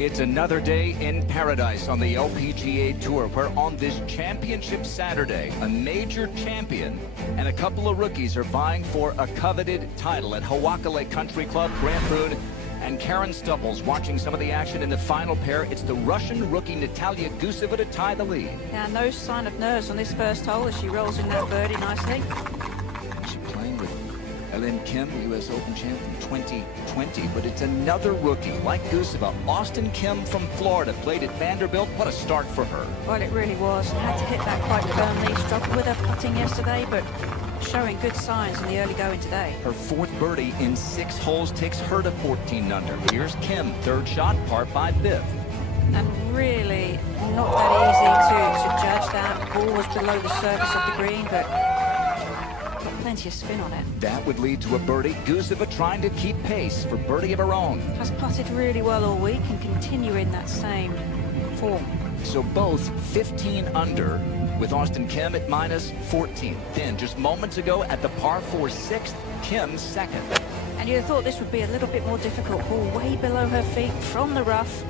It's another day in paradise on the LPGA Tour, where on this championship Saturday, a major champion and a couple of rookies are vying for a coveted title at Hoakalei Country Club, Grand Prix. And Karen Stubble's watching some of the action in the final pair. It's the Russian rookie Natalia Guseva to tie the lead. Yeah, no sign of nerves on this first hole as she rolls in that birdie nicely. She's playing with Kim, the U.S. Open champ from 2020, but it's another rookie like Guseva. Austin Kim from Florida played at Vanderbilt. What a start for her. Well, it really was. Had to hit that quite firmly. Struggled with her putting yesterday, but showing good signs in the early going today. Her fourth birdie in 6 holes takes her to 14 under. Here's Kim, third shot, par 5 fifth. And really not that easy to judge that. Ball was below the surface of the green, but got plenty of spin on it. That would lead to a birdie. Guseva trying to keep pace for birdie of her own. Has putted really well all week and continuing that same form. So both 15 under, with Austin Kim at minus 14. Then, just moments ago at the par 4 6th, Kim's second. And you'd have thought this would be a little bit more difficult. Ball way below her feet from the rough.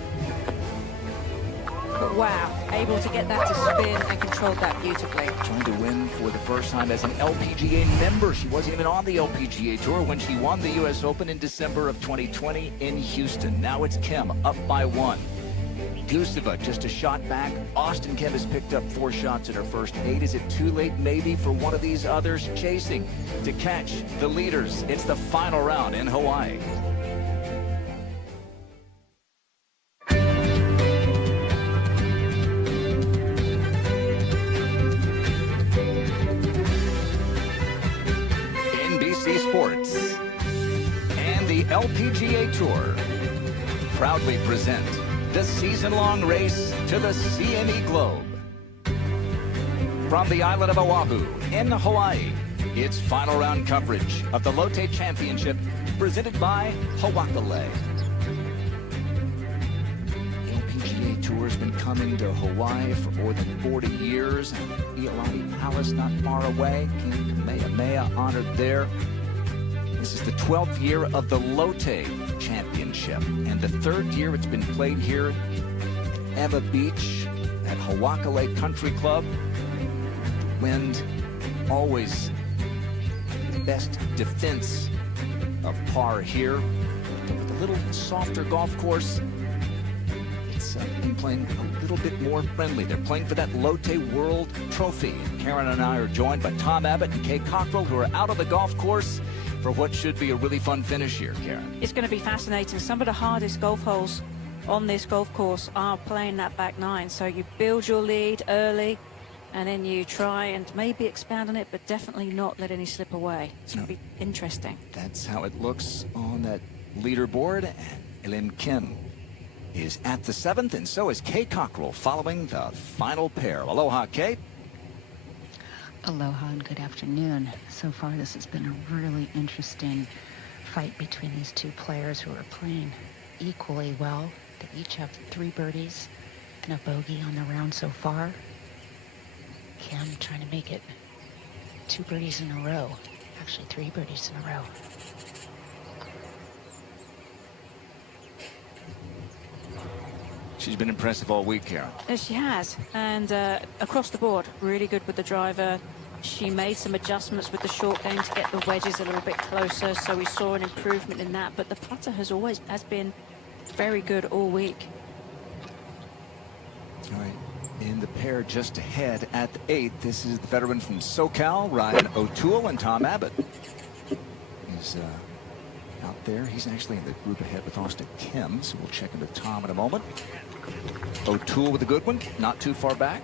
But wow, able to get that to spin and control that beautifully. Trying to win for the first time as an LPGA member. She wasn't even on the LPGA Tour when she won the U.S. Open in December of 2020 in Houston. Now it's Kim up by 1. Guseva just a shot back. Austin Kim has picked up 4 shots in her first 8. Is it too late maybe for one of these others chasing to catch the leaders? It's the final round in Hawaii. NBC Sports and the LPGA Tour proudly present the season-long race to the CME Globe. From the island of Oahu in Hawaii, it's final round coverage of the LOTTE Championship presented by Hoakalei. The LPGA Tour has been coming to Hawaii for more than 40 years. Iolani Palace not far away. King Kamehameha honored there. This is the 12th year of the LOTTE Championship, and the 3rd year it's been played here at Eva Beach at Hoakalei Country Club. Wind always the best defense of par here, but with a little softer golf course, it's been playing a little bit more friendly. They're playing for that LOTTE World Trophy. Karen and I are joined by Tom Abbott and Kay Cockrell, who are out on the golf course for what should be a really fun finish here, Karen. It's going to be fascinating. Some of the hardest golf holes on this golf course are playing that back 9. So you build your lead early, and then you try and maybe expand on it, but definitely not let any slip away. It's going to be interesting. That's how it looks on that leaderboard. And Kim is at the 7th, and so is Kay Cockrell following the final pair. Aloha, Kay. Aloha and good afternoon. So far this has been a really interesting fight between these two players who are playing equally well. They each have 3 birdies and a bogey on the round so far. Kim trying to make it 2 birdies in a row. Actually 3 birdies in a row. She's been impressive all week, Karen. Yes, she has. And across the board, really good with the driver. She made some adjustments with the short game to get the wedges a little bit closer, so we saw an improvement in that. But the putter has been very good all week. All right, in the pair just ahead at the 8th, this is the veteran from SoCal, Ryan O'Toole, and Tom Abbott. He's out there. He's actually in the group ahead with Austin Kim, so we'll check in with Tom in a moment. O'Toole with a good one, not too far back,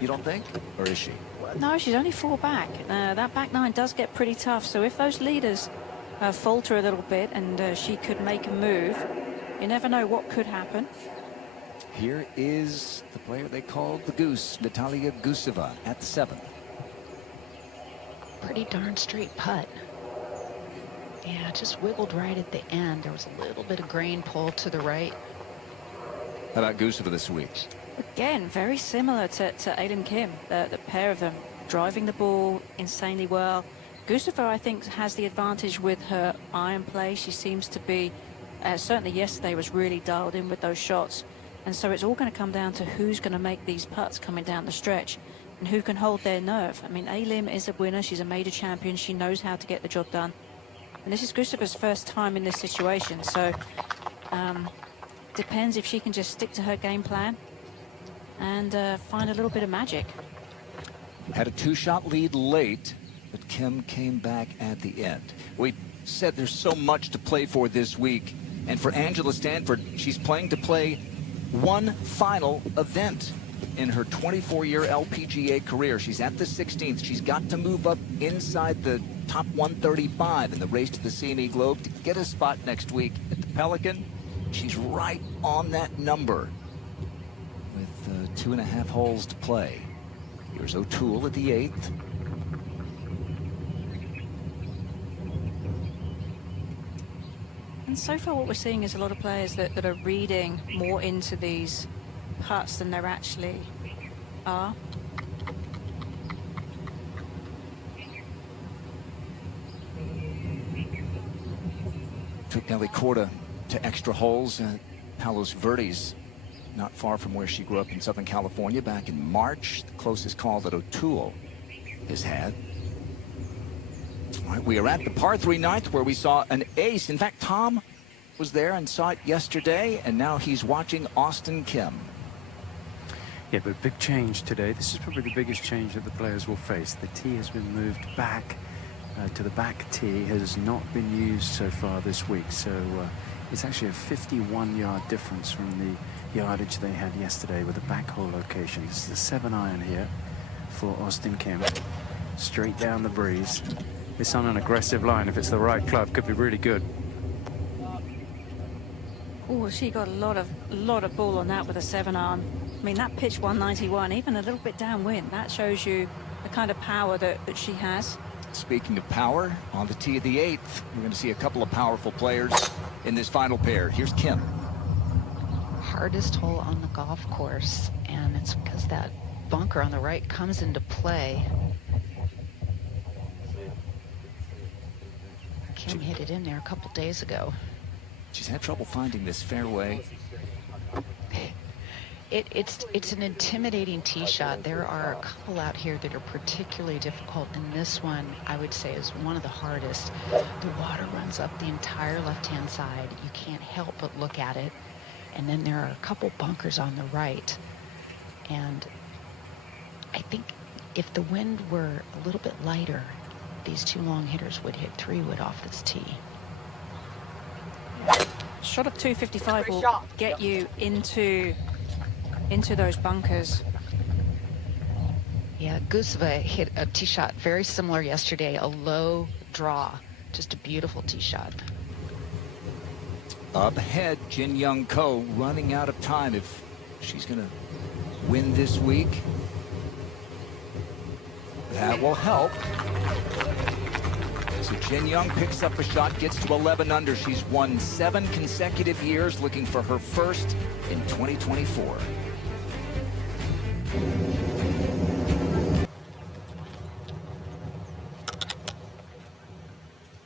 you don't think? Or is she? No, she's only 4 back. That back 9 does get pretty tough, so if those leaders falter a little bit and she could make a move, you never know what could happen. Here is the player they called the Goose, Natalia Guseva, at the 7th. Pretty darn straight putt. Yeah, just wiggled right at the end. There was a little bit of grain pull to the right. How about Guseva this week? Again, very similar to Kim. The pair of them driving the ball insanely well. Guseva, I think, has the advantage with her iron play. She seems to be Certainly yesterday was really dialed in with those shots. And so it's all going to come down to who's going to make these putts coming down the stretch and who can hold their nerve. I mean, A-Lim is a winner. She's a major champion. She knows how to get the job done. And this is Gustafa's first time in this situation. So depends if she can just stick to her game plan and find a little bit of magic. Had a 2-shot lead late, but Kim came back at the end. We said there's so much to play for this week. And for Angela Stanford, she's playing to play one final event in her 24-year LPGA career. She's at the 16th. She's got to move up inside the top 135 in the race to the CME Globe to get a spot next week at the Pelican. She's right on that number with 2.5 holes to play. Here's O'Toole at the 8th. And so far what we're seeing is a lot of players that are reading more into these putts than there actually are. Took Nelly Korda to extra holes at Palos Verdes, not far from where she grew up in Southern California back in March. The closest call that O'Toole has had. All right, we are at the par 3 ninth where we saw an ace. In fact, Tom was there and saw it yesterday, and now he's watching Austin Kim. Yeah, but big change today. This is probably the biggest change that the players will face. The tee has been moved back to the back tee. Has not been used so far this week. So it's actually a 51-yard difference from the yardage they had yesterday with the back hole location. This is a 7-iron here for Austin Kim. Straight down the breeze. It's on an aggressive line. If it's the right club, could be really good. Oh, she got a lot of ball on that with a 7-iron. I mean, that pitch 191, even a little bit downwind. That shows you the kind of power that she has. Speaking of power, on the tee of the 8th, we're going to see a couple of powerful players in this final pair. Here's Kim. Hardest hole on the golf course, and it's because that bunker on the right comes into play. Kim hit it in there a couple days ago. She's had trouble finding this fairway. It's an intimidating tee shot. There are a couple out here that are particularly difficult, and this one I would say is one of the hardest. The water runs up the entire left-hand side. You can't help but look at it. And then there are a couple bunkers on the right. And I think if the wind were a little bit lighter, these two long hitters would hit 3-wood off this tee. Shot of 255 will get you into those bunkers. Yeah, Gustava hit a tee shot very similar yesterday, a low draw, just a beautiful tee shot. Up ahead, Jin Young Ko running out of time if she's going to win this week. That will help. So Jin Young picks up a shot, gets to 11 under. She's won 7 consecutive years, looking for her first in 2024.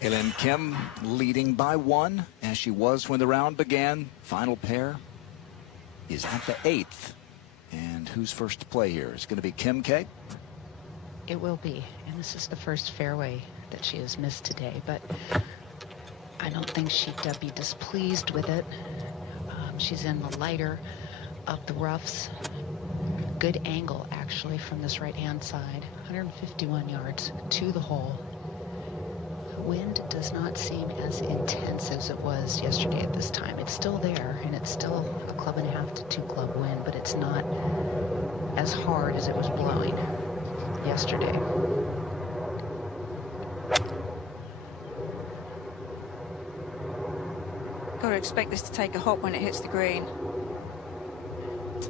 A-Lim Kim leading by 1, as she was when the round began. Final pair is at the 8th. And who's first to play here? It's going to be Kim K. It will be, and this is the first fairway that she has missed today, but I don't think she'd be displeased with it. She's in the lighter of the roughs. Good angle, actually, from this right-hand side. 151 yards to the hole. Wind does not seem as intense as it was yesterday at this time. It's still there, and it's still a 1.5 to 2 club wind, but it's not as hard as it was blowing yesterday. Got to expect this to take a hop when it hits the green.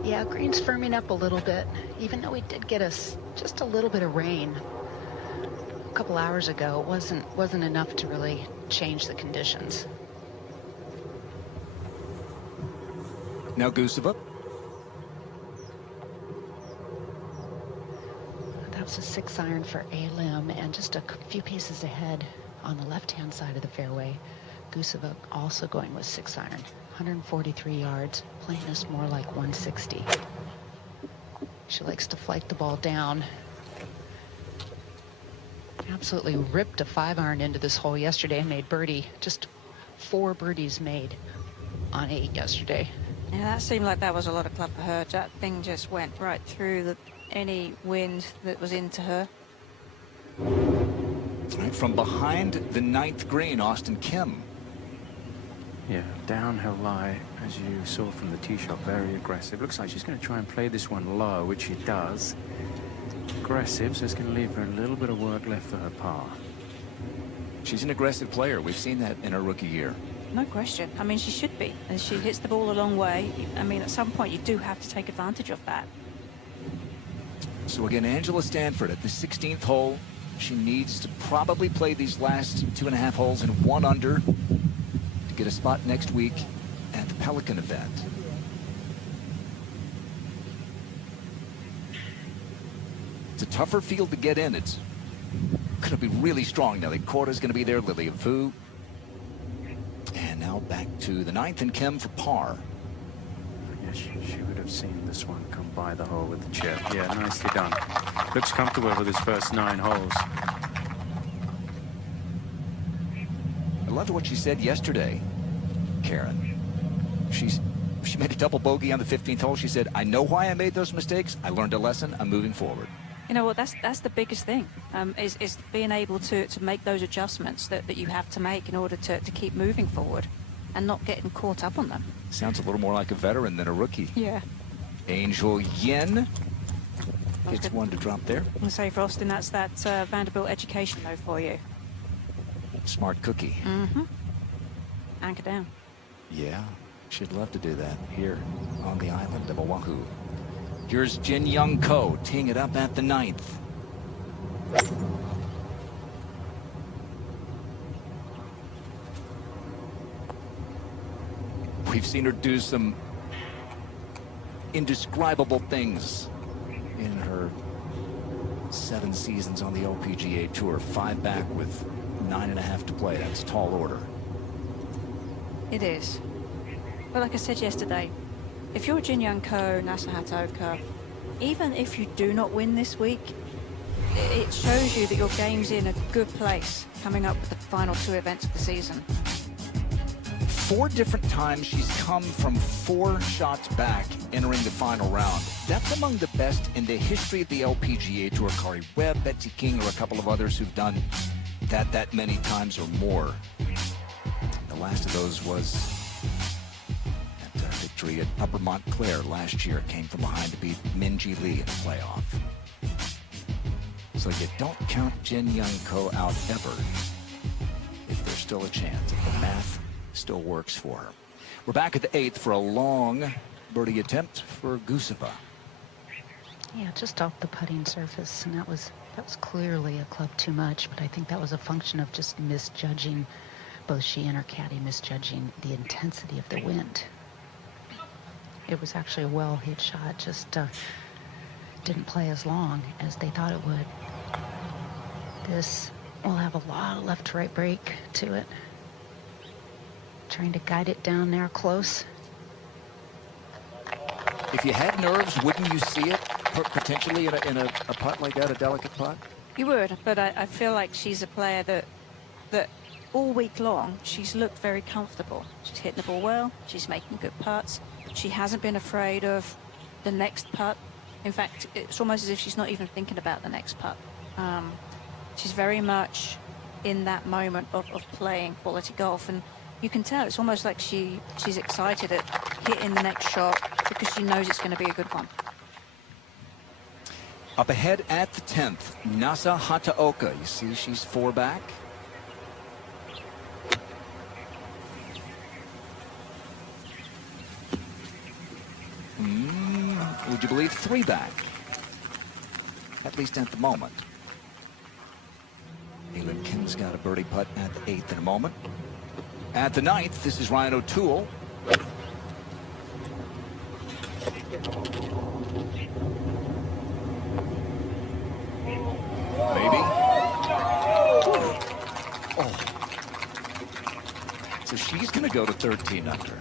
Yeah, green's firming up a little bit, even though we did get us just a little bit of rain a couple hours ago. It wasn't enough to really change the conditions. Now Gustava. That was a 6-iron for A-Lim, and just a few pieces ahead on the left-hand side of the fairway Guseva also going with 6-iron, 143 yards, playing this more like 160. She likes to flight the ball down. Absolutely ripped a 5-iron into this hole yesterday and made birdie. Just 4 birdies made on 8 yesterday. Yeah, that seemed like that was a lot of club for her. That thing just went right through any wind that was into her. Right from behind the 9th green, Austin Kim. Yeah, downhill lie, as you saw from the tee shot, very aggressive. Looks like she's going to try and play this one low, which she does. Aggressive, so it's going to leave her a little bit of work left for her par. She's an aggressive player. We've seen that in her rookie year. No question. I mean, she should be. And she hits the ball a long way. I mean, at some point, you do have to take advantage of that. So again, Angela Stanford at the 16th hole. She needs to probably play these last 2.5 holes in 1 under to get a spot next week at the Pelican event. It's a tougher field to get in. It's going to be really strong. Nelly Korda's going to be there, Lillian Fu. And now back to the 9th and Kim for par. Yeah, she would have seen this one come by the hole with the chip. Yeah, nicely done. Looks comfortable with his first 9 holes. I loved what she said yesterday, Karen. She made a double bogey on the 15th hole. She said, I know why I made those mistakes. I learned a lesson. I'm moving forward. You know what, that's the biggest thing, is being able to make those adjustments that you have to make in order to keep moving forward and not getting caught up on them. Sounds a little more like a veteran than a rookie. Yeah. Angel Yin gets one to drop there. I'm going to say for Austin, that's that Vanderbilt education, though, for you. Smart cookie. Mm-hmm. Anchor down. Yeah, she'd love to do that here on the island of Oahu. Here's Jin Young Ko teeing it up at the 9th. We've seen her do some indescribable things in her 7 seasons on the LPGA Tour. 5 back with 9.5 to play. That's tall order. It is. But like I said yesterday, if you're Jin Young Ko, Nasa Hataoka, even if you do not win this week, it shows you that your game's in a good place coming up with the final 2 events of the season. 4 different times she's come from 4 shots back entering the final round. That's among the best in the history of the LPGA Tour. Kari Webb, Betsy King, or a couple of others who've done that many times or more. The last of those was that victory at Upper Montclair last year. Came from behind to beat Minji Lee in the playoff. So you don't count Jin Young Ko out ever if there's still a chance, if the math still works for her. We're back at the 8th for a long birdie attempt for Guseva. Yeah, just off the putting surface, and that was clearly a club too much, but I think that was a function of just misjudging, both she and her caddy misjudging the intensity of the wind. It was actually a well-hit shot, just didn't play as long as they thought it would. This will have a lot of left to right break to it. Trying to guide it down there close. If you had nerves, wouldn't you see it potentially in a putt like that, a delicate putt? You would, but I feel like she's a player that all week long, she's looked very comfortable. She's hitting the ball well, she's making good putts. She hasn't been afraid of the next putt. In fact, it's almost as if she's not even thinking about the next putt. She's very much in that moment of playing quality golf, and you can tell it's almost like she's excited at hitting the next shot because she knows it's going to be a good one. Up ahead at the 10th, Nasa Hataoka. You see she's 4 back. Would you believe 3 back? At least at the moment. Aylin Kim's got a birdie putt at the 8th in a moment. At the 9th, this is Ryan O'Toole. Maybe. Oh. she's going to go to 13 under.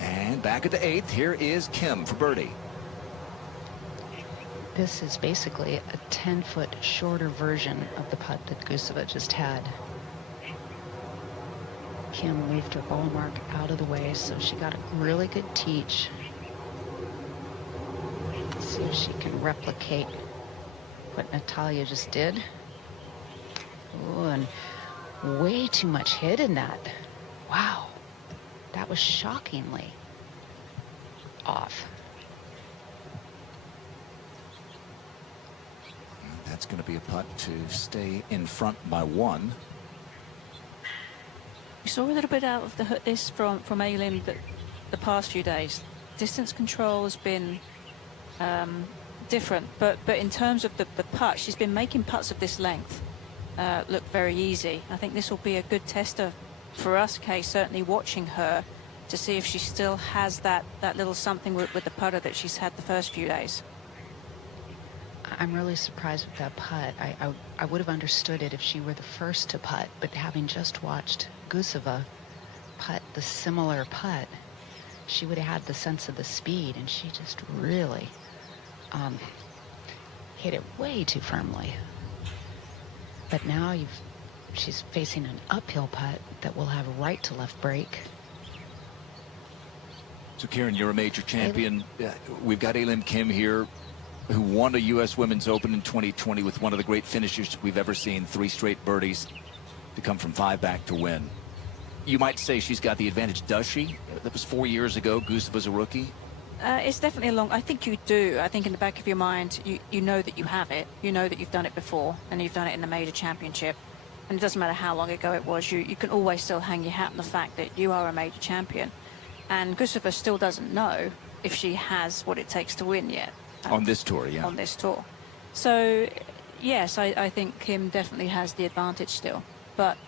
And back at the 8th, here is Kim for birdie. This is basically a 10-foot shorter version of the putt that Guseva just had. Kim moved her ball mark out of the way, so she got a really good teach. See if she can replicate what Natalia just did. Ooh, and way too much hit in that. Wow, that was shockingly off. That's going to be a putt to stay in front by 1. We saw a little bit out of this from Ailin the past few days. Distance control has been different, but in terms of the putt, she's been making putts of this length look very easy. I think this will be a good tester for us, Kay, certainly watching her to see if she still has that little something with the putter that she's had the first few days. I'm really surprised with that putt. I would have understood it if she were the first to putt, but having just watched Guseva putt the similar putt, she would have had the sense of the speed, and she just really hit it way too firmly. But now she's facing an uphill putt that will have a right to left break. So Karen, you're a major champion. We've got Ailin Kim here, who won a U.S. Women's Open in 2020 with one of the great finishes we've ever seen, 3 straight birdies to come from 5 back to win. You might say she's got the advantage, does she? That was 4 years ago. Guseva's a rookie. It's definitely a long. I think you do. I think in the back of your mind, you know that you have it. You know that you've done it before, and you've done it in the major championship. And it doesn't matter how long ago it was. You can always still hang your hat on the fact that you are a major champion. And Guseva still doesn't know if she has what it takes to win yet. On this tour, yeah. On this tour. So, yes, I think Kim definitely has the advantage still. But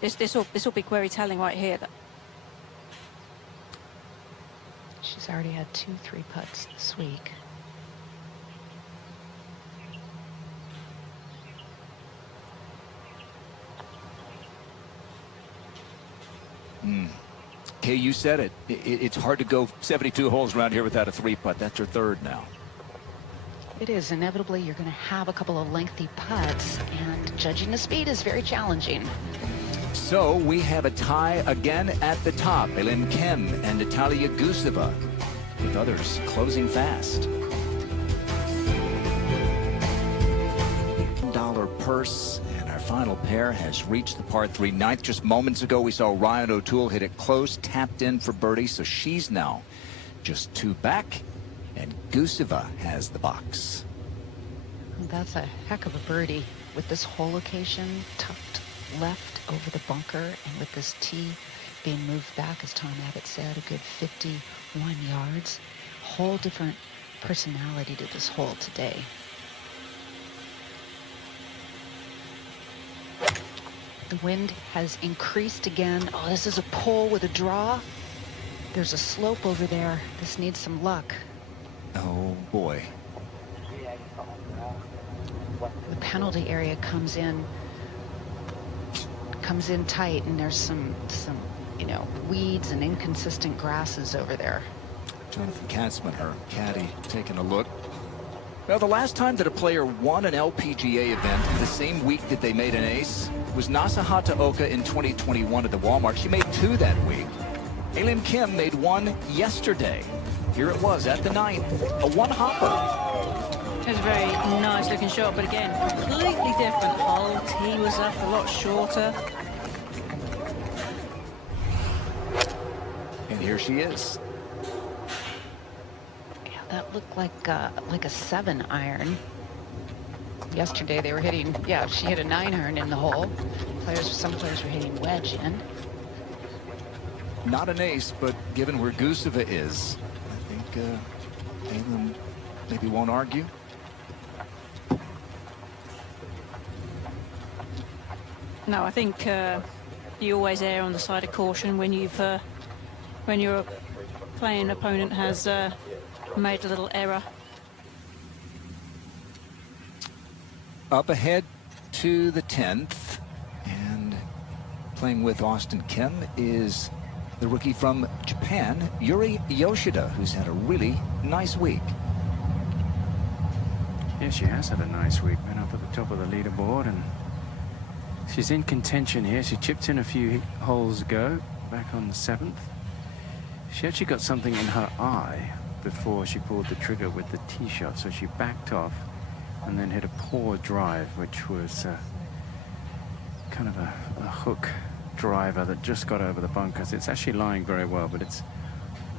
this will be very telling right here. She's already had 2 3 putts this week. Kay, you said it. It's hard to go 72 holes around here without a 3-putt. That's her 3rd now. It is. Inevitably, you're going to have a couple of lengthy putts, and judging the speed is very challenging. So we have a tie again at the top. Ailin Kim and Natalia Guseva, with others closing fast. $1 purse, and our final pair has reached the par 3 ninth. Just moments ago, we saw Ryan O'Toole hit it close, tapped in for birdie, so she's now just 2 back. And Guseva has the box. That's a heck of a birdie with this hole location tucked left over the bunker, and with this tee being moved back, as Tom Abbott said, a good 51 yards. Whole different personality to this hole today. The wind has increased again. Oh, this is a pull with a draw. There's a slope over there. This needs some luck. Oh boy. The penalty area comes in tight, and there's some weeds and inconsistent grasses over there. Jonathan Katzman, her caddy, taking a look. Well, the last time that a player won an LPGA event the same week that they made an ace was Nasahata Oka in 2021 at the Walmart. She made 2 that week. Ailin Kim made 1 yesterday. Here it was at the 9th, a 1-hopper. It was a very nice looking shot, but again, completely different hole. Tee was up a lot shorter. And here she is. Yeah, that looked like a 7-iron. Yesterday they were hitting, she hit a 9-iron in the hole. Some players were hitting wedge in. Not an ace, but given where Guseva is, I think Ailin maybe won't argue. No, I think you always err on the side of caution when your playing opponent has made a little error. Up ahead to the 10th, and Playing with Austin Kim is the rookie from Japan, Yuri Yoshida, who's had a really nice week. Yeah, she has had a nice week. Been up at the top of the leaderboard, and she's in contention here. She chipped in a few holes ago, back on the 7th. She actually got something in her eye before she pulled the trigger with the tee shot, so she backed off and then hit a poor drive, which was kind of a hook driver that just got over the bunkers. It's actually lying very well, but it's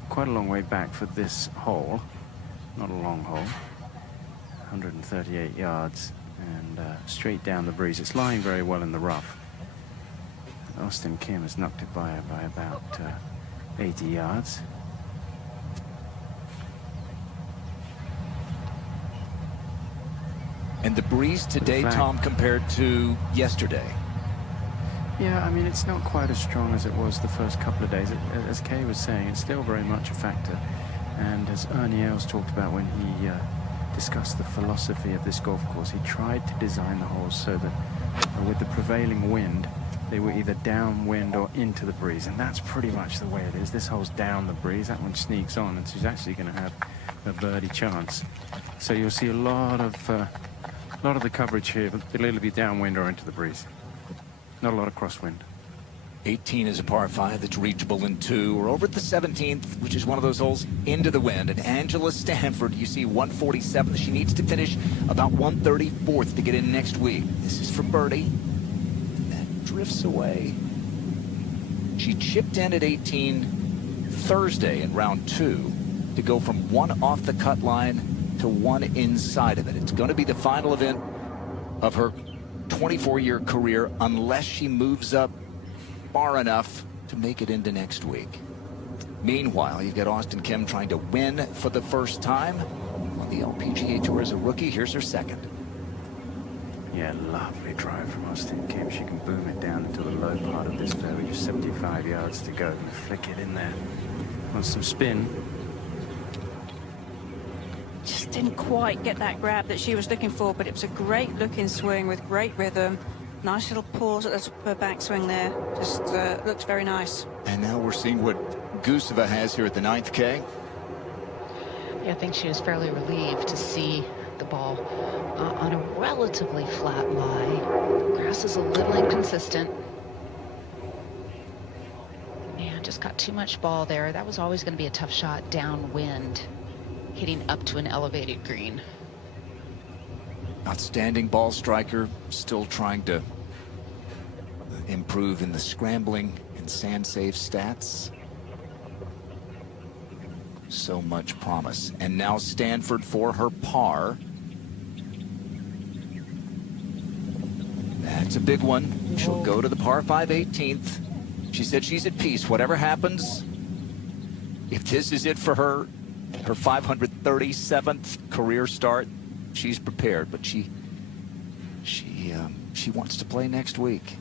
quite a long way back for this hole. Not a long hole, 138 yards, and straight down the breeze. It's lying very well in the rough. Austin Kim has knocked it by about 80 yards. And the breeze today, Tom, compared to yesterday? Yeah, I mean, it's not quite as strong as it was the first couple of days. As Kay was saying, it's still very much a factor. And as Ernie Els talked about when he discussed the philosophy of this golf course, he tried to design the holes so that with the prevailing wind, they were either downwind or into the breeze. And that's pretty much the way it is. This hole's down the breeze. That one sneaks on, and she's actually going to have a birdie chance. So you'll see a lot of the coverage here. It'll either be downwind or into the breeze. Not a lot of crosswind. 18 is a par 5 that's reachable in 2. We're over at the 17th, which is one of those holes into the wind. And Angela Stanford, you see 147th. She needs to finish about 134th to get in next week. This is for birdie. And that drifts away. She chipped in at 18 Thursday in round 2 to go from 1 off the cut line to 1 inside of it. It's going to be the final event of her 24-year career unless she moves up far enough to make it into next week. Meanwhile, you've got Austin Kim trying to win for the first time on the LPGA Tour as a rookie. Here's her second. Yeah, lovely drive from Austin Kim. She can boom it down into the low part of this fairway. Just 75 yards to go and flick it in there. Want some spin. Just didn't quite get that grab that she was looking for, but it was a great looking swing with great rhythm. Nice little pause at the top of her backswing there. Just looks very nice. And now we're seeing what Guseva has here at the 9th K. Yeah, I think she was fairly relieved to see the ball on a relatively flat lie. Grass is a little inconsistent. Yeah, just got too much ball there. That was always going to be a tough shot downwind, hitting up to an elevated green. Outstanding ball striker, still trying to improve in the scrambling and sand safe stats. So much promise. And now Stanford for her par. That's a big one. She'll go to the par 5 18th. She said she's at peace. Whatever happens, if this is it for her 537th career start, she's prepared, but she wants to play next week.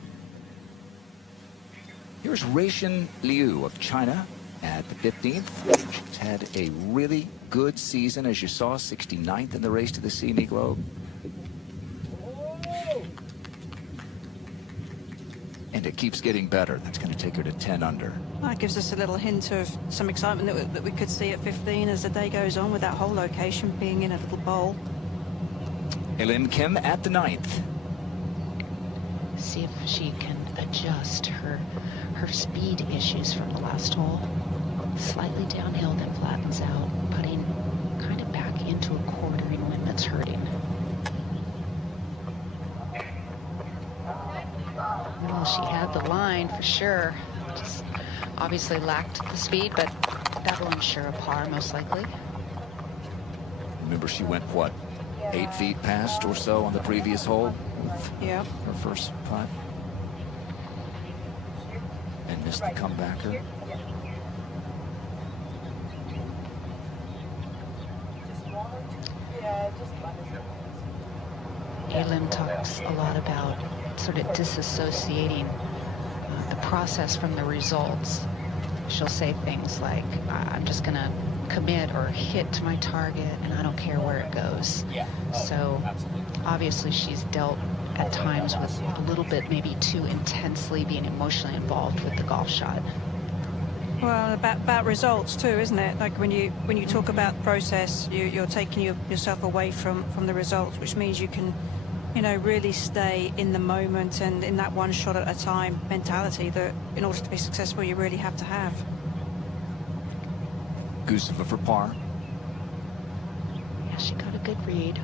Here's Reishan Liu of China at the 15th. She's had a really good season, as you saw, 69th in the race to the CME Globe. And it keeps getting better. That's going to take her to 10 under. That gives us a little hint of some excitement that we could see at 15 as the day goes on, with that whole location being in a little bowl. Elim Kim at the 9th. See if she can adjust her speed issues from the last hole. Slightly downhill, then flattens out, putting kind of back into a quartering wind that's hurting. Well, she had the line for sure. Just obviously lacked the speed, but that will ensure a par most likely. Remember, she went, what, 8 feet past or so on the previous hole? Yeah. Her first putt. And missed the comebacker. Elim talks a lot about sort of disassociating the process from the results. She'll say things like, I'm just going to commit or hit to my target and I don't care where it goes. So obviously she's dealt at times was a little bit maybe too intensely being emotionally involved with the golf shot. Well, about results too, isn't it? Like when you talk about the process, you're taking yourself away from the results, which means you can, you know, really stay in the moment and in that one shot at a time mentality that in order to be successful you really have to have. Gustava for par. Yeah, she got a good read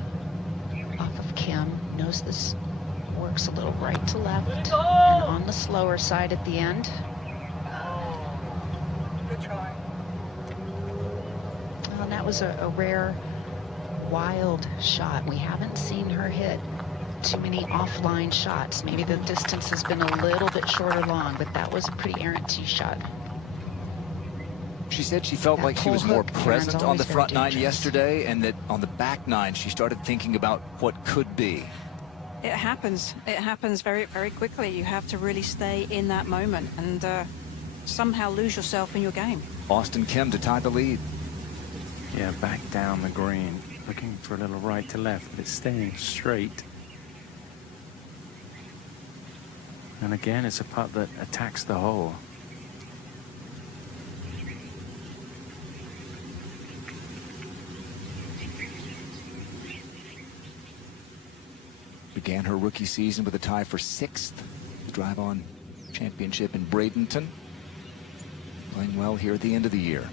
off of Kim. Knows this works a little right to left and on the slower side at the end. Good try. Well, and that was a rare, wild shot. We haven't seen her hit too many offline shots. Maybe the distance has been a little bit short or long, but that was a pretty errant tee shot. She said she felt That like she was pull more hook, present Karen's on the always very front nine dangerous. yesterday, and that on the back nine she started thinking about what could be. It happens. It happens very, very quickly. You have to really stay in that moment and somehow lose yourself in your game. Austin Kim to tie the lead. Yeah, back down the green, looking for a little right to left, but it's staying straight. And again, it's a putt that attacks the hole. Began her rookie season with a tie for 6th. Drive-on championship in Bradenton. Playing well here at the end of the year.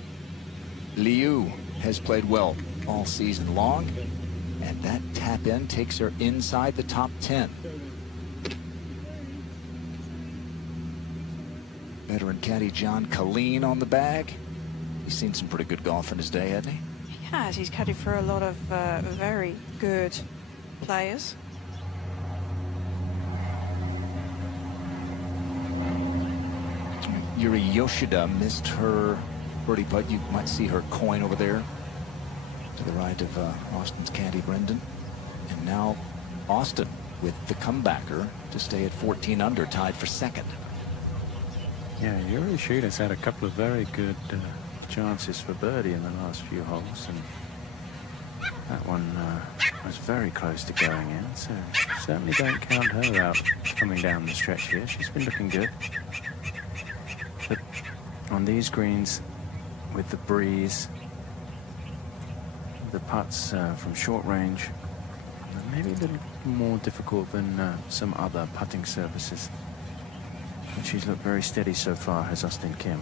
Liu has played well all season long, and that tap-in takes her inside the top 10. Veteran caddy John Colleen on the bag. He's seen some pretty good golf in his day, hasn't he? He has. He's caddied for a lot of very good players. Yuri Yoshida missed her birdie putt. You might see her coin over there to the right of Austin's caddy, Brendan. And now Austin with the comebacker to stay at 14 under, tied for 2nd. Yeah, Yuri Yoshida's had a couple of very good chances for birdie in the last few holes, and that one was very close to going in, so certainly don't count her out coming down the stretch here. She's been looking good. But on these greens, with the breeze, the putts from short range, maybe a little more difficult than some other putting surfaces. But she's looked very steady so far, has Austin Kim.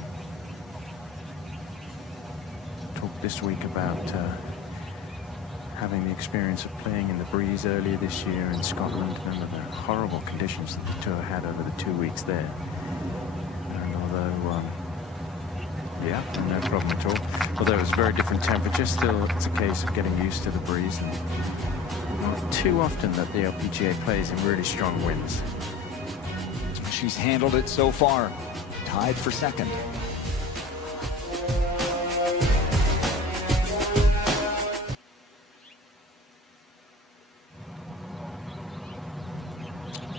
Talked this week about having the experience of playing in the breeze earlier this year in Scotland. Remember the horrible conditions that the tour had over the 2 weeks there. And although, yeah, no problem at all. Although it was very different temperature, still it's a case of getting used to the breeze. And not too often that the LPGA plays in really strong winds. She's handled it so far, tied for 2nd.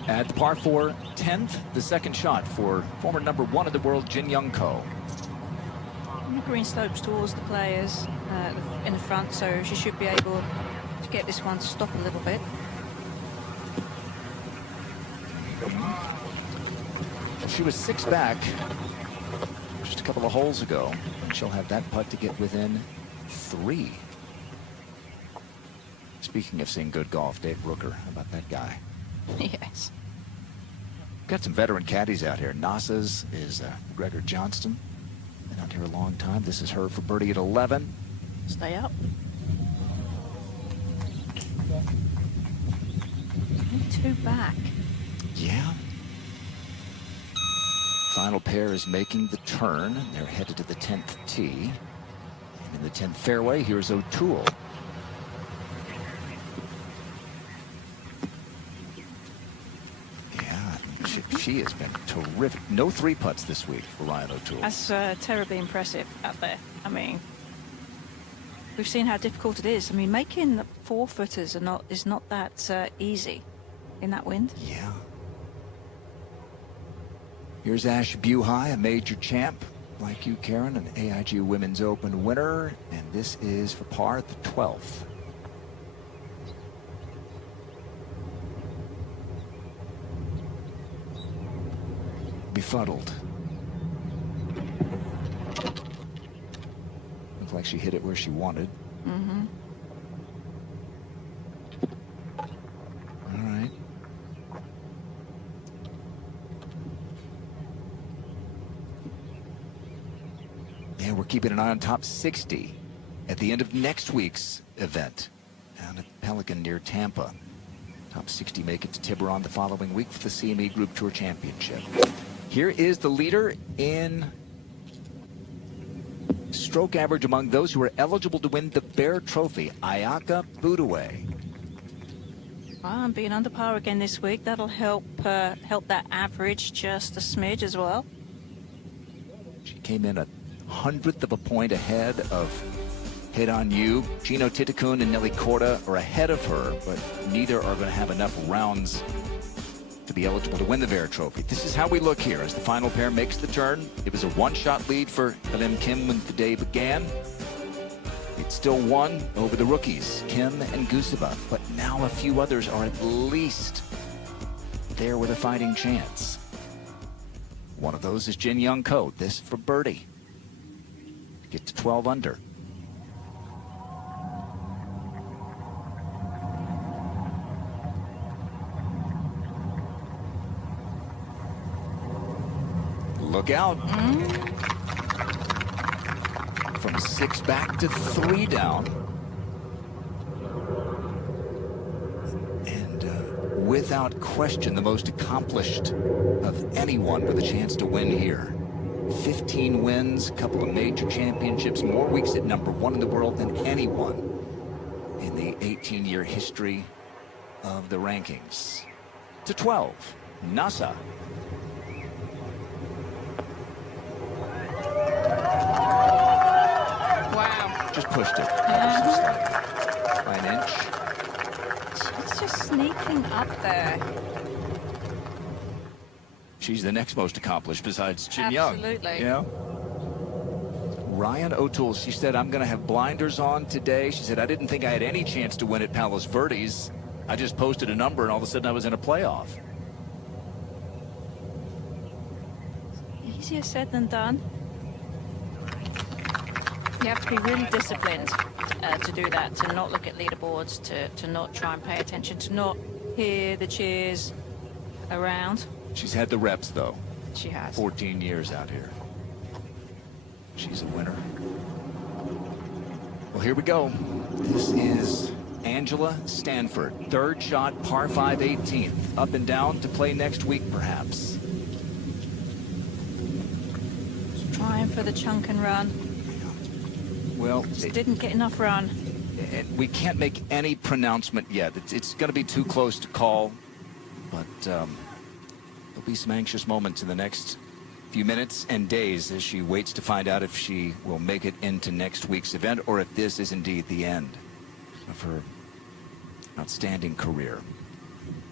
At the par 4 10th, the second shot for former #1 of the world, Jin Young Ko. The green slopes towards the players in the front, so she should be able to get this one to stop a little bit. She was 6 back just a couple of holes ago. She'll have that putt to get within 3. Speaking of seeing good golf, Dave Rooker, how about that guy? Yes. Got some veteran caddies out here. NASA's is Gregor Johnston. Been out here a long time. This is her for birdie at 11. Stay up. 2 back. Yeah. Final pair is making the turn. They're headed to the 10th tee. And in the 10th fairway, here's O'Toole. Yeah, she has been terrific. No 3 putts this week for Ryan O'Toole. That's terribly impressive out there. I mean, we've seen how difficult it is. I mean, making 4-footers is not that easy in that wind. Yeah. Here's Ash Buhai, a major champ like you, Karen, an AIG Women's Open winner, and this is for par at the 12th. befuddled. Looks like she hit it where she wanted. Mm-hmm. All right. And we're keeping an eye on top 60 at the end of next week's event down at Pelican near Tampa. Top 60 make it to Tiburon the following week for the CME Group Tour Championship. Here is the leader in stroke average among those who are eligible to win the Bear Trophy, Ayaka Budaway. Well, being under par again this week, that'll help that average just a smidge as well. She came in a 100th of a point ahead of Hit On You. Gino Titakun and Nelly Korda are ahead of her, but neither are going to have enough rounds to be eligible to win the Bear Trophy. This is how we look here as the final pair makes the turn. It was a one-shot lead for Lim Kim when the day began. It's still one over the rookies, Kim and Guseva, but now a few others are at least there with a fighting chance. One of those is Jin Young Ko. This for birdie. Get to 12 under. Look out. From 6 back to 3 down. And without question, the most accomplished of anyone with a chance to win here. 15 wins, a couple of major championships, more weeks at #1 in the world than anyone in the 18-year history of the rankings. To 12, Nasa. Wow. Just pushed it. Yeah. By an inch. She's just sneaking up there. She's the next most accomplished besides Jin Young. Absolutely. You know? Ryan O'Toole, she said, I'm going to have blinders on today. She said, I didn't think I had any chance to win at Palos Verdes. I just posted a number and all of a sudden I was in a playoff. Easier said than done. You have to be really disciplined to do that, to not look at leaderboards, to not try and pay attention, to not hear the cheers around. She's had the reps, though. She has. 14 years out here. She's a winner. Well, here we go. This is Angela Stanford. Third shot, par 5, 18th. Up and down to play next week, perhaps. Trying for the chunk and run. Well, Just didn't get enough run. we can't make any pronouncement yet. It's going to be too close to call. But there'll be some anxious moments in the next few minutes and days as she waits to find out if she will make it into next week's event or if this is indeed the end of her outstanding career.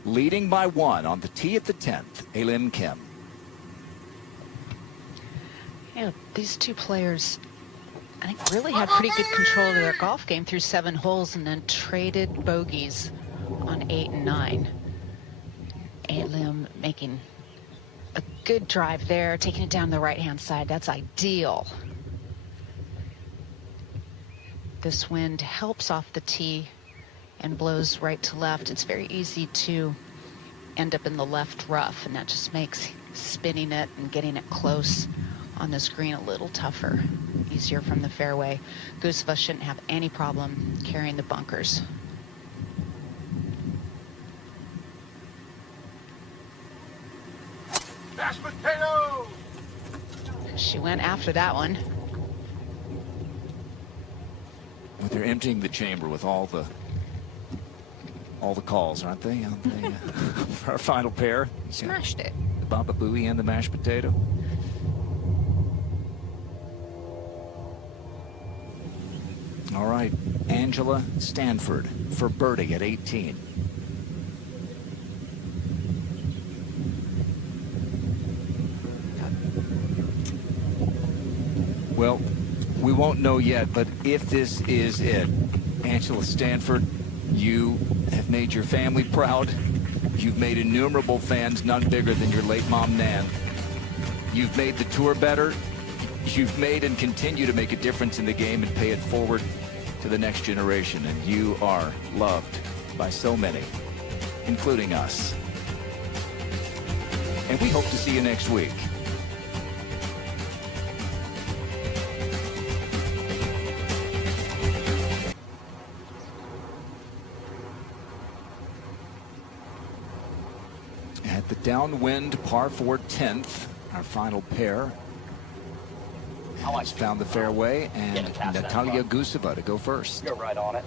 Leading by 1 on the tee at the 10th, Lim Kim. Yeah, these two players, I think, really had pretty good control of their golf game through 7 holes and then traded bogeys on 8 and 9. Lim making a good drive there, taking it down the right-hand side. That's ideal. This wind helps off the tee and blows right to left. It's very easy to end up in the left rough, and that just makes spinning it and getting it close on this green a little tougher, easier from the fairway. Guseva shouldn't have any problem carrying the bunkers. Mashed potato! She went after that one. Well, they're emptying the chamber with all the calls, aren't they? For our final pair. Smashed it. The Baba Booey and the mashed potato. All right, Angela Stanford for birdie at 18. Well, we won't know yet, but if this is it, Angela Stanford, you have made your family proud. You've made innumerable fans, none bigger than your late mom, Nan. You've made the tour better. You've made and continue to make a difference in the game and pay it forward to the next generation. And you are loved by so many, including us. And we hope to see you next week. At the downwind par 4 10th, our final pair has found the fairway, and Natalia Guseva to go first. You're right on it.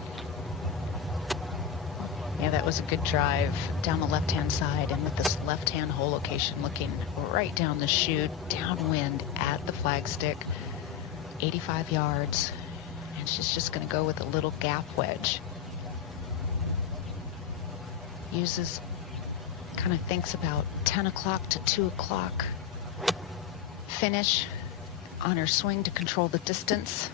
Yeah, that was a good drive down the left-hand side, and with this left-hand hole location looking right down the chute, downwind at the flagstick, 85 yards, and she's just going to go with a little gap wedge. Uses, kind of thinks about 10 o'clock to 2 o'clock finish on her swing to control the distance.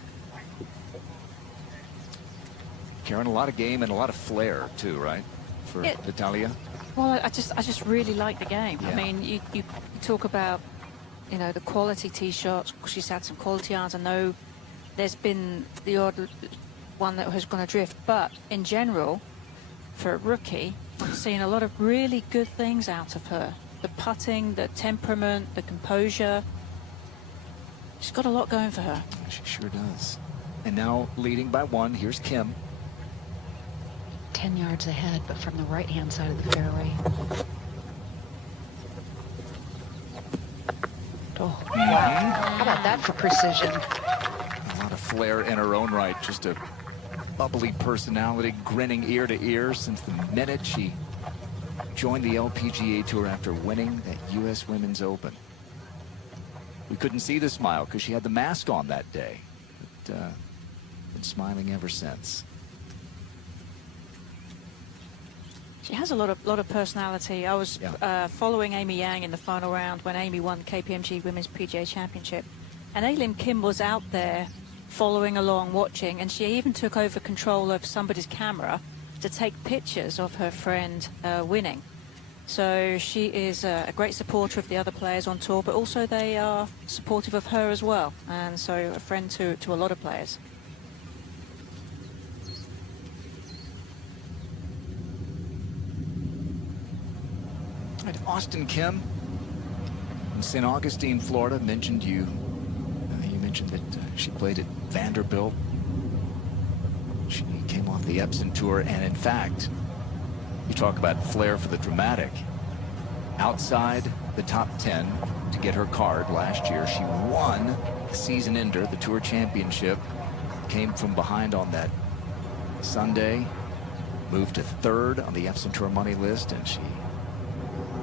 Karen, a lot of game and a lot of flair too, right, for Natalia? Well, I just really like the game. Yeah. I mean, you talk about, you know, the quality tee shots. She's had some quality irons. I know there's been the odd one that has gone adrift, but in general, for a rookie, I'm seeing a lot of really good things out of her. The putting, the temperament, the composure. She's got a lot going for her. She sure does. And now leading by 1, here's Kim. 10 yards ahead, but from the right-hand side of the fairway. Oh, wow. How about that for precision? A lot of flair in her own right. Just a bubbly personality, grinning ear to ear since the minute she joined the LPGA Tour after winning that U.S. Women's Open. We couldn't see the smile because she had the mask on that day, but been smiling ever since. She has a lot of personality. I was following Amy Yang in the final round when Amy won KPMG Women's PGA Championship, and Aileen Kim was out there following along, watching, and she even took over control of somebody's camera to take pictures of her friend winning. So she is a great supporter of the other players on tour, but also they are supportive of her as well, and so a friend to a lot of players. Right, Austin Kim in St. Augustine, Florida. Mentioned you mentioned that she played at Vanderbilt. She came off the Epson Tour, and in fact, you talk about flair for the dramatic. Outside the top 10 to get her card last year, she won the season ender, the Tour Championship. Came from behind on that Sunday, moved to 3rd on the Epson Tour money list, and she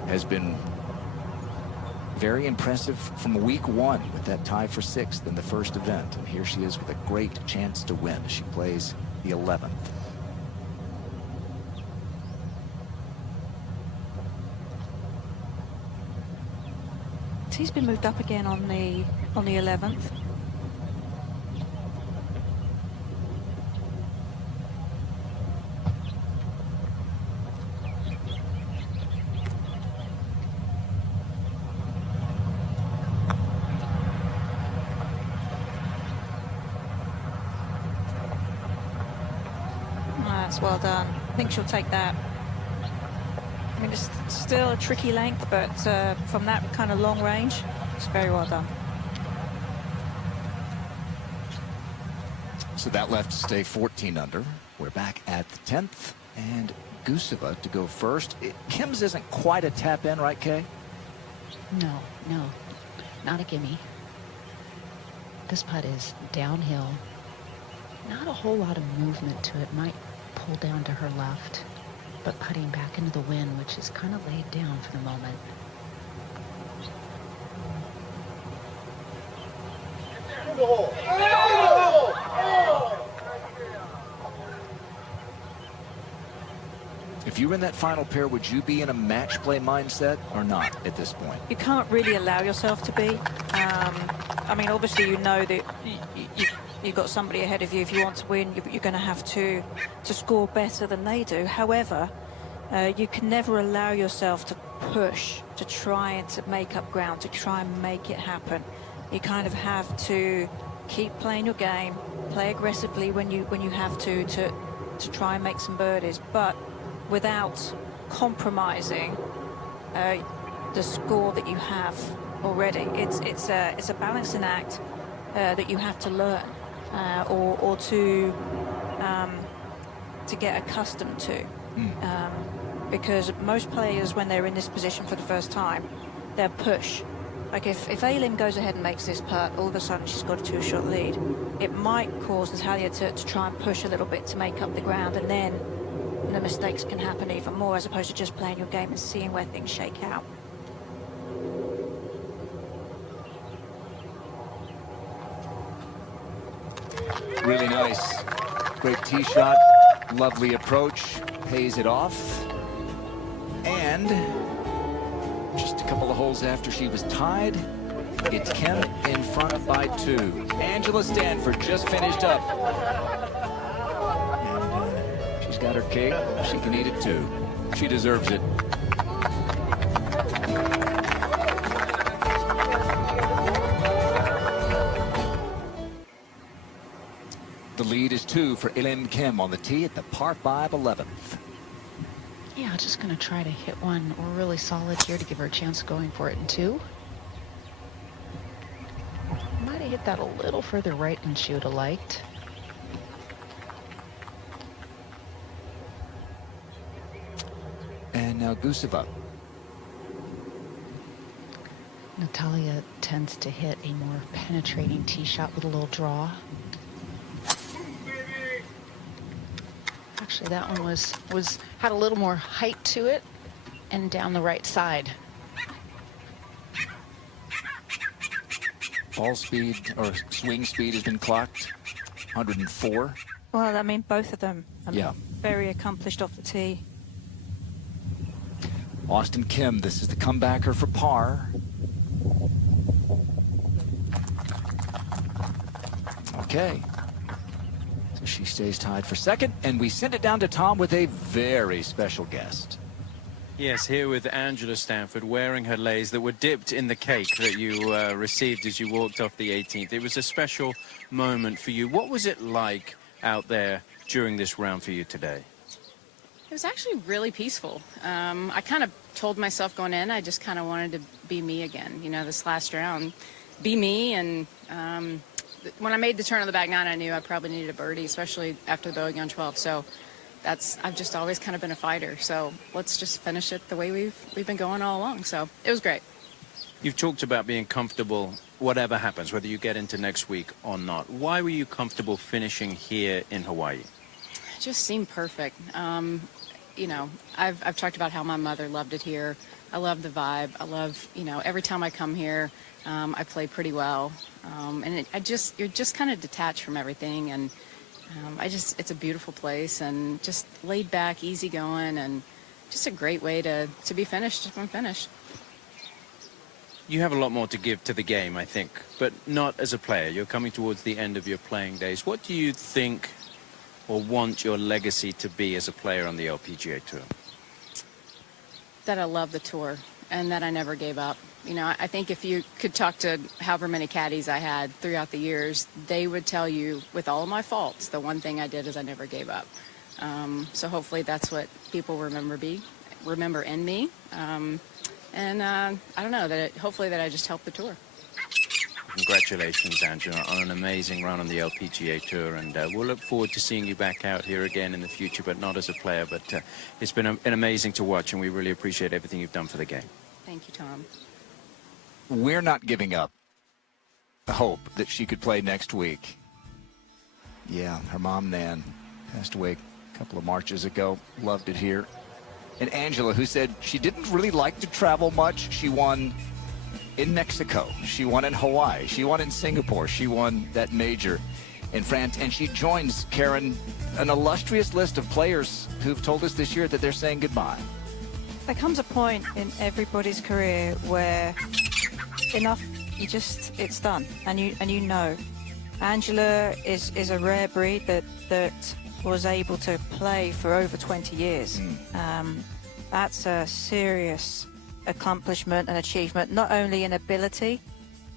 has been very impressive from week 1 with that tie for 6th in the first event. And here she is with a great chance to win. She plays the 11th. He's been moved up again on the 11th. That's well done. I think she'll take that. I mean, it's still a tricky length, but from that kind of long range, it's very well done. So that left to stay 14 under. We're back at the 10th, and Guseva to go first. Kim's isn't quite a tap in, right, Kay? No, not a gimme. This putt is downhill. Not a whole lot of movement to it. Might pull down to her left, but putting back into the wind, which is kind of laid down for the moment. If you were in that final pair, would you be in a match play mindset or not at this point? You can't really allow yourself to be. I mean, obviously, you know that you've got somebody ahead of you. If you want to win, you're going to have to score better than they do. However, You can never allow yourself to push, to try and to make up ground, to try and make it happen. You kind of have to keep playing your game, play aggressively when you have to try and make some birdies, but without compromising the score that you have already. It's a balancing act that you have to learn or to get accustomed to. Because most players, when they're in this position for the first time, they'll push. Like if Aileen goes ahead and makes this putt, all of a sudden she's got a 2-shot lead. It might cause Natalia to try and push a little bit to make up the ground, and then the mistakes can happen even more, as opposed to just playing your game and seeing where things shake out. Really nice. Great tee shot. Lovely approach. Pays it off. And just a couple of holes after she was tied, it's Kim in front by 2. Angela Stanford just finished up. And she's got her cake. She can eat it too. She deserves it. The lead is 2 for Elim Kim on the tee at the par 5 11th. Yeah, just going to try to hit one really solid here to give her a chance of going for it in 2. Might have hit that a little further right than she would have liked. And now Guseva. Natalia tends to hit a more penetrating tee shot with a little draw. Actually, that one had a little more height to it and down the right side. Ball speed or swing speed has been clocked 104. Well, I mean, both of them are Yeah. very accomplished off the tee. Austin Kim, this is the comebacker for par. Okay. So she stays tied for second, and we send it down to Tom with a very special guest. Yes, here with Angela Stanford wearing her leis that were dipped in the cake that you received as you walked off the 18th. It was a special moment for you. What was it like out there during this round for you today? It was actually really peaceful. I kind of told myself going in, I just kind of wanted to be me again, you know, this last round. Be me, and when I made the turn on the back nine, I knew I probably needed a birdie, especially after the bogey on 12. So I've just always kind of been a fighter. So let's just finish it the way we've been going all along. So it was great. You've talked about being comfortable, whatever happens, whether you get into next week or not. Why were you comfortable finishing here in Hawaii? It just seemed perfect. You know, I've talked about how my mother loved it here. I love the vibe. I love, you know, every time I come here, I play pretty well. And you're just kind of detached from everything. And it's a beautiful place and just laid back, easy going, and just a great way to be finished if I'm finished. You have a lot more to give to the game, I think, but not as a player. You're coming towards the end of your playing days. What do you think or want your legacy to be as a player on the LPGA Tour? That I love the tour and that I never gave up. You know, I think if you could talk to however many caddies I had throughout the years, they would tell you, with all of my faults, the one thing I did is I never gave up. So hopefully that's what people remember in me. And I don't know, hopefully that I just helped the tour. Congratulations, Angela, on an amazing run on the LPGA Tour, and we'll look forward to seeing you back out here again in the future, but not as a player. But it's been amazing to watch, and we really appreciate everything you've done for the game. Thank you, Tom. We're not giving up the hope that she could play next week. Yeah, her mom, Nan, passed away a couple of Marches ago. Loved it here. And Angela, who said she didn't really like to travel much. She won in Mexico. She won in Hawaii. She won in Singapore. She won that major in France. And she joins, Karen, an illustrious list of players who've told us this year that they're saying goodbye. There comes a point in everybody's career where enough, it's done, and you know. Angela is a rare breed that was able to play for over 20 years. That's a serious accomplishment and achievement, not only in ability,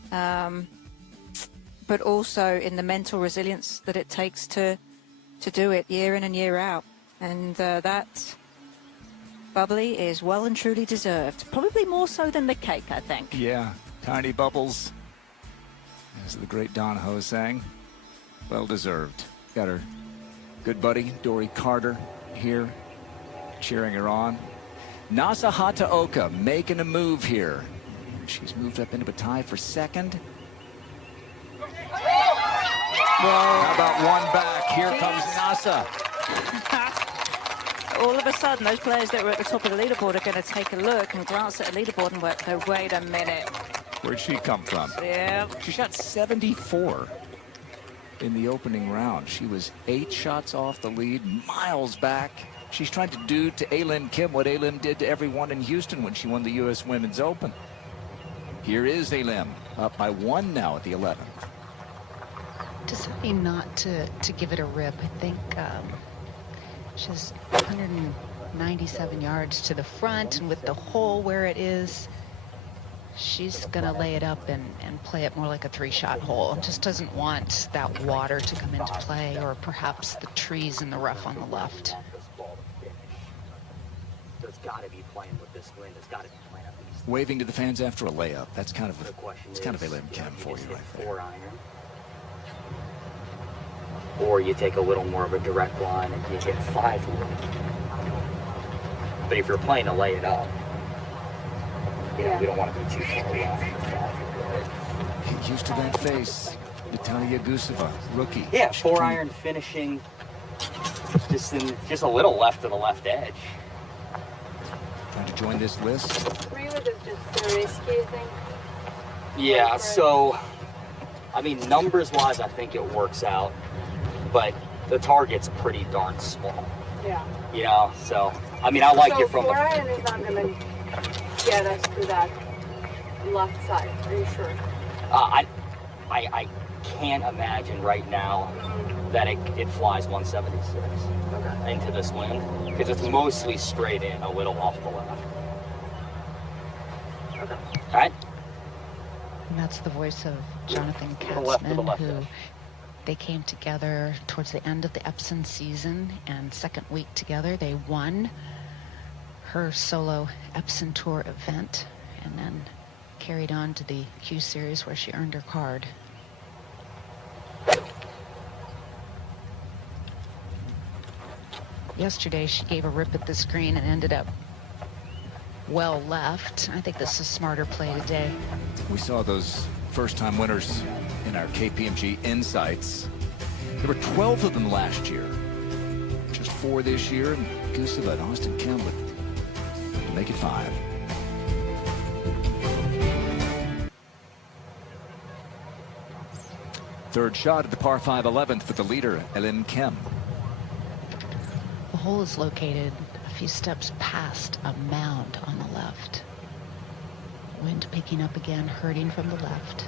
but also in the mental resilience that it takes to do it year in and year out. And that bubbly is well and truly deserved. Probably more so than the cake, I think. Yeah, tiny bubbles, as the great Don Ho sang. Well deserved. Got her good buddy, Dory Carter, here, cheering her on. Nasa Hataoka making a move here. She's moved up into a tie for second. How about one back? Here comes Nasa. All of a sudden, those players that were at the top of the leaderboard are going to take a look and glance at the leaderboard and go, wait a minute. Where'd she come from? Yeah. She shot 74 in the opening round. She was 8 shots off the lead, miles back. She's trying to do to A-Lim Kim what A-Lim did to everyone in Houston when she won the U.S. Women's Open. Here is A-Lim, up by 1 now at the 11th. Deciding not to give it a rip. I think she's 197 yards to the front, and with the hole where it is, she's gonna lay it up and play it more like a 3-shot hole. Just doesn't want that water to come into play, or perhaps the trees in the rough on the left. There's got to be playing with this wind. There's got to be playing at least. Waving to the fans after a layup. That's kind of It's kind of A-Lim Kim for you right there. 4-iron. Or you take a little more of a direct line and you get 5 wood. But if you're playing to lay it up, you know, we don't want to be too far left. Get used to that face. Natalia Guseva, rookie. Yeah, 4-iron finishing just a little left of the left edge. Trying to join this list. 3 wood is just so risky, I think. Yeah, so, I mean, numbers-wise, I think it works out. But the target's pretty darn small. Yeah. You know, so, I mean, I like it from 4-iron is not going to get us to that left side, are you sure? I can't imagine right now that it flies 176 into this wind, because it's mostly straight in, a little off the left. Okay. All right? And that's the voice of Jonathan To the left, Katzman, who edge. they came together towards the end of the Epson season, and second week together they won her solo Epson Tour event, and then carried on to the Q Series where she earned her card. Yesterday she gave a rip at the screen and ended up well left. I think this is smarter play today. We saw those first-time winners in our KPMG Insights. There were 12 of them last year. Just 4 this year. And Guseva and Austin Kim would make it 5. Third shot at the par 5 11th for the leader, A-Lim Kim. The hole is located a few steps past a mound on the left. Wind picking up again, hurting from the left.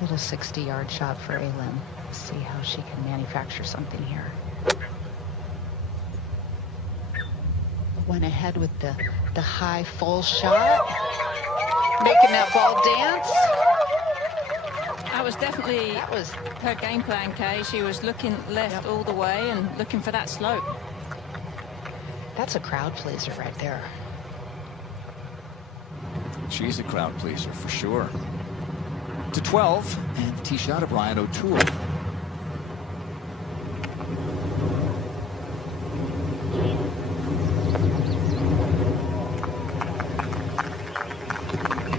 Little 60-yard shot for A-Lim. See how she can manufacture something here. Went ahead with the high full shot. Making that ball dance. That was definitely her game plan, Kay. She was looking left all the way and looking for that slope. That's a crowd pleaser right there. She's a crowd pleaser for sure. To 12, and the tee shot of Ryan O'Toole.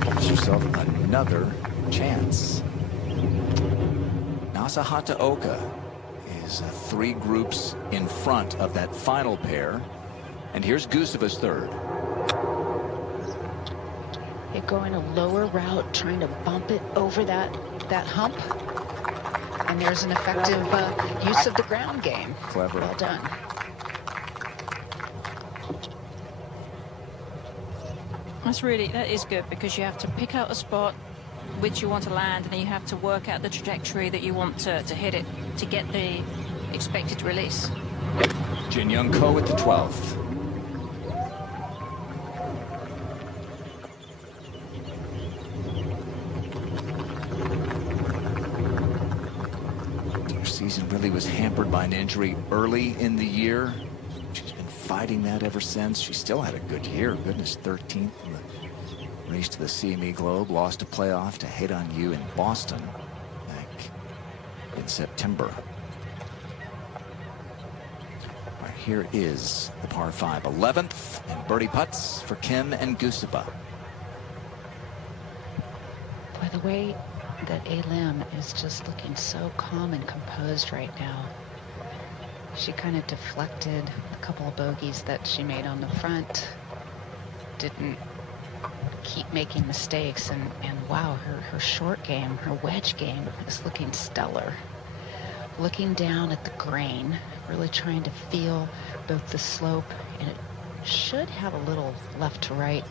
Gives yourself another chance. Nasa Hataoka is 3 groups in front of that final pair. And here's Guseva's third. They're going a lower route, trying to bump it over that hump. And there's an effective use of the ground game. Clever. Well done. That is good, because you have to pick out a spot which you want to land, and then you have to work out the trajectory that you want to hit it to get the expected release. Jin Young Ko at the 12th. was hampered by an injury early in the year. She's been fighting that ever since. She still had a good year. Goodness, 13th in the race to the CME Globe. Lost a playoff to Hate On You in Boston back in September. Right, here is the par 5, 11th, and birdie putts for Kim and Guseva. By the way that Lim is just looking so calm and composed right now. She kind of deflected a couple of bogeys that she made on the front. Didn't keep making mistakes, and wow, her short game, her wedge game is looking stellar. Looking down at the grain, really trying to feel both the slope, and it should have a little left to right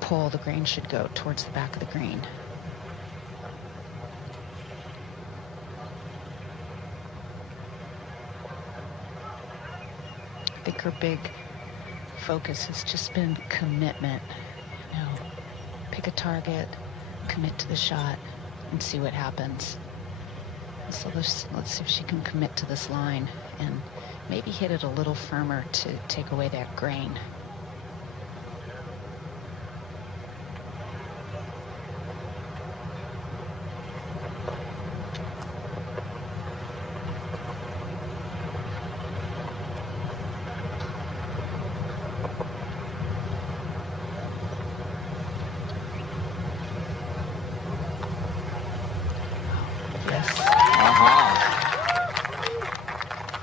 pull. The grain should go towards the back of the green. I think her big focus has just been commitment. You know, pick a target, commit to the shot, and see what happens. So let's see if she can commit to this line and maybe hit it a little firmer to take away that grain.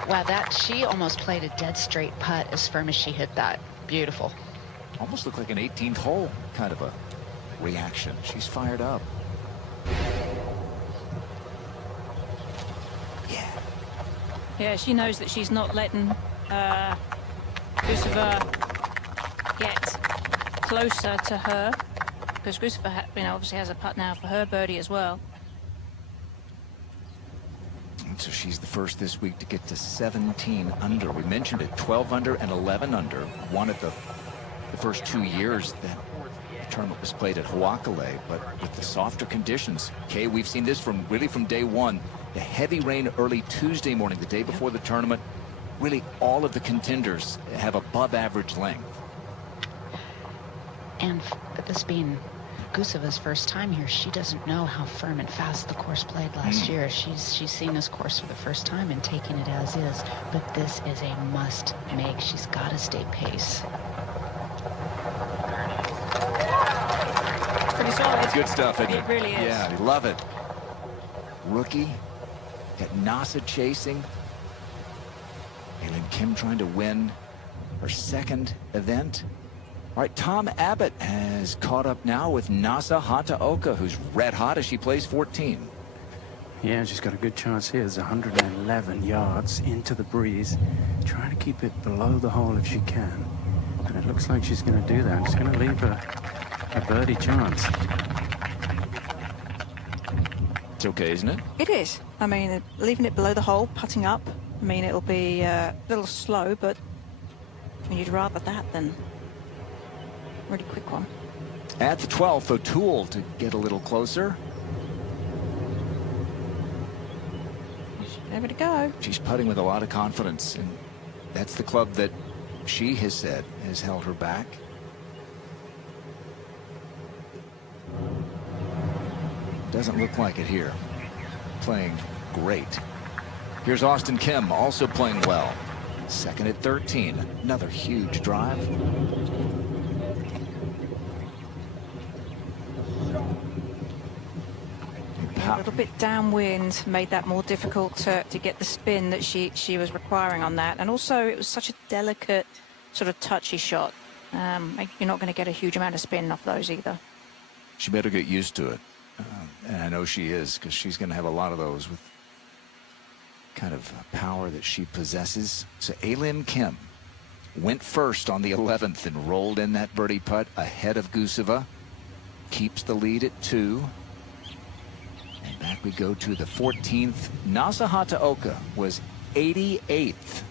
Wow, that she almost played a dead straight putt as firm as she hit that. Beautiful. Almost looked like an 18th hole kind of a reaction. She's fired up. Yeah. Yeah, she knows that she's not letting Guseva get closer to her, because Guseva, obviously has a putt now for her birdie as well. So she's the first this week to get to 17 under. We mentioned it, 12 under and 11 under. One of the first 2 years that the tournament was played at Hoakalei, but with the softer conditions. Okay, we've seen this from day one. The heavy rain early Tuesday morning, the day before the tournament. Really, all of the contenders have above average length. And this being Guseva's first time here, she doesn't know how firm and fast the course played last year. She's seen this course for the first time and taking it as is, but this is a must make. She's got to stay pace. Pretty solid. Good stuff, isn't it? It really is. Yeah, I love it. Rookie, got Nasa chasing. And then Kim trying to win her second event. All right, Tom Abbott has caught up now with Nasa Hataoka, who's red hot as she plays 14. Yeah, she's got a good chance here. There's 111 yards into the breeze. Trying to keep it below the hole if she can. And it looks like she's going to do that. It's going to leave a birdie chance. It's okay, isn't it? It is. I mean, leaving it below the hole, putting up. I mean, it'll be a little slow, but I mean, you'd rather that than really quick one. At the 12th, O'Toole to get a little closer. There we go. She's putting with a lot of confidence, and that's the club that she has said has held her back. Doesn't look like it here. Playing great. Here's Austin Kim, also playing well. Second at 13. Another huge drive. A little bit downwind made that more difficult to get the spin that she was requiring on that. And also, it was such a delicate, sort of touchy shot. You're not going to get a huge amount of spin off those either. She better get used to it. And I know she is, because she's going to have a lot of those with kind of power that she possesses. So Lim Kim went first on the 11th and rolled in that birdie putt ahead of Guseva. Keeps the lead at 2. And back we go to the 14th. Nasa Hataoka was 88th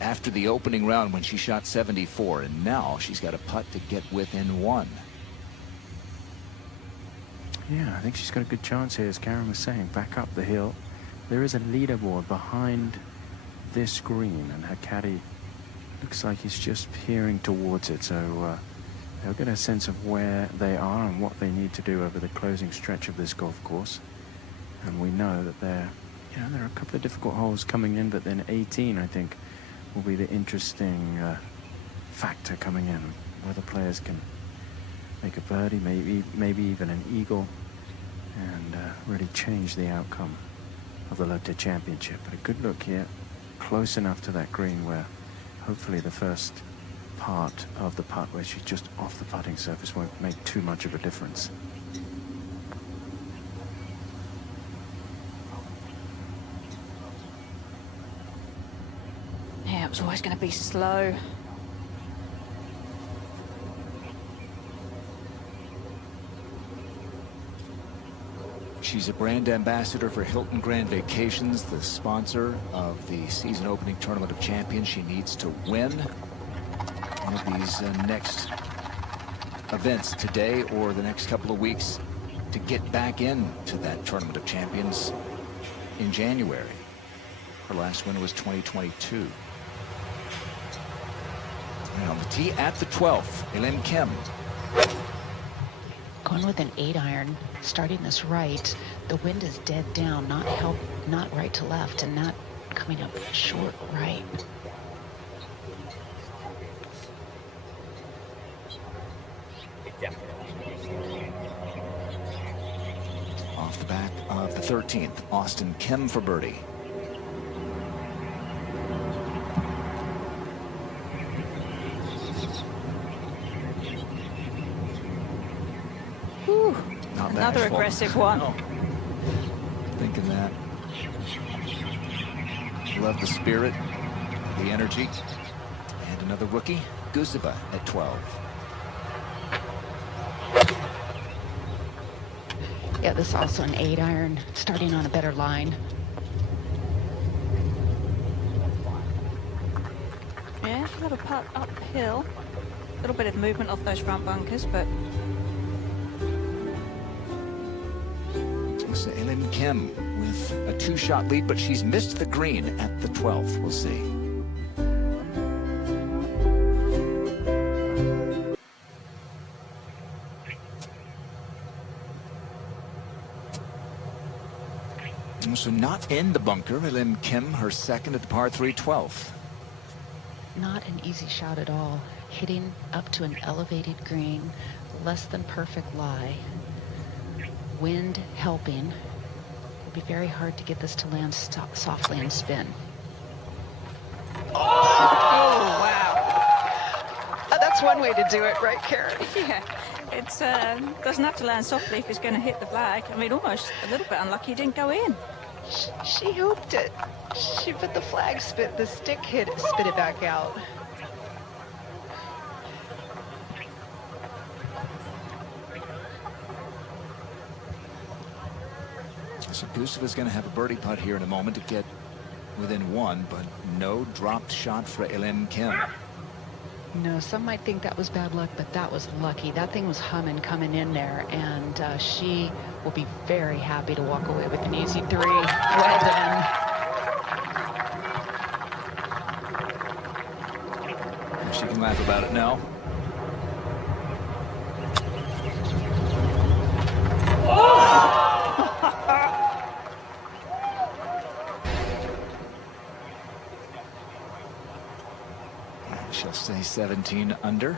after the opening round when she shot 74. And now she's got a putt to get within 1. Yeah, I think she's got a good chance here, as Karen was saying. Back up the hill, there is a leaderboard behind this green, and her caddy looks like he's just peering towards it. So they'll get a sense of where they are and what they need to do over the closing stretch of this golf course. And we know that there are a couple of difficult holes coming in, but then 18, I think, will be the interesting factor coming in, whether players can make a birdie, maybe even an eagle, and really change the outcome of the LOTTE Championship. But a good look here, close enough to that green where hopefully the first part of the putt, where she's just off the putting surface, won't make too much of a difference. Yeah, it was always going to be slow. She's a brand ambassador for Hilton Grand Vacations, the sponsor of the season opening Tournament of Champions. She needs to win one of these next events today or the next couple of weeks to get back into that Tournament of Champions in January. Her last win was 2022. And on the tee at the 12th, Elim Kim. Going with an 8-iron, starting this right. The wind is dead down, not right to left, and not coming up short right. Off the back of the 13th, Austin Kim for birdie. Whew, Not another bashful. aggressive one. No. Thinking that. Love the spirit, the energy. And another rookie, Guzeva at 12. Yeah, this is also an 8-iron, starting on a better line. Yeah, a little putt uphill. A little bit of movement off those front bunkers, but So Elim Kim with a 2-shot lead, but she's missed the green at the 12th. We'll see. So not in the bunker, Elim Kim, her second at the par 3 12th. Not an easy shot at all. Hitting up to an elevated green, less than perfect lie. Wind helping. It'll be very hard to get this to land softly and spin. oh wow! That's one way to do it, right, Karen? Yeah, it's doesn't have to land softly if it's going to hit the flag. I mean, almost a little bit unlucky it didn't go in. She hooped it. She put the flag the stick spit it back out. So Guseva's going to have a birdie putt here in a moment to get within one, but no dropped shot for Elim Kim. No, some might think that was bad luck, but that was lucky. That thing was humming coming in there, and she will be very happy to walk away with an easy 3. Well done. She can laugh about it now. She'll stay 17 under.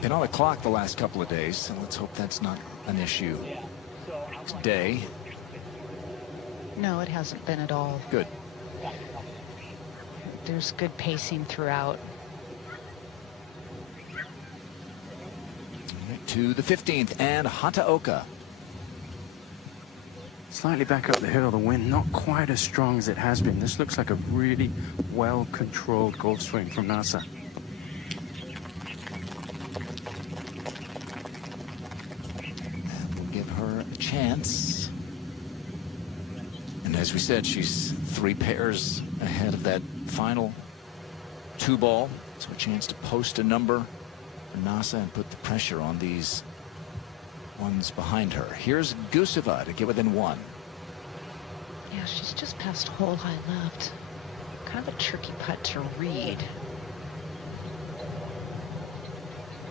Been on the clock the last couple of days, so let's hope that's not an issue today. No, it hasn't been at all. Good. There's good pacing throughout. To the 15th and Hoakalei. Slightly back up the hill, the wind not quite as strong as it has been. This looks like a really well-controlled golf swing from Nasa. We'll give her a chance. And as we said, she's 3 pairs ahead of that final 2-ball. So a chance to post a number for Nasa and put the pressure on these One's behind her. Here's Guseva to get within 1. Yeah, she's just past hole high left. Kind of a tricky putt to read.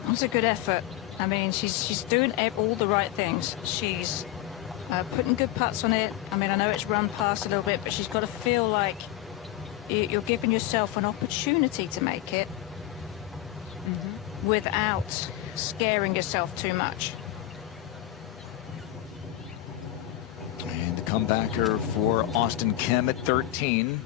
It's a good effort. I mean, she's doing all the right things. She's putting good putts on it. I mean, I know it's run past a little bit, but she's got to feel like you're giving yourself an opportunity to make it without scaring yourself too much. And the comebacker for Austin Kim at 13.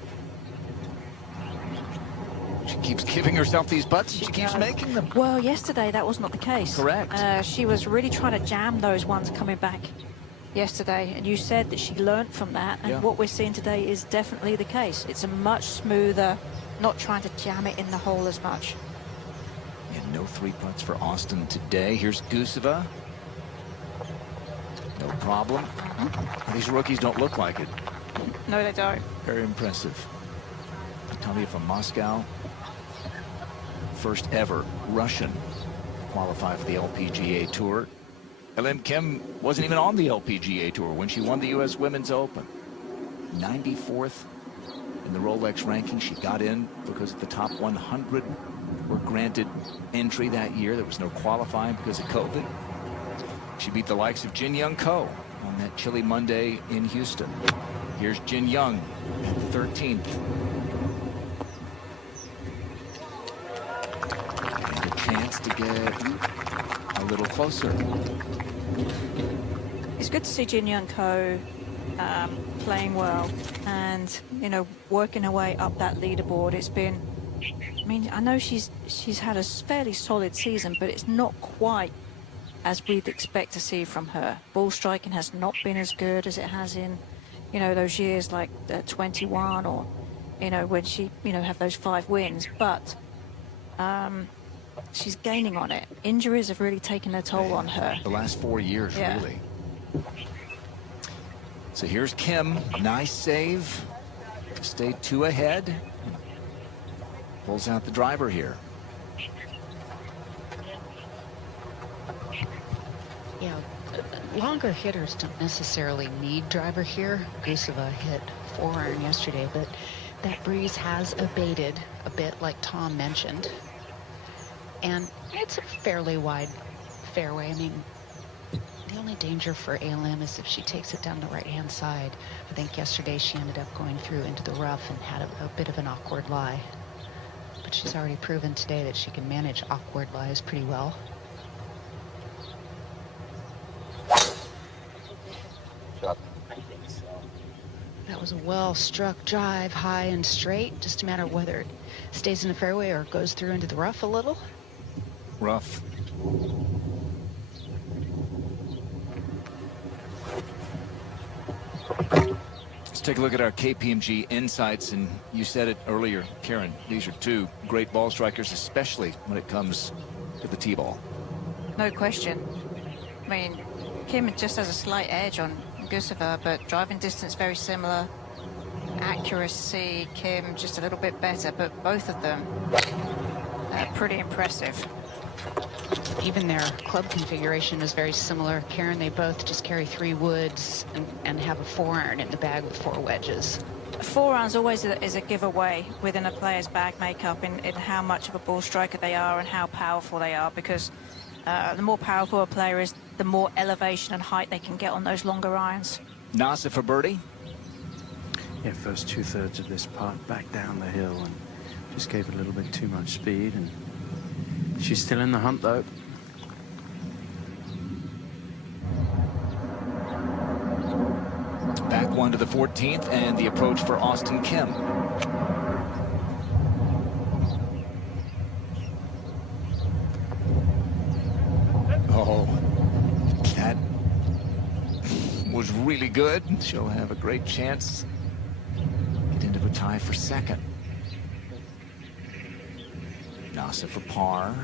She keeps giving herself these putts. She keeps making them. Well, yesterday that was not the case. Correct. She was really trying to jam those ones coming back yesterday, and you said that she learned from that, and what we're seeing today is definitely the case. It's a much smoother, not trying to jam it in the hole as much. And no 3 putts for Austin today. Here's Guseva. No problem. These rookies don't look like it. No, they don't. Very impressive. Natalia from Moscow. First ever Russian qualify for the LPGA Tour. Kim wasn't even on the LPGA Tour when she won the U.S. Women's Open. 94th in the Rolex ranking. She got in because the top 100 were granted entry that year. There was no qualifying because of COVID. She beat the likes of Jin Young Ko on that chilly Monday in Houston. Here's Jin Young at the 13th. And a chance to get a little closer. It's good to see Jin Young Ko playing well and, you know, working her way up that leaderboard. It's been, I mean, I know she's had a fairly solid season, but it's not quite as we'd expect to see from her. Ball striking has not been as good as it has in, you know, those years like 21 or, you know, when she, you know, have those 5 wins. But she's gaining on it. Injuries have really taken their toll on her. The last 4 years, really. So here's Kim. Nice save to stay 2 ahead. Pulls out the driver here. Yeah, longer hitters don't necessarily need driver here. Guseva hit 4-iron yesterday, but that breeze has abated a bit, like Tom mentioned. And it's a fairly wide fairway. I mean, the only danger for ALM is if she takes it down the right-hand side. I think yesterday she ended up going through into the rough and had a bit of an awkward lie. But she's already proven today that she can manage awkward lies pretty well. That was a well-struck drive, high and straight. Just a matter of whether it stays in the fairway or goes through into the rough a little. Rough. Let's take a look at our KPMG insights, and you said it earlier, Karen. These are 2 great ball strikers, especially when it comes to the tee-ball. No question. I mean, Kim just has a slight edge on Guseva, but driving distance very similar. Accuracy, Kim just a little bit better, but both of them pretty impressive. Even their club configuration is very similar. Karen, they both just carry 3 woods and have a 4-iron in the bag with 4 wedges. 4-irons always is a giveaway within a player's bag makeup in how much of a ball striker they are and how powerful they are, because the more powerful a player is, the more elevation and height they can get on those longer irons. Nasa for birdie. Yeah, first 2/3 of this putt back down the hill and just gave it a little bit too much speed, and she's still in the hunt though. Back 1 to the 14th, and the approach for Austin Kim. Oh, that was really good. She'll have a great chance. Get into a tie for 2nd. Nasa for par.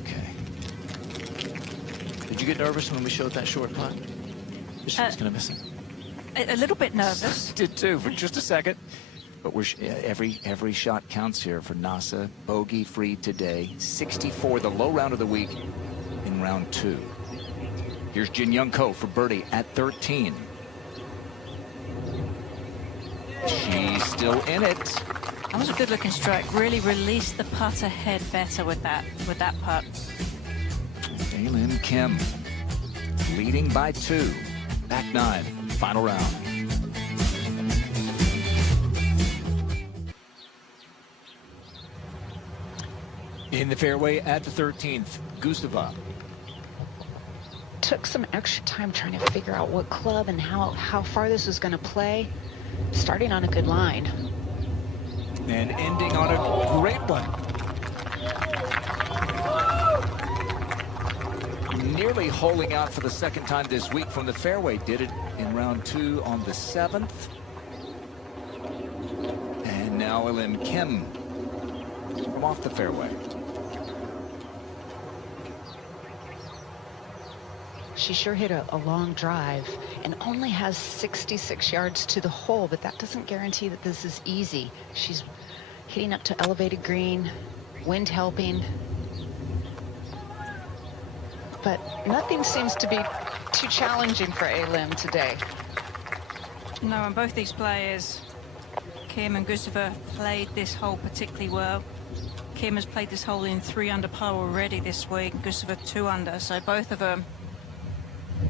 Okay. Did you get nervous when we showed that short putt? She was going to miss it. A little bit nervous. Did too, for just a second. But we're every shot counts here for Nasa. Bogey free today. 64, the low round of the week. round 2. Here's Jin Young Ko for birdie at 13. She's still in it. That was a good looking stroke. Really released the putter head better with that putt. Daylin Kim leading by 2. Back 9, final round. In the fairway at the 13th, Gustava. Took some extra time trying to figure out what club and how far this was going to play. Starting on a good line. And ending on a great one. Nearly holing out for the second time this week from the fairway. Did it in round 2 on the 7th. And now Elim Kim from off the fairway. She sure hit a long drive and only has 66 yards to the hole, but that doesn't guarantee that this is easy. She's hitting up to elevated green, wind helping. But nothing seems to be too challenging for Elim today. No, and both these players, Kim and Gustava, played this hole particularly well. Kim has played this hole in 3 under par already this week, Gustava 2 under, so both of them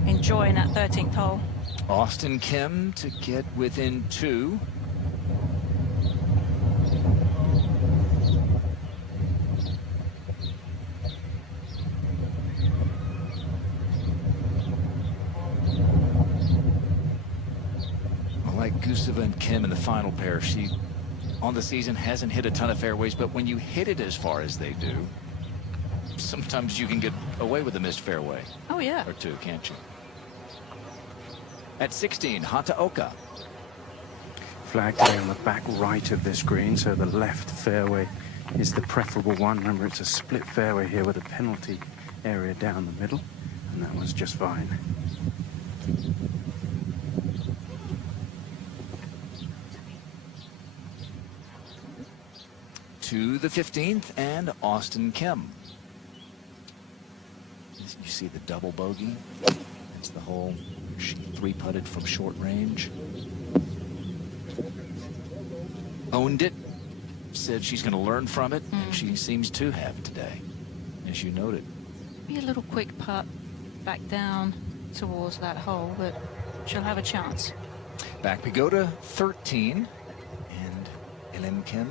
enjoying that 13th hole. Austin Kim to get within 2. Like Gustava and Kim in the final pair, she on the season hasn't hit a ton of fairways, but when you hit it as far as they do, sometimes you can get away with a missed fairway. Oh yeah. Or 2, can't you? At 16, Hoakalei. Flag day on the back right of this green, so the left fairway is the preferable one. Remember, it's a split fairway here with a penalty area down the middle, and that was just fine. To the 15th, and Austin Kim. You see the double bogey. It's the hole. She 3-putted from short range. Owned it. Said she's going to learn from it. And she seems to have today, as you noted. Be a little quick putt back down towards that hole, but she'll have a chance. Back we go to 13. And Elim Kim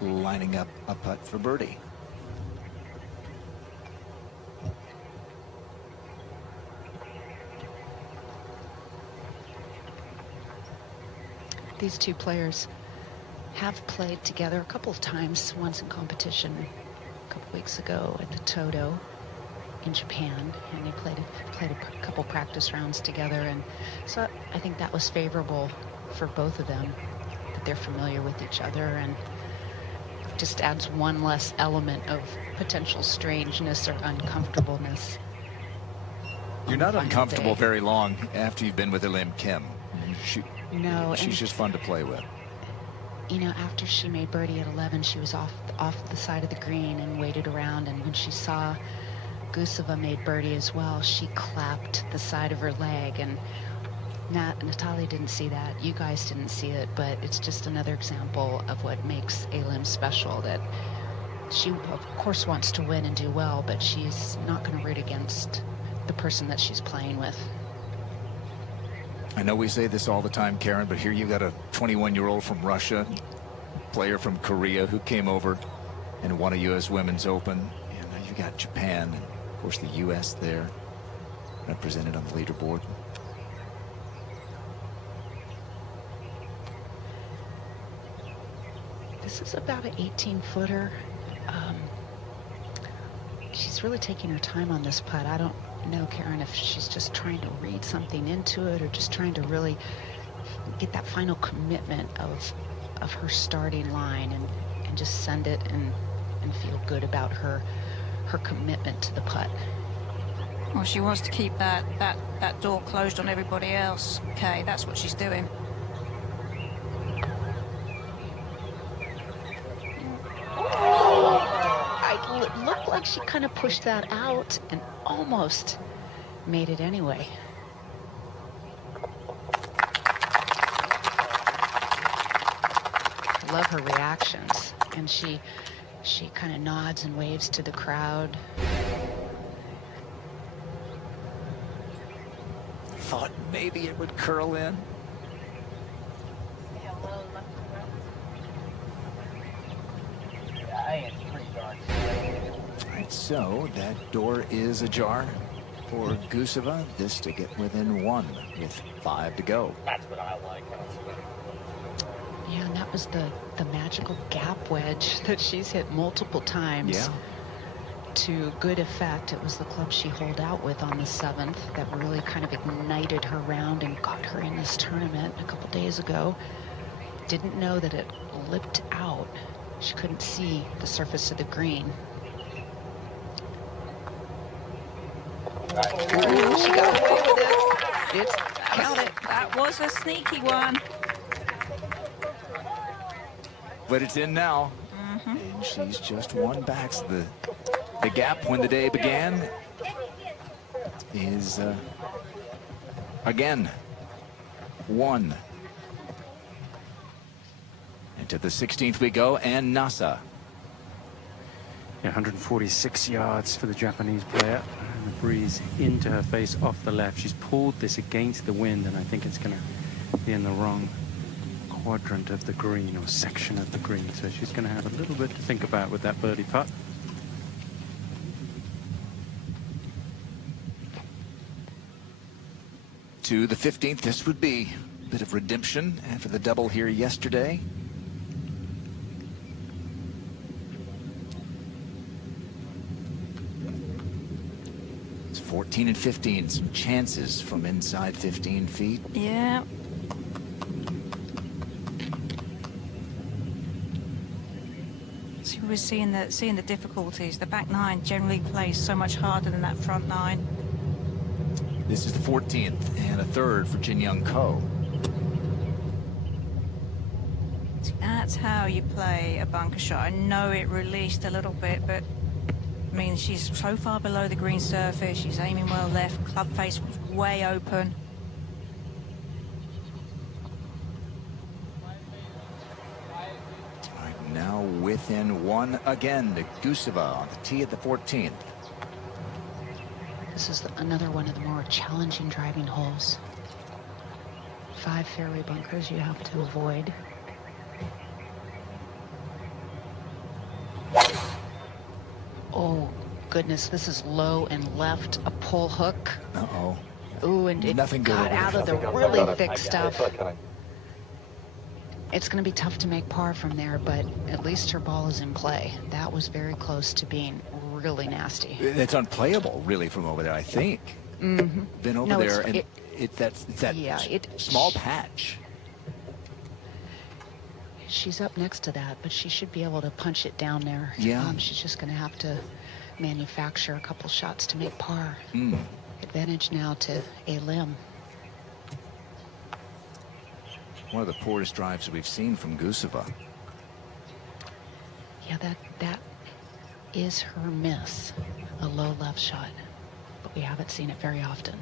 lining up a putt for birdie. These two players have played together a couple of times, once in competition a couple weeks ago at the Toto in Japan, and they played a couple practice rounds together, and so I think that was favorable for both of them, that they're familiar with each other, and just adds one less element of potential strangeness or uncomfortableness. You're not uncomfortable very long after you've been with Elim Kim. No, she's just fun to play with. You know, after she made birdie at 11, she was off the side of the green and waited around, and when she saw Gustava made birdie as well, she clapped the side of her leg, and Natalia didn't see that. You guys didn't see it, but it's just another example of what makes Elim special, that she, of course, wants to win and do well, but she's not going to root against the person that she's playing with. I know we say this all the time, Karen, but here you got a 21-year-old from Russia, player from Korea who came over and won a U.S. Women's Open. And you got Japan and, of course, the U.S. there represented on the leaderboard. This is about an 18-footer. She's really taking her time on this putt. I don't know, Karen, if she's just trying to read something into it or just trying to really get that final commitment of her starting line and just send it and feel good about her commitment to the putt. Well, she wants to keep that door closed on everybody else. Okay, that's what she's doing. It looked like she kind of pushed that out and almost made it anyway. I love her reactions, and she kind of nods and waves to the crowd. Thought maybe it would curl in. Right, so that door is ajar for Guseva. This to get within 1 with 5 to go. That's what I like. Yeah, and that was the magical gap wedge that she's hit multiple times. Yeah. To good effect. It was the club she holed out with on the 7th that really kind of ignited her round and got her in this tournament a couple days ago. Didn't know that it lipped out. She couldn't see the surface of the green. Ooh, she got away with it. It's count it. That was a sneaky one. But it's in now. And she's just 1 back. So the gap when the day began is again 1. And to the 16th we go, and Nasa. Yeah, 146 yards for the Japanese player. And the breeze into her face off the left. She's pulled this against the wind, and I think it's going to be in the wrong quadrant of the green, or section of the green. So she's going to have a little bit to think about with that birdie putt. To the 15th, this would be a bit of redemption after the double here yesterday. It's 14 and 15, some chances from inside 15 feet. Yeah. So we're seeing the difficulties. The back 9 generally plays so much harder than that front 9. This is the 14th and a 3rd for Jin Young Ko. That's how you play a bunker shot. I know it released a little bit, but I mean, she's so far below the green surface. She's aiming well left. Club face was way open. All right, now within 1 again to Guseva on the tee at the 14th. This is another one of the more challenging driving holes. 5 fairway bunkers you have to avoid. Oh, goodness, this is low and left, a pull hook. Uh-oh. Ooh, and it Nothing good got over out there. of the really thick stuff. It's going to be tough to make par from there, but at least her ball is in play. That was very close to being really nasty. It's unplayable, really, from over there, I think. Been over there, and that's that small patch. She's up next to that, but she should be able to punch it down there. Yeah. She's just going to have to manufacture a couple shots to make par. Advantage now to a limb. One of the poorest drives we've seen from Guseva. Yeah, that is her miss, a low left shot, but we haven't seen it very often.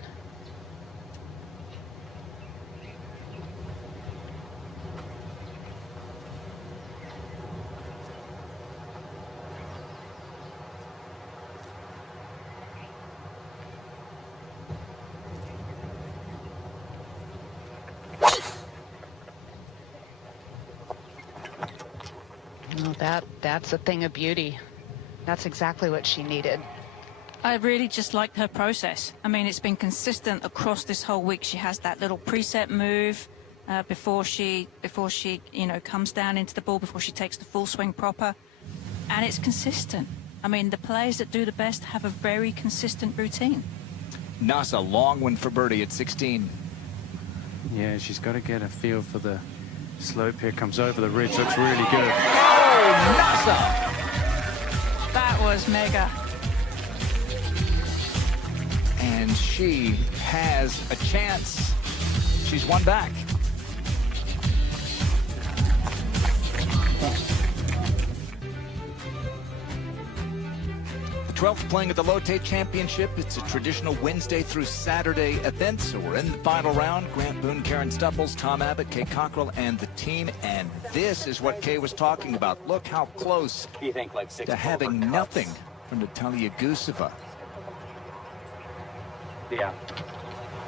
No, that's a thing of beauty. That's exactly what she needed. I really just liked her process. I mean, it's been consistent across this whole week. She has that little preset move before she comes down into the ball, before she takes the full swing proper, and it's consistent. I mean, the players that do the best have a very consistent routine. Nasa, long one for birdie at 16. Yeah, she's got to get a feel for the slope here. Comes over the ridge, looks really good. Oh, Nasa! That was mega. And she has a chance. She's 1 back. The 12th playing at the Lotte Championship. It's a traditional Wednesday through Saturday event, so we're in the final round. Grant Boone, Karen Stupples, Tom Abbott, Kay Cockrell, and the team. And this is what Kay was talking about. Look how close You think like 6 to having overcuts. nothing from Natalia Guseva. Yeah.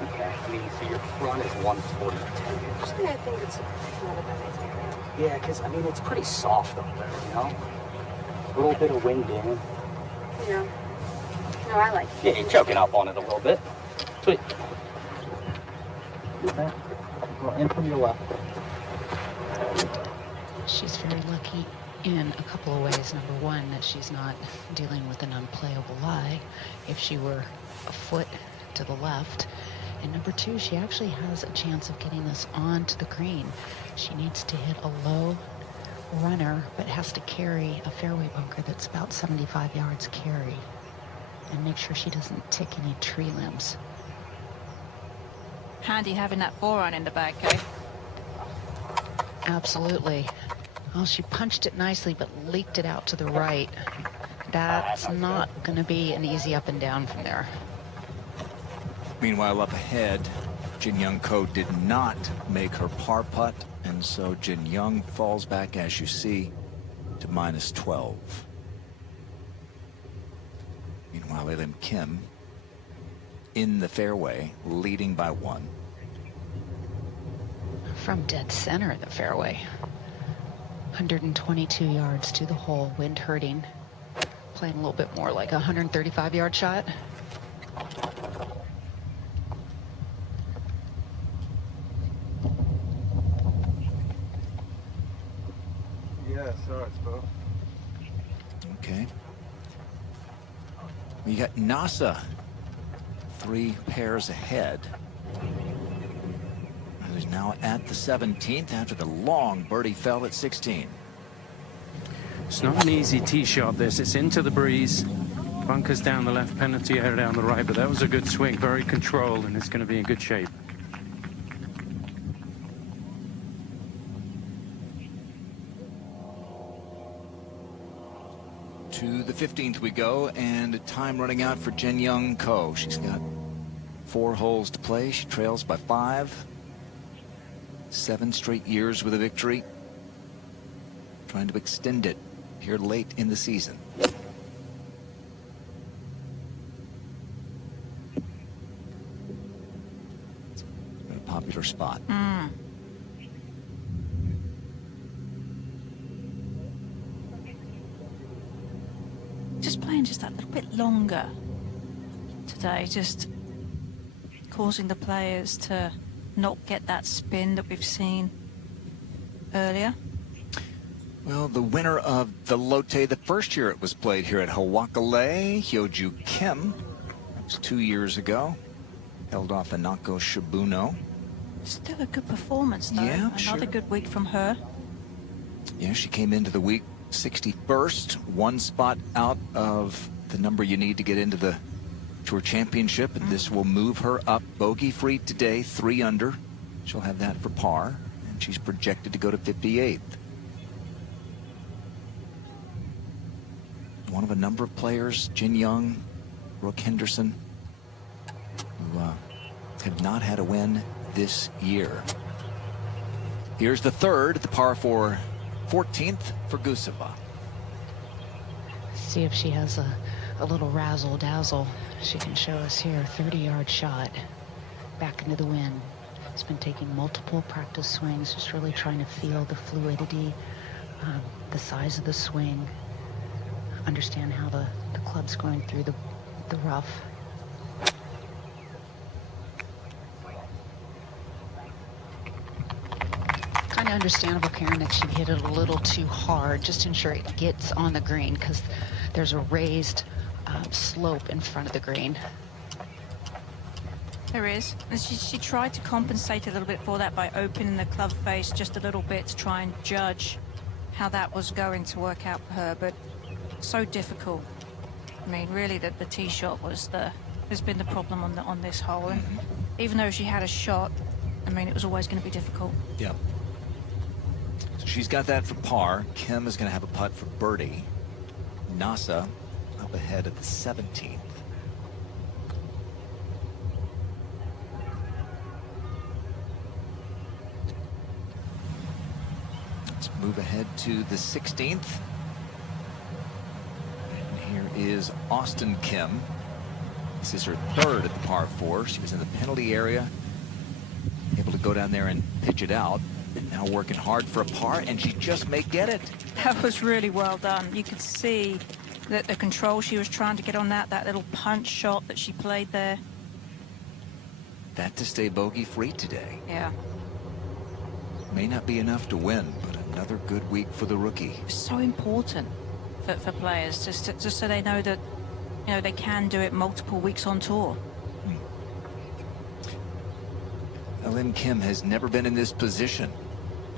Okay. I mean, so your front is 142. Actually, I think it's not a bad idea. Yeah, because, I mean, it's pretty soft up there, you know? A little bit of wind in. Yeah. No, I like it. Yeah, you're choking up on it a little bit. Sweet. Okay. Well, in from your left. She's very lucky in a couple of ways. Number one, that she's not dealing with an unplayable lie if she were a foot to the left. And number two, she actually has a chance of getting this onto the green. She needs to hit a low runner, but has to carry a fairway bunker that's about 75 yards carry. And make sure she doesn't tick any tree limbs. Handy having that 4-iron in the bag, Kay. Absolutely. Well, she punched it nicely, but leaked it out to the right. That's not going to be an easy up and down from there. Meanwhile, up ahead, Jin Young Ko did not make her par putt, and so Jin Young falls back, as you see, to -12. Meanwhile, Elim Kim in the fairway, leading by 1. From dead center of the fairway. 122 yards to the hole, wind hurting. Playing a little bit more like a 135-yard shot. Yeah, sorry, it's both. Okay. You got NASA 3 pairs ahead. Who's now at the 17th after the long birdie fell at 16. It's not an easy tee shot, this. It's into the breeze. Bunkers down the left, penalty area down the right, but that was a good swing, very controlled, and it's going to be in good shape. To the 15th we go, and time running out for Jin Young Ko. She's got 4 holes to play. She trails by 5. 7 straight years with a victory. Trying to extend it here late in the season. A popular spot. Just playing just that little bit longer today, just causing the players to not get that spin that we've seen earlier. Well, the winner of the Lotte, the first year it was played here at Hoakalei, Hyoju Kim, that was 2 years ago, held off Inako Shibuno. Still a good performance, though. Yeah, Another sure. good week from her. Yeah, she came into the week 61st, 1 spot out of the number you need to get into the Tour Championship, and this will move her up bogey-free today, 3 under. She'll have that for par, and she's projected to go to 58th. One of a number of players, Jin Young, Brooke Henderson, who have not had a win this year. Here's the 3rd, the par for 14th for Guseva. See if she has a little razzle-dazzle she can show us here. 30-yard shot back into the wind. She's been taking multiple practice swings, just really trying to feel the fluidity, the size of the swing, understand how the club's going through the rough. Kind of understandable, Karen, that she hit it a little too hard, just to ensure it gets on the green, because there's a raised slope in front of the green. There is. And she tried to compensate a little bit for that by opening the club face just a little bit to try and judge how that was going to work out for her, but so difficult. I mean, really, the tee shot has been the problem on this hole. And even though she had a shot, I mean, it was always going to be difficult. Yeah. So she's got that for par. Kim is going to have a putt for birdie. NASA up ahead of the 17th. Let's move ahead to the 16th. And here is Austin Kim. This is her third at the par 4. She was in the penalty area, able to go down there and pitch it out. And now working hard for a par, and she just may get it. That was really well done. You could see that the control she was trying to get on that little punch shot that she played there. That to stay bogey-free today. Yeah. May not be enough to win, but another good week for the rookie. So important for players, just so they know that, you know, they can do it multiple weeks on tour. Lin Kim has never been in this position,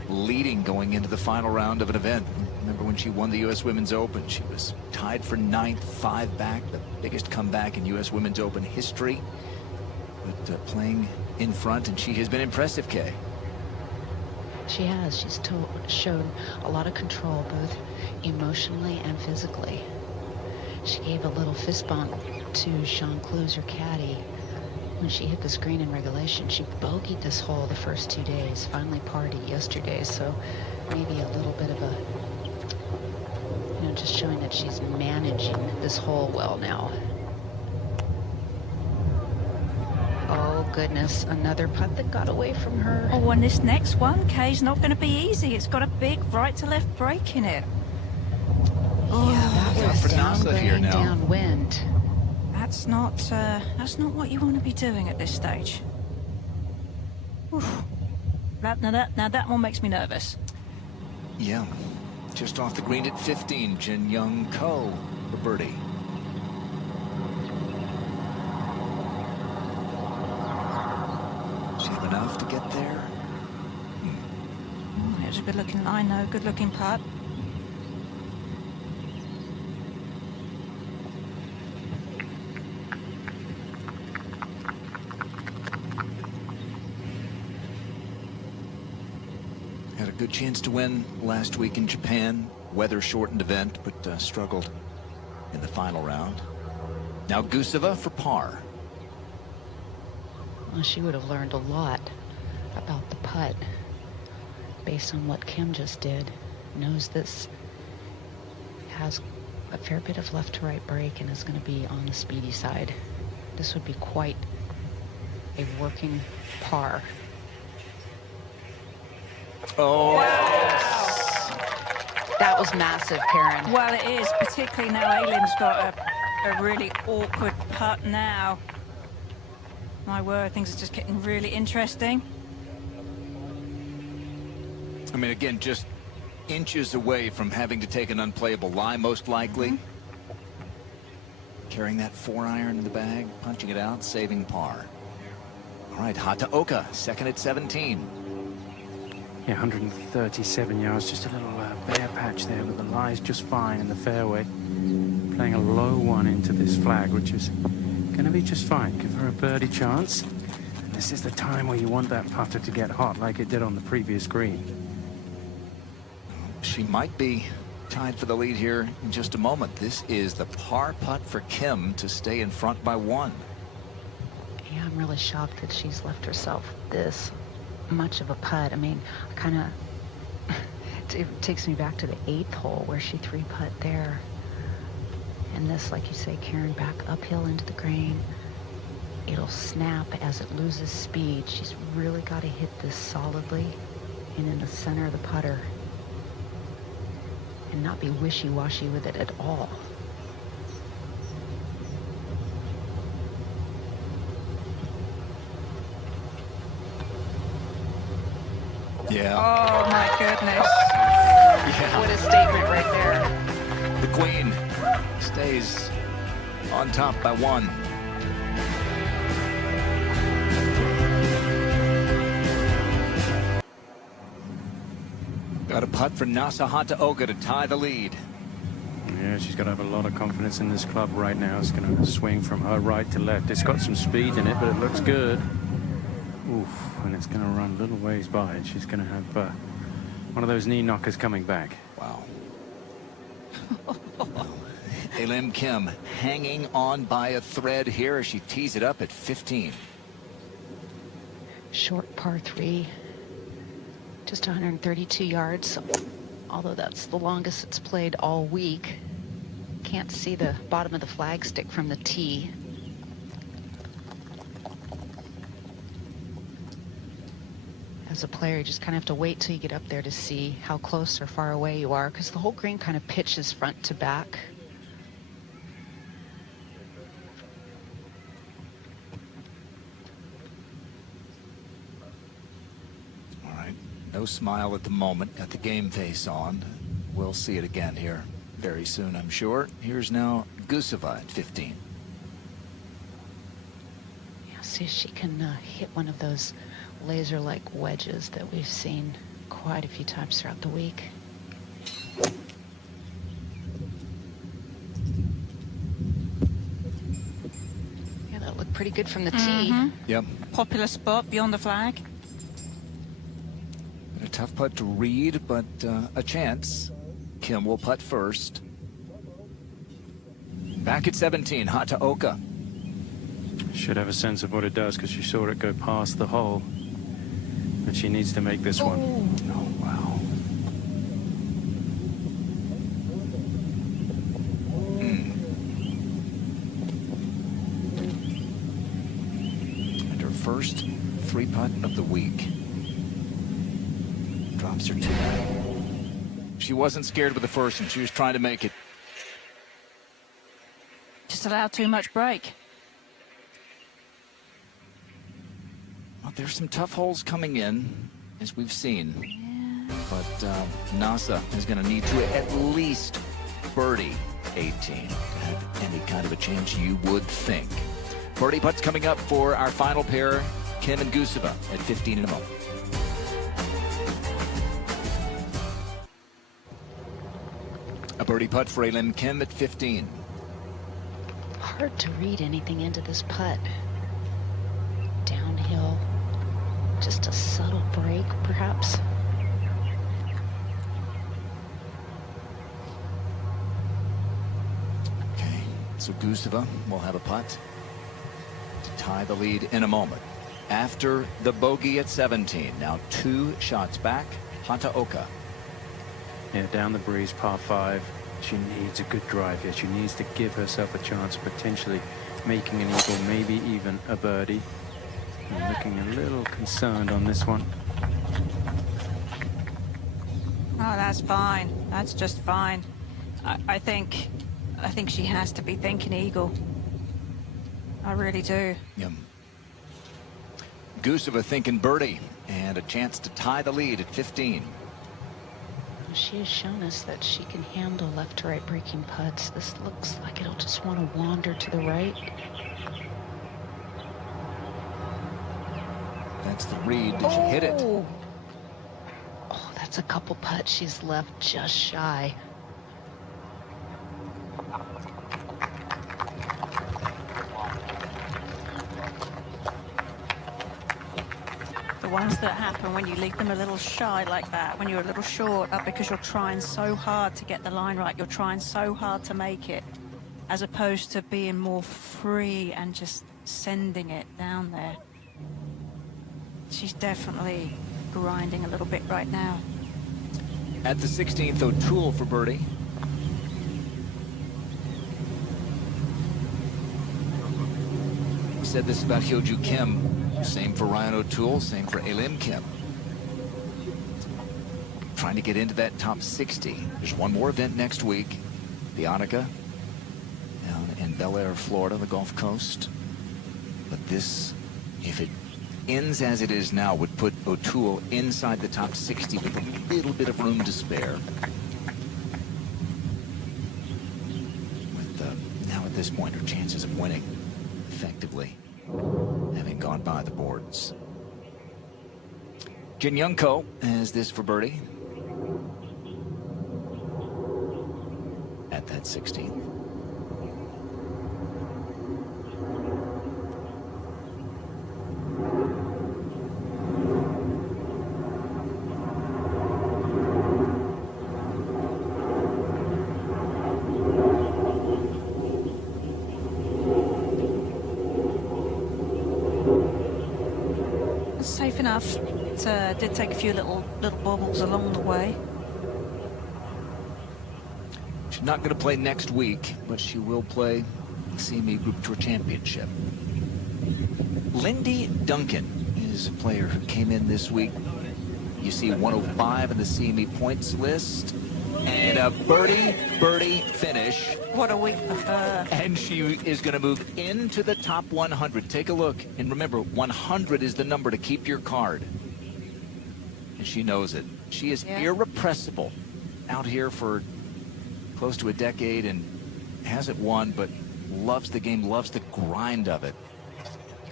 leading going into the final round of an event. Remember when she won the U.S. Women's Open? She was tied for 9th, 5 back, the biggest comeback in U.S. Women's Open history. But playing in front, and she has been impressive, Kay. She has. She's shown a lot of control, both emotionally and physically. She gave a little fist bump to Sean Clues, her caddy, when she hit the screen in regulation. She bogeyed this hole the first 2 days, finally partied yesterday, so maybe a little bit of a, you know, just showing that she's managing this hole well now. Oh goodness, another putt that got away from her. Oh, and this next one, Kay's not going to be easy. It's got a big right to left break in it. Oh, yeah, that was downgrade, downwind. That's not what you want to be doing at this stage. Oof. Now that one makes me nervous. Yeah, just off the green at 15, Jin Young Ko for birdie. Does she have enough to get there? It was a good-looking line, though. Good-looking putt. Had a good chance to win last week in Japan. Weather-shortened event, but struggled in the final round. Now Guseva for par. Well, she would have learned a lot about the putt based on what Kim just did. Knows this has a fair bit of left to right break and is going to be on the speedy side. This would be quite a working par. Oh, that was massive, Karen. Well, it is, particularly now Alim's got a really awkward putt now. My word, things are just getting really interesting. I mean, again, just inches away from having to take an unplayable lie, most likely. Carrying that 4-iron in the bag, punching it out, saving par. All right, Hataoka, second at 17. Yeah, 137 yards, just a little bare patch there, but the lie's just fine in the fairway. Playing a low one into this flag, which is going to be just fine. Give her a birdie chance. And this is the time where you want that putter to get hot like it did on the previous green. She might be tied for the lead here in just a moment. This is the par putt for Kim to stay in front by 1. Yeah, I'm really shocked that she's left herself this much of a putt. I mean, kind of it takes me back to the 8th hole where she 3-putt there. And this, like you say, Karen, back uphill into the green. It'll snap as it loses speed. She's really got to hit this solidly and in the center of the putter and not be wishy-washy with it at all. Yeah. Oh, my goodness. Yeah. What a statement right there. The Queen stays on top by 1. Got a putt for Nasa Hataoka to tie the lead. Yeah, she's got to have a lot of confidence in this club right now. It's going to swing from her right to left. It's got some speed in it, but it looks good. Oof, and it's going to run a little ways by, and she's going to have one of those knee knockers coming back. Wow. Elim Kim hanging on by a thread here as she tees it up at 15. Short par 3, just 132 yards, although that's the longest it's played all week. Can't see the bottom of the flagstick from the tee. As a player, you just kind of have to wait till you get up there to see how close or far away you are, because the whole green kind of pitches front to back. All right, no smile at the moment. Got the game face on. We'll see it again here very soon, I'm sure. Here's now Guseva at 15. Yeah, see if she can hit one of those laser-like wedges that we've seen quite a few times throughout the week. Yeah, that looked pretty good from the tee. Yep. Popular spot beyond the flag. A tough putt to read, but a chance. Kim will putt first. Back at 17, Hoakalei. Should have a sense of what it does because she saw it go past the hole. But she needs to make this one. Oh, wow. And her first 3-putt of the week. Drops her 2. She wasn't scared with the first one. She was trying to make it. Just allowed too much break. Well, there's some tough holes coming in, as we've seen. But NASA is going to need to at least birdie 18 to have any kind of a chance, you would think. Birdie putts coming up for our final pair, Kim and Guseva, at 15 in a moment. A birdie putt for Elim Kim at 15. Hard to read anything into this putt. Downhill, just a subtle break, perhaps. Okay, so Guseva will have a putt to tie the lead in a moment. After the bogey at 17, now 2 shots back, Hoakalei. Yeah, down the breeze, par 5. She needs a good drive here. She needs to give herself a chance of potentially making an eagle, maybe even a birdie. I'm looking a little concerned on this one. Oh, that's fine. That's just fine. I think she has to be thinking eagle. I really do. Yeah. Guseva thinking birdie and a chance to tie the lead at 15. She has shown us that she can handle left to right breaking putts. This looks like it'll just want to wander to the right. That's the read. Did she hit it? Oh, that's a couple putts she's left just shy. The ones that happen when you leave them a little shy like that, when you're a little short, are because you're trying so hard to get the line right. You're trying so hard to make it, as opposed to being more free and just sending it down there. She's definitely grinding a little bit right now. At the 16th, O'Toole for birdie. We said this about Hyoju Kim. Same for Ryan O'Toole, same for Elim Kim. Trying to get into that top 60. There's one more event next week. The Annika down in Bel Air, Florida, the Gulf Coast. But this, if it ends as it is now, would put O'Toole inside the top 60 with a little bit of room to spare. With now at this point, her chances of winning effectively having gone by the boards. Jin Young Ko has this for birdie at that 16th. It's safe enough. It did take a few little bobbles along the way. She's not going to play next week, but she will play the CME Group Tour Championship. Lindy Duncan is a player who came in this week. You see 105 in the CME points list. And a birdie finish. What a week for her. And she is going to move into the top 100. Take a look. And remember, 100 is the number to keep your card. And she knows it. She is irrepressible. Out here for close to a decade and hasn't won, but loves the game, loves the grind of it.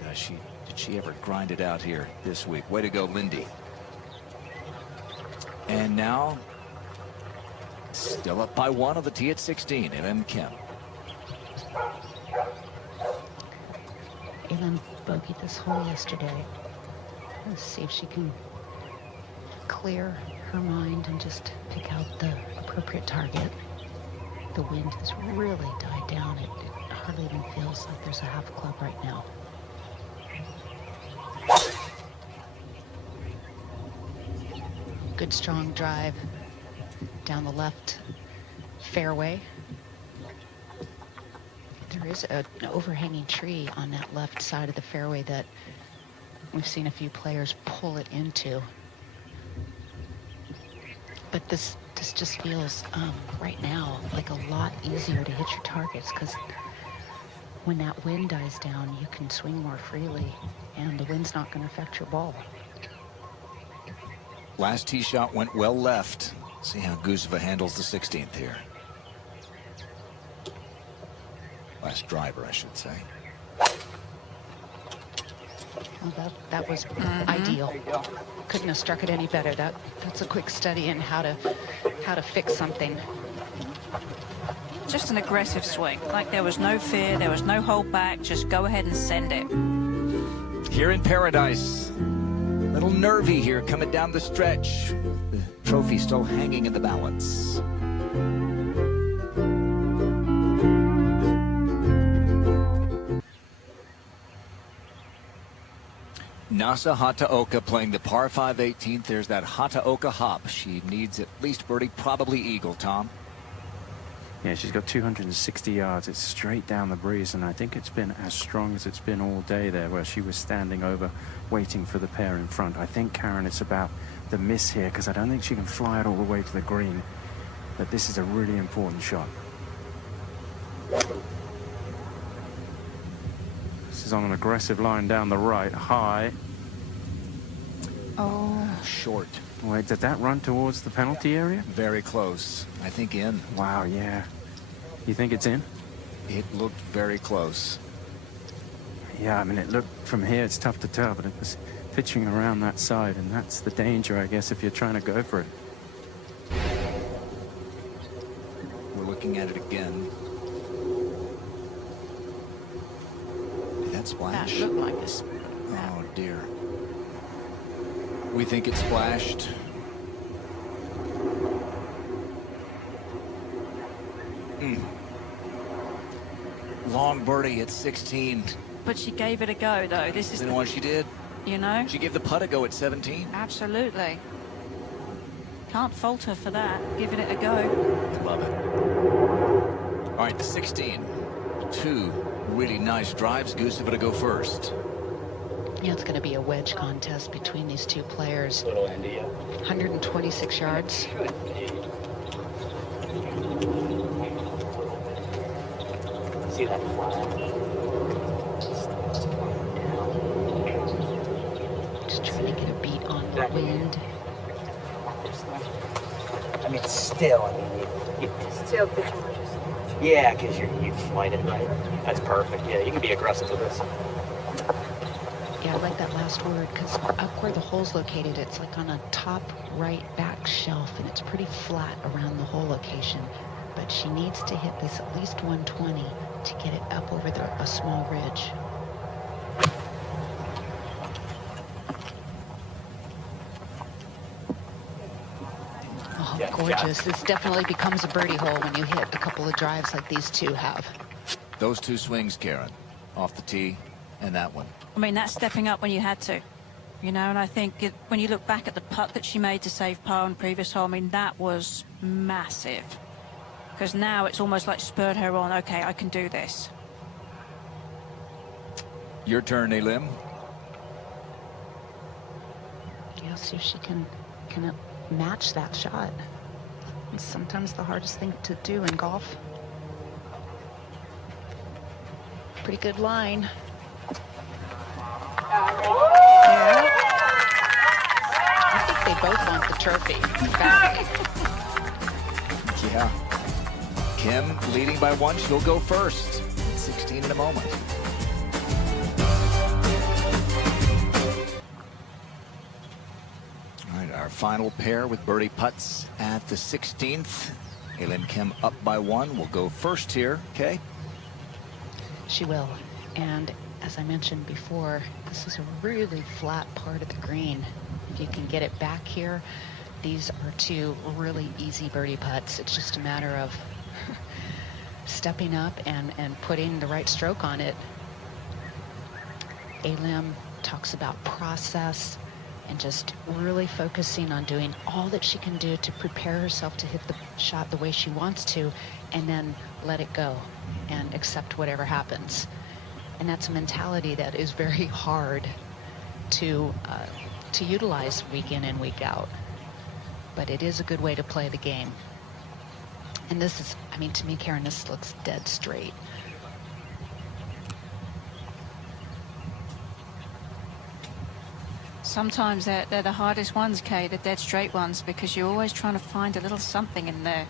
Gosh, did she ever grind it out here this week? Way to go, Lindy. And now, still up by 1 on the tee at 16, M. Kim. Elan bogeyed this hole yesterday. Let's see if she can clear her mind and just pick out the appropriate target. The wind has really died down. It hardly even feels like there's a half club right now. Good strong drive down the left fairway. There is an overhanging tree on that left side of the fairway that we've seen a few players pull it into. But this just feels right now like a lot easier to hit your targets, because when that wind dies down, you can swing more freely and the wind's not going to affect your ball. Last tee shot went well left. See how Guseva handles the 16th here. Last driver, I should say. Well, that was ideal. Couldn't have struck it any better. That's a quick study in how to fix something. Just an aggressive swing. Like there was no fear, there was no hold back. Just go ahead and send it. Here in paradise. A little nervy here coming down the stretch. The trophy still hanging in the balance. Nasa Hataoka playing the par 5 18th. There's that Hataoka hop. She needs at least birdie, probably eagle, Tom. Yeah, she's got 260 yards. It's straight down the breeze, and I think it's been as strong as it's been all day there, where she was standing over waiting for the pair in front. I think, Karen, it's about the miss here, because I don't think she can fly it all the way to the green. But this is a really important shot. This is on an aggressive line down the right, high. Oh, short. Wait, did that run towards the penalty area? Very close. I think in. Wow, yeah. You think it's in? It looked very close. Yeah, I mean, it looked from here, it's tough to tell, but it was pitching around that side, and that's the danger, I guess, if you're trying to go for it. We're looking at it again. Did that splash? That looked like this. Oh, dear. We think it splashed. Long birdie at 16. But she gave it a go, though. This is You know what she did? you know? She gave the putt a go at 17. Absolutely. Can't fault her for that. Giving it a go. Love it. All right, the 16. 2 really nice drives. Guseva to go first. Yeah, it's going to be a wedge contest between these two players. Little India. 126 yards. See that flag? Just trying to get a beat on the wind. I mean, still, I mean, you Still pitching. yeah, because you flight it right. That's perfect. Yeah, you can be aggressive with this. Yeah, I like that last word, because up where the hole's located, it's like on a top right back shelf, and it's pretty flat around the hole location. But she needs to hit this at least 120 to get it up over a small ridge. Oh, Yeah, gorgeous. This definitely becomes a birdie hole when you hit a couple of drives like these two have. Those 2 swings, Karen, off the tee, and that one. I mean, that's stepping up when you had to. You know, and I think when you look back at the putt that she made to save par on previous hole, I mean, that was massive. Because now it's almost like spurred her on. Okay, I can do this. Your turn, Elim. Yeah, see if she can match that shot. It's sometimes the hardest thing to do in golf. Pretty good line. Yeah. I think they both want the trophy back. Yeah. Kim leading by 1. She'll go first. 16 in a moment. All right, our final pair with birdie putts at the 16th. Elim Kim up by 1 will go first here. Okay. She will. And as I mentioned before, this is a really flat part of the green. If you can get it back here, these are 2 really easy birdie putts. It's just a matter of stepping up and putting the right stroke on it. Elim talks about process and just really focusing on doing all that she can do to prepare herself to hit the shot the way she wants to, and then let it go and accept whatever happens. And that's a mentality that is very hard to utilize week in and week out. But it is a good way to play the game. And this is, I mean, to me, Karen, this looks dead straight. Sometimes they're the hardest ones, Kay, the dead straight ones, because you're always trying to find a little something in there.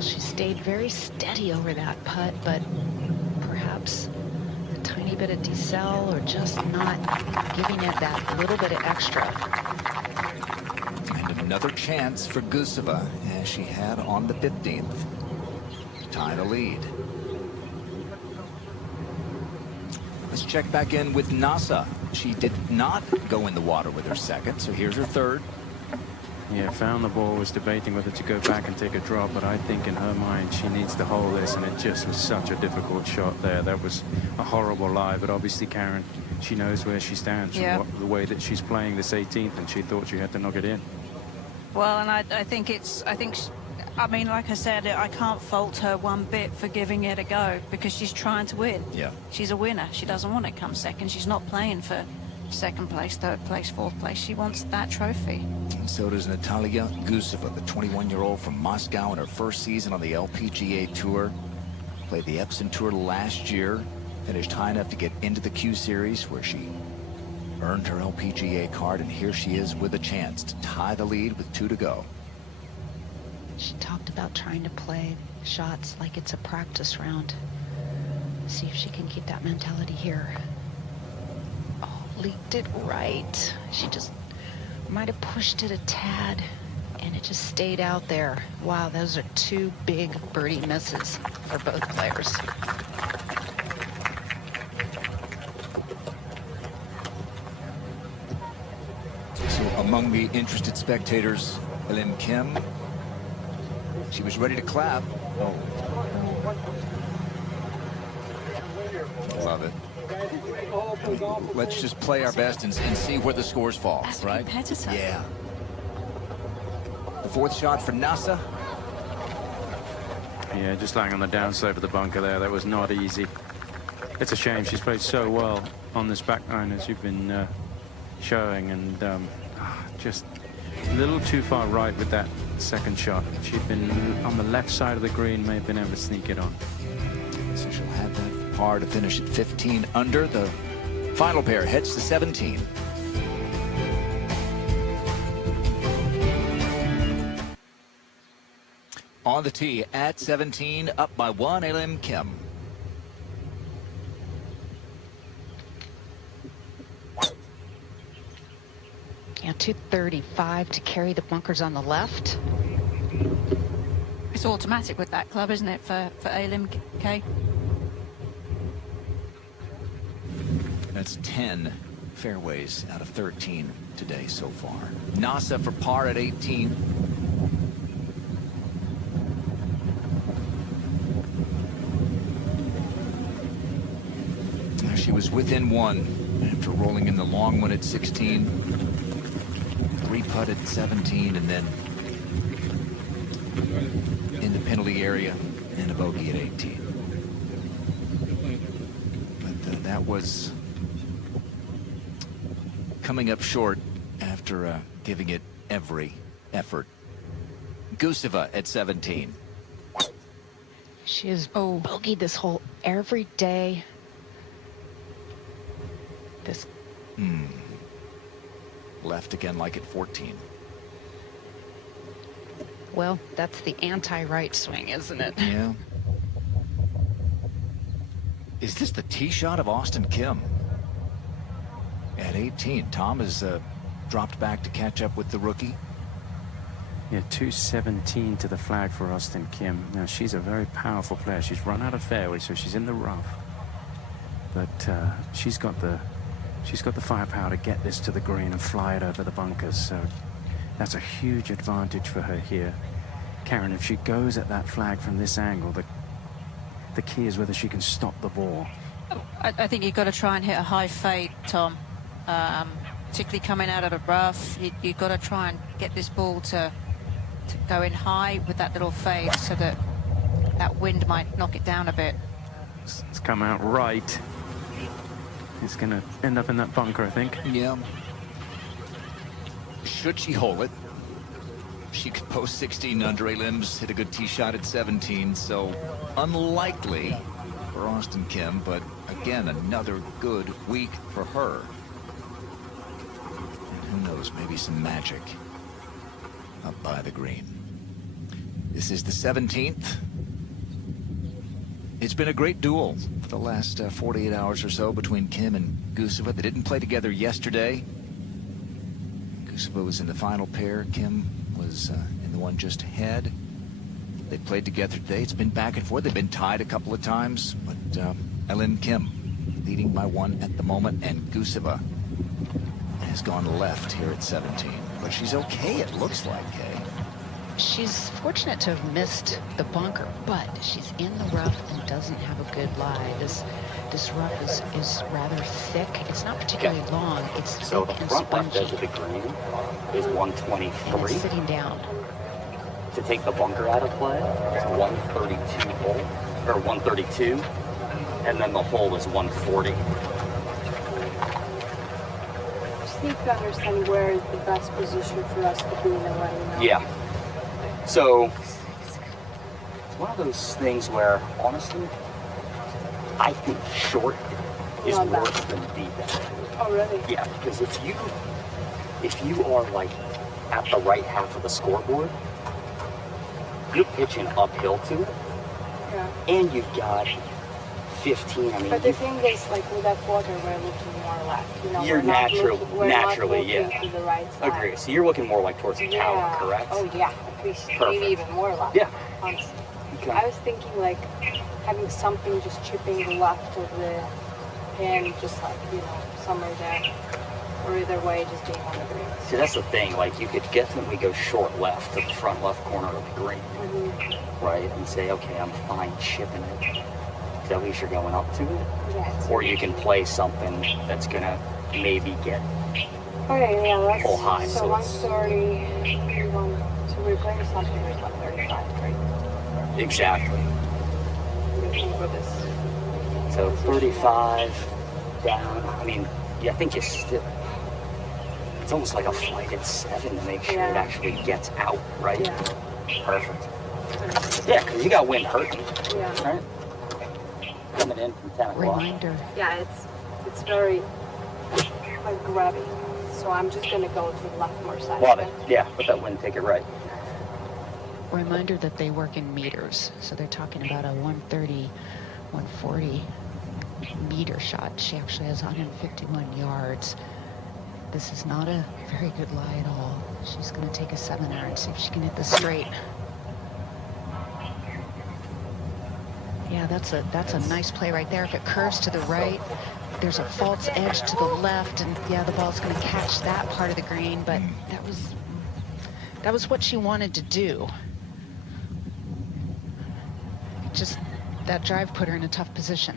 She stayed very steady over that putt, but perhaps a tiny bit of decel or just not giving it that little bit of extra. And another chance for Guseva, as she had on the 15th. Tie the lead. Let's check back in with Nasa. She did not go in the water with her second, so here's her third. Yeah, found the ball, was debating whether to go back and take a drop, but I think in her mind she needs to hold this, and it just was such a difficult shot there. That was a horrible lie, but obviously Karen, she knows where she stands, yeah, from the way that she's playing this 18th, and she thought she had to knock it in. Well, and I think I mean, like I said, I can't fault her one bit for giving it a go, because she's trying to win. Yeah. She's a winner. She doesn't want to come second. She's not playing for second place, third place, fourth place. She wants that trophy. And so does Natalia Guseva, the 21-year-old from Moscow, in her first season on the LPGA Tour. Played the Epson Tour last year, finished high enough to get into the Q Series, where she earned her LPGA card, and here she is with a chance to tie the lead with 2 to go. She talked about trying to play shots like it's a practice round. See if she can keep that mentality here. Oh, leaked it right. She just might have pushed it a tad, and it just stayed out there. Wow, those are 2 big birdie misses for both players. So among the interested spectators, Elim Kim, she was ready to clap. Oh. Love it. Let's just play our best and see where the scores fall, As a right? competitor. Yeah. The 4th shot for Nasa. Yeah, just lying on the downslope of the bunker there. That was not easy. It's a shame. She's played so well on this back nine, as you've been showing, and just a little too far right with that second shot. She'd been on the left side of the green, may have been able to sneak it on. So she'll have that par to finish at 15 under. The final pair heads to 17. On the tee at 17, up by 1, Elim Kim. Yeah, 235 to carry the bunkers on the left. It's automatic with that club, isn't it, for LMK? That's 10 fairways out of 13 today so far. Nasa for par at 18. She was within one after rolling in the long one at 16. 3-putt at 17, and then in the penalty area and a bogey at 18. But that was coming up short after giving it every effort. Guseva at 17. She has bogeyed this hole every day. This Left again like at 14. Well, that's the anti-right swing, isn't it? Yeah. Is this the tee shot of Austin Kim? At 18, Tom has dropped back to catch up with the rookie. Yeah, 217 to the flag for Austin Kim. Now, she's a very powerful player. She's run out of fairway, so she's in the rough. But she's got the firepower to get this to the green and fly it over the bunkers. So that's a huge advantage for her here. Karen, if she goes at that flag from this angle, the key is whether she can stop the ball. I think you've got to try and hit a high fade, Tom. Particularly coming out of the rough, you've got to try and get this ball to go in high with that little fade so that that wind might knock it down a bit. It's come out right. It's going to end up in that bunker, I think. Yeah. Should she hole it, she could post 16 under. Limbs hit a good tee shot at 17, so unlikely for Austin Kim, but again, another good week for her. And who knows, maybe some magic up by the green. This is the 17th. It's been a great duel for the last 48 hours or so between Kim and Guseva. They didn't play together yesterday. Guseva was in the final pair. Kim was in the one just ahead. They played together today. It's been back and forth. They've been tied a couple of times, but Ellen Kim leading by one at the moment, and Guseva has gone left here at 17. But she's okay, it looks like, Kay. She's fortunate to have missed the bunker, but she's in the rough and doesn't have a good lie. This rough is rather thick. It's not particularly long. It's so thick the and front left spongy. edge of the green is 123. And sitting down. To take the bunker out of play is 132 hole, or 132, and then the hole is 140. Just need to understand where is the best position for us to be in the way, you know? Yeah. So it's one of those things where, honestly, I think short is Not bad. worse than deep. Oh, really? Yeah, because if you are like at the right half of the scoreboard, you're pitching uphill to it, Yeah. and you've got 15. I mean, But the thing is, like with that water, we're looking more left. You know, You're we're not naturally- looking, we're naturally, not looking yeah. to the right side. agree. So you're looking more like towards the tower, Yeah. correct? Oh yeah, at least Perfect. maybe even more left. Yeah. Honestly, Okay. I was thinking like having something just chipping the left of the pin, just like somewhere there, or either way, just being on the green. See, that's the thing. Like, you could definitely go short left to the front left corner of the green, right? And say, okay, I'm fine chipping it. 'Cause at least you're going up to it. Yeah. Or you can play something that's gonna maybe get Okay, yeah, let's. Full high, So so it's- 130. So we're playing something with 135, right? exactly. What do you think with this? So 35 down. I mean, yeah, I think you still. It's almost like a flight at 7 to make sure it Yeah. actually gets out, right? Yeah. Perfect. Yeah, because you got wind hurting, Yeah. right? Coming in from 10 o'clock. Reminder. Yeah, it's very like grabby. So I'm just gonna go to the left more side. Love okay? it. Yeah, let that wind take it right. Reminder that they work in meters. So they're talking about a 130, 140 meter shot. She actually has 151 yards. This is not a very good lie at all. She's going to take a 7-iron and see if she can hit the straight. Yeah, that's a nice play right there. If it curves to the right, there's a false edge to the left, and yeah, the ball's going to catch that part of the green, but that was what she wanted to do. Just that drive put her in a tough position.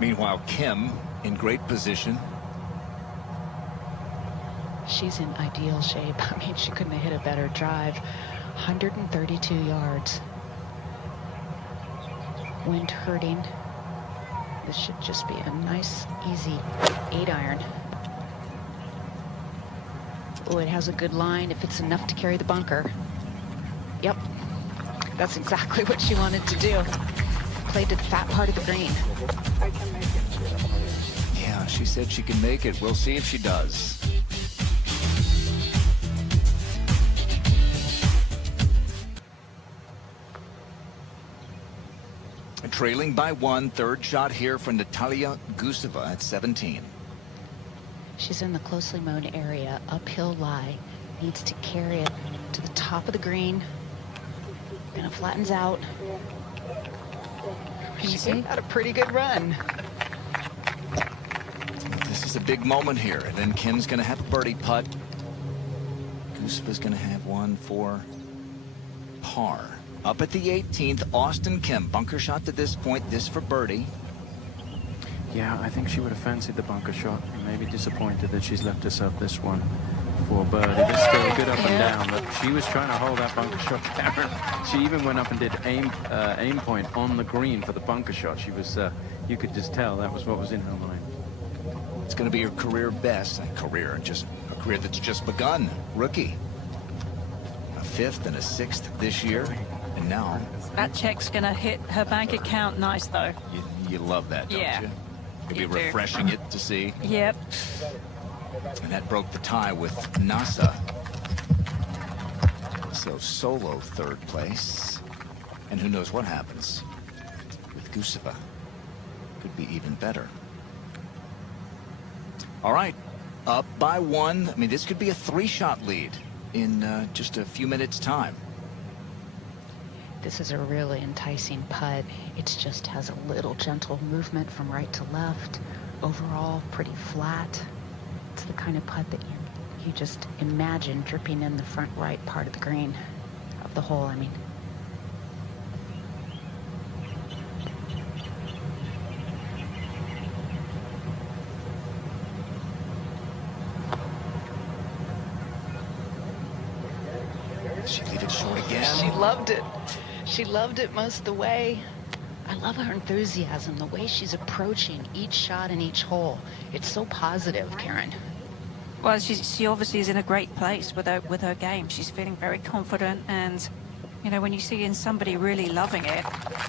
Meanwhile, Kim in great position. She's in ideal shape. I mean, she couldn't have hit a better drive. 132 yards. Wind hurting. This should just be a nice, easy 8-iron. Oh, it has a good line if it's enough to carry the bunker. Yep, that's exactly what she wanted to do. Played to the fat part of the green. I can make it. Yeah, she said she can make it. We'll see if she does. Trailing by 1, third shot here for Natalia Guseva at 17. She's in the closely mown area, uphill lie, needs to carry it to the top of the green, and it flattens out. She's had a pretty good run. This is a big moment here, and then Kim's going to have a birdie putt. Guseva's going to have one for par. Up at the 18th, Austin Kim. Bunker shot to this point, this for birdie. Yeah, I think she would have fancied the bunker shot and maybe disappointed that she's left herself this one for birdie. There's still a good up and down, but she was trying to hold that bunker shot, Karen. She even went up and did aim point on the green for the bunker shot. She was, you could just tell that was what was in her mind. It's going to be her career best. A career that's just begun. Rookie. A 5th and a 6th this year. And now... That check's going to hit her bank account nice, though. You love that, don't you? It'll be refreshing it to see. Yep. And that broke the tie with NASA. So solo 3rd place. And who knows what happens with Guseva. Could be even better. All right. Up by 1. I mean, this could be a 3-shot lead in just a few minutes' time. This is a really enticing putt. It just has a little gentle movement from right to left. Overall, pretty flat. It's the kind of putt that you just imagine dripping in the front right part of the green, of the hole, I mean. She leave it short again. She loved it. She loved it most of the way. I love her enthusiasm, the way she's approaching each shot in each hole. It's so positive, Karen. Well, she obviously is in a great place with her game. She's feeling very confident, and you know, when you see in somebody really loving it,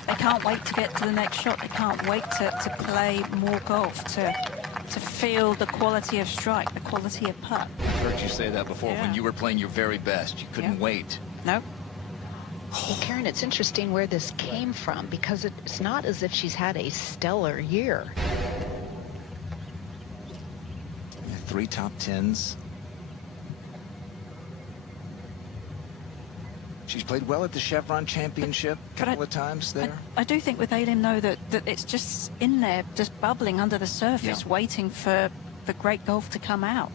they can't wait to get to the next shot. They can't wait to play more golf, to feel the quality of strike, the quality of putt. I've heard you say that before. When you were playing your very best, you couldn't wait. Nope. Well, Karen, it's interesting where this came from, because it's not as if she's had a stellar year. 3 top 10s. She's played well at the Chevron Championship a couple of times there. I do think with Aileen, though, that it's just in there, just bubbling under the surface, waiting for great golf to come out.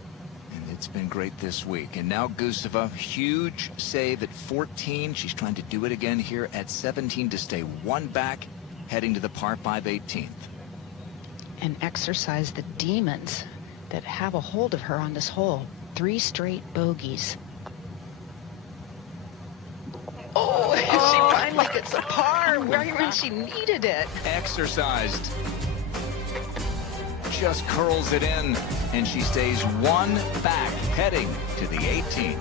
And it's been great this week. And now Guseva, huge save at 14. She's trying to do it again here at 17 to stay 1 back, heading to the par 5 18th. And exercise the demons that have a hold of her on this hole. 3 straight bogeys. Oh, she finally gets a par right when she needed it. Exercised. Just curls it in, and she stays 1 back, heading to the 18th.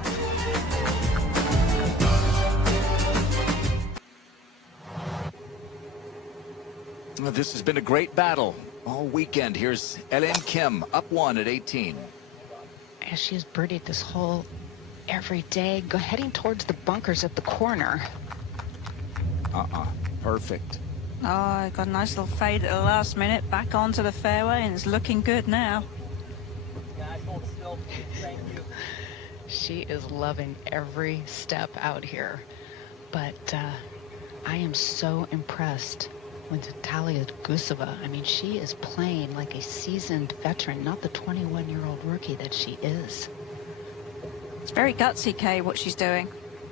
Well, this has been a great battle all weekend. Here's Ellen Kim, up 1 at 18. As she's birdied this hole every day, heading towards the bunkers at the corner. Perfect. Oh, I got a nice little fade at the last minute, back onto the fairway, and it's looking good now. Guys, hold still. Thank you. She is loving every step out here. But I am so impressed with Natalia Guseva. I mean, she is playing like a seasoned veteran, not the 21-year-old rookie that she is. It's very gutsy, Kay, what she's doing.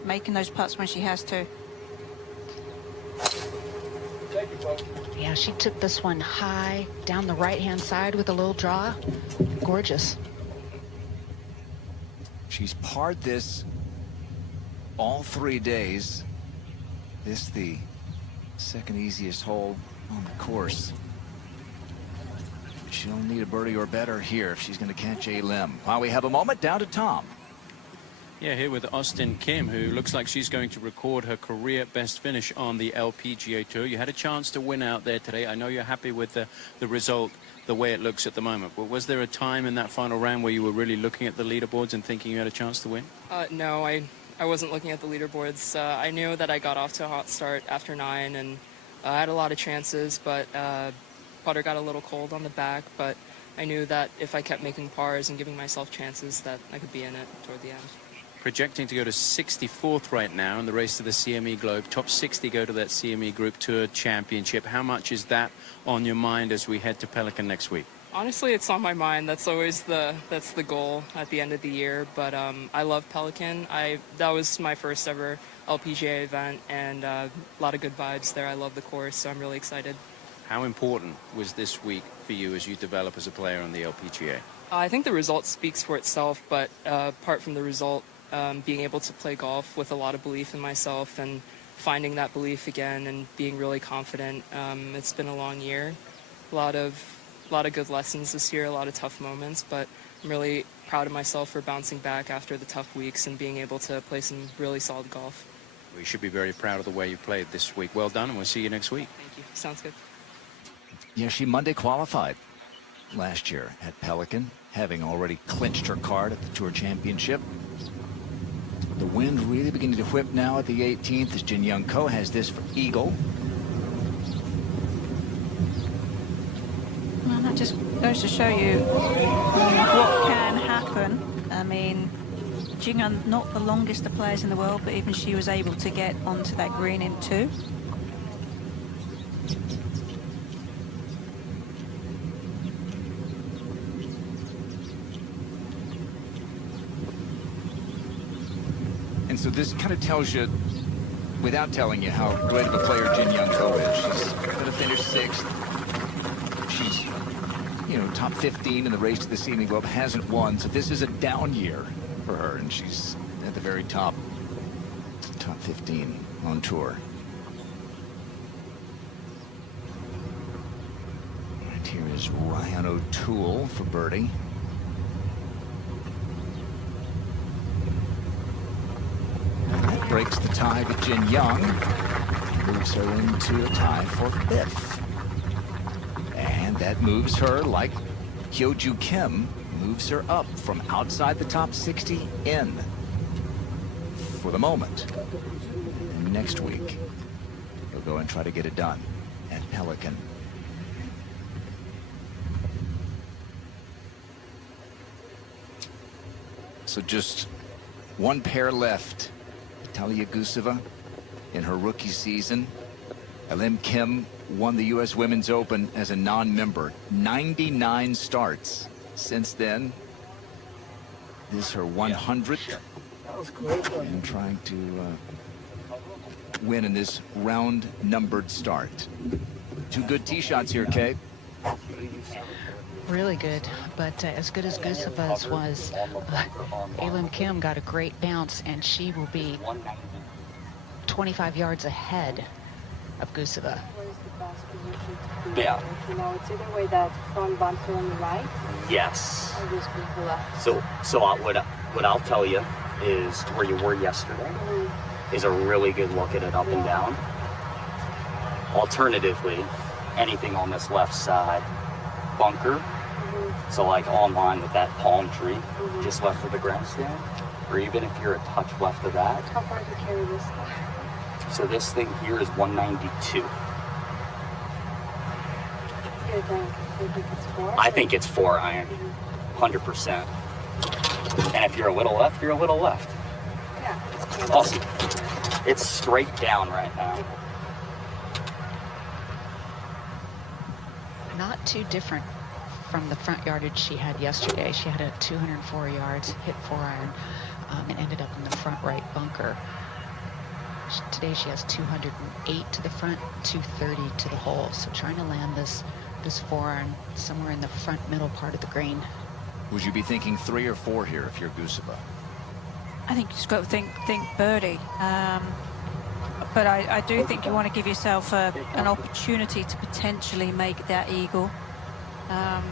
Making those putts when she has to. Yeah, she took this one high down the right-hand side with a little draw. Gorgeous. She's parred this all 3 days. This the second easiest hole on the course. She'll need a birdie or better here if she's going to catch a limb. While we have a moment, down to Tom. Yeah, here with Austin Kim, who looks like she's going to record her career best finish on the LPGA Tour. You had a chance to win out there today. I know you're happy with the result, the way it looks at the moment. But was there a time in that final round where you were really looking at the leaderboards and thinking you had a chance to win? No, I wasn't looking at the leaderboards. I knew that I got off to a hot start after 9, and I had a lot of chances, but putter got a little cold on the back. But I knew that if I kept making pars and giving myself chances, that I could be in it toward the end. Projecting to go to 64th right now in the race to the CME Globe. Top 60 go to that CME Group Tour Championship. How much is that on your mind as we head to Pelican next week? Honestly, it's on my mind. That's always the goal at the end of the year. But I love Pelican. That was my first ever LPGA event, and a lot of good vibes there. I love the course, so I'm really excited. How important was this week for you as you develop as a player on the LPGA? I think the result speaks for itself, but apart from the result, being able to play golf with a lot of belief in myself and finding that belief again and being really confident. It's been a long year, a lot of good lessons this year, a lot of tough moments, but I'm really proud of myself for bouncing back after the tough weeks and being able to play some really solid golf. We should be very proud of the way you played this week. Well done, and we'll see you next week. Thank you. Sounds good. Yeah, she Monday qualified last year at Pelican, having already clinched her card at the Tour Championship. The wind really beginning to whip now at the 18th as Jin Young Ko has this for eagle. Well, that just goes to show you what can happen. I mean, Jin Young, not the longest of players in the world, but even she was able to get onto that green in 2. And so this kind of tells you, without telling you, how great of a player Jin Young Ko is. She's going to finish 6th. She's, you know, top 15 in the race to the CME Globe, hasn't won. So this is a down year for her, and she's at the very top 15 on tour. And here is Ryan O'Toole for birdie. Breaks the tie with Jin Young, moves her into a tie for 5th. And that moves her, like Hyo-Joo Kim, moves her up from outside the top 60 in for the moment. And next week, they'll go and try to get it done at Pelican. So just one pair left. Natalia Guseva in her rookie season. LM Kim won the U.S. Women's Open as a non-member. 99 starts since then. This is her 100th. And trying to win in this round-numbered start. 2 good tee shots here, Kay. Really good, but as good as Guseva's was, LM Kim got a great bounce, and she will be 25 yards ahead of Guseva. What is the best position to be Yeah. in? You know, it's either way that front bunker on the right Yes. or just go to the left. So what I'll tell you is where you were yesterday is a really good look at it up and down. Alternatively, anything on this left side, bunker, so like all in line with that palm tree, just left of the grandstand, or even if you're a touch left of that. How far do you carry this thing? So this thing here is 192. You think it's 4? I think it's 4 iron, 100%. And if you're a little left, you're a little left. Yeah. Awesome. It's straight down right now. not too different from the front yardage she had yesterday. She had a 204 yards, hit 4-iron, and ended up in the front right bunker. Today she has 208 to the front, 230 to the hole. So trying to land this 4-iron somewhere in the front middle part of the green. Would you be thinking 3 or 4 here if you're Guseva? I think you just got to think birdie. But I do think you want to give yourself an opportunity to potentially make that eagle.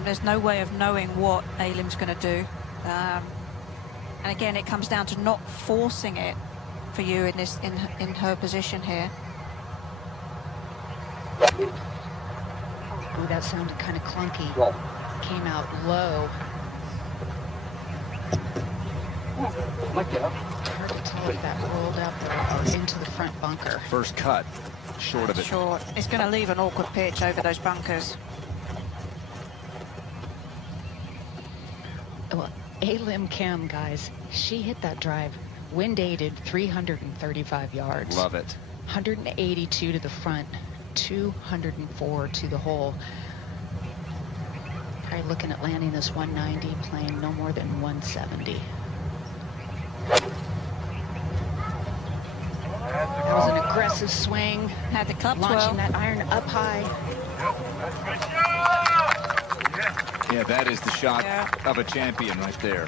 There's no way of knowing what Ailim's going to do. And again, it comes down to not forcing it for you in her position here. Ooh, that sounded kind of clunky. Came out low. Hard to tell if that rolled up or into the front bunker. First cut, short of it. Short. It's going to leave an awkward pitch over those bunkers. Well, Ailim Kim, guys, she hit that drive wind-aided 335 yards. Love it. 182 to the front, 204 to the hole. Probably looking at landing this 190, playing no more than 170. That was an aggressive swing. Had the clubs launching well. that iron up high. Yeah, that is the shot of a champion right there.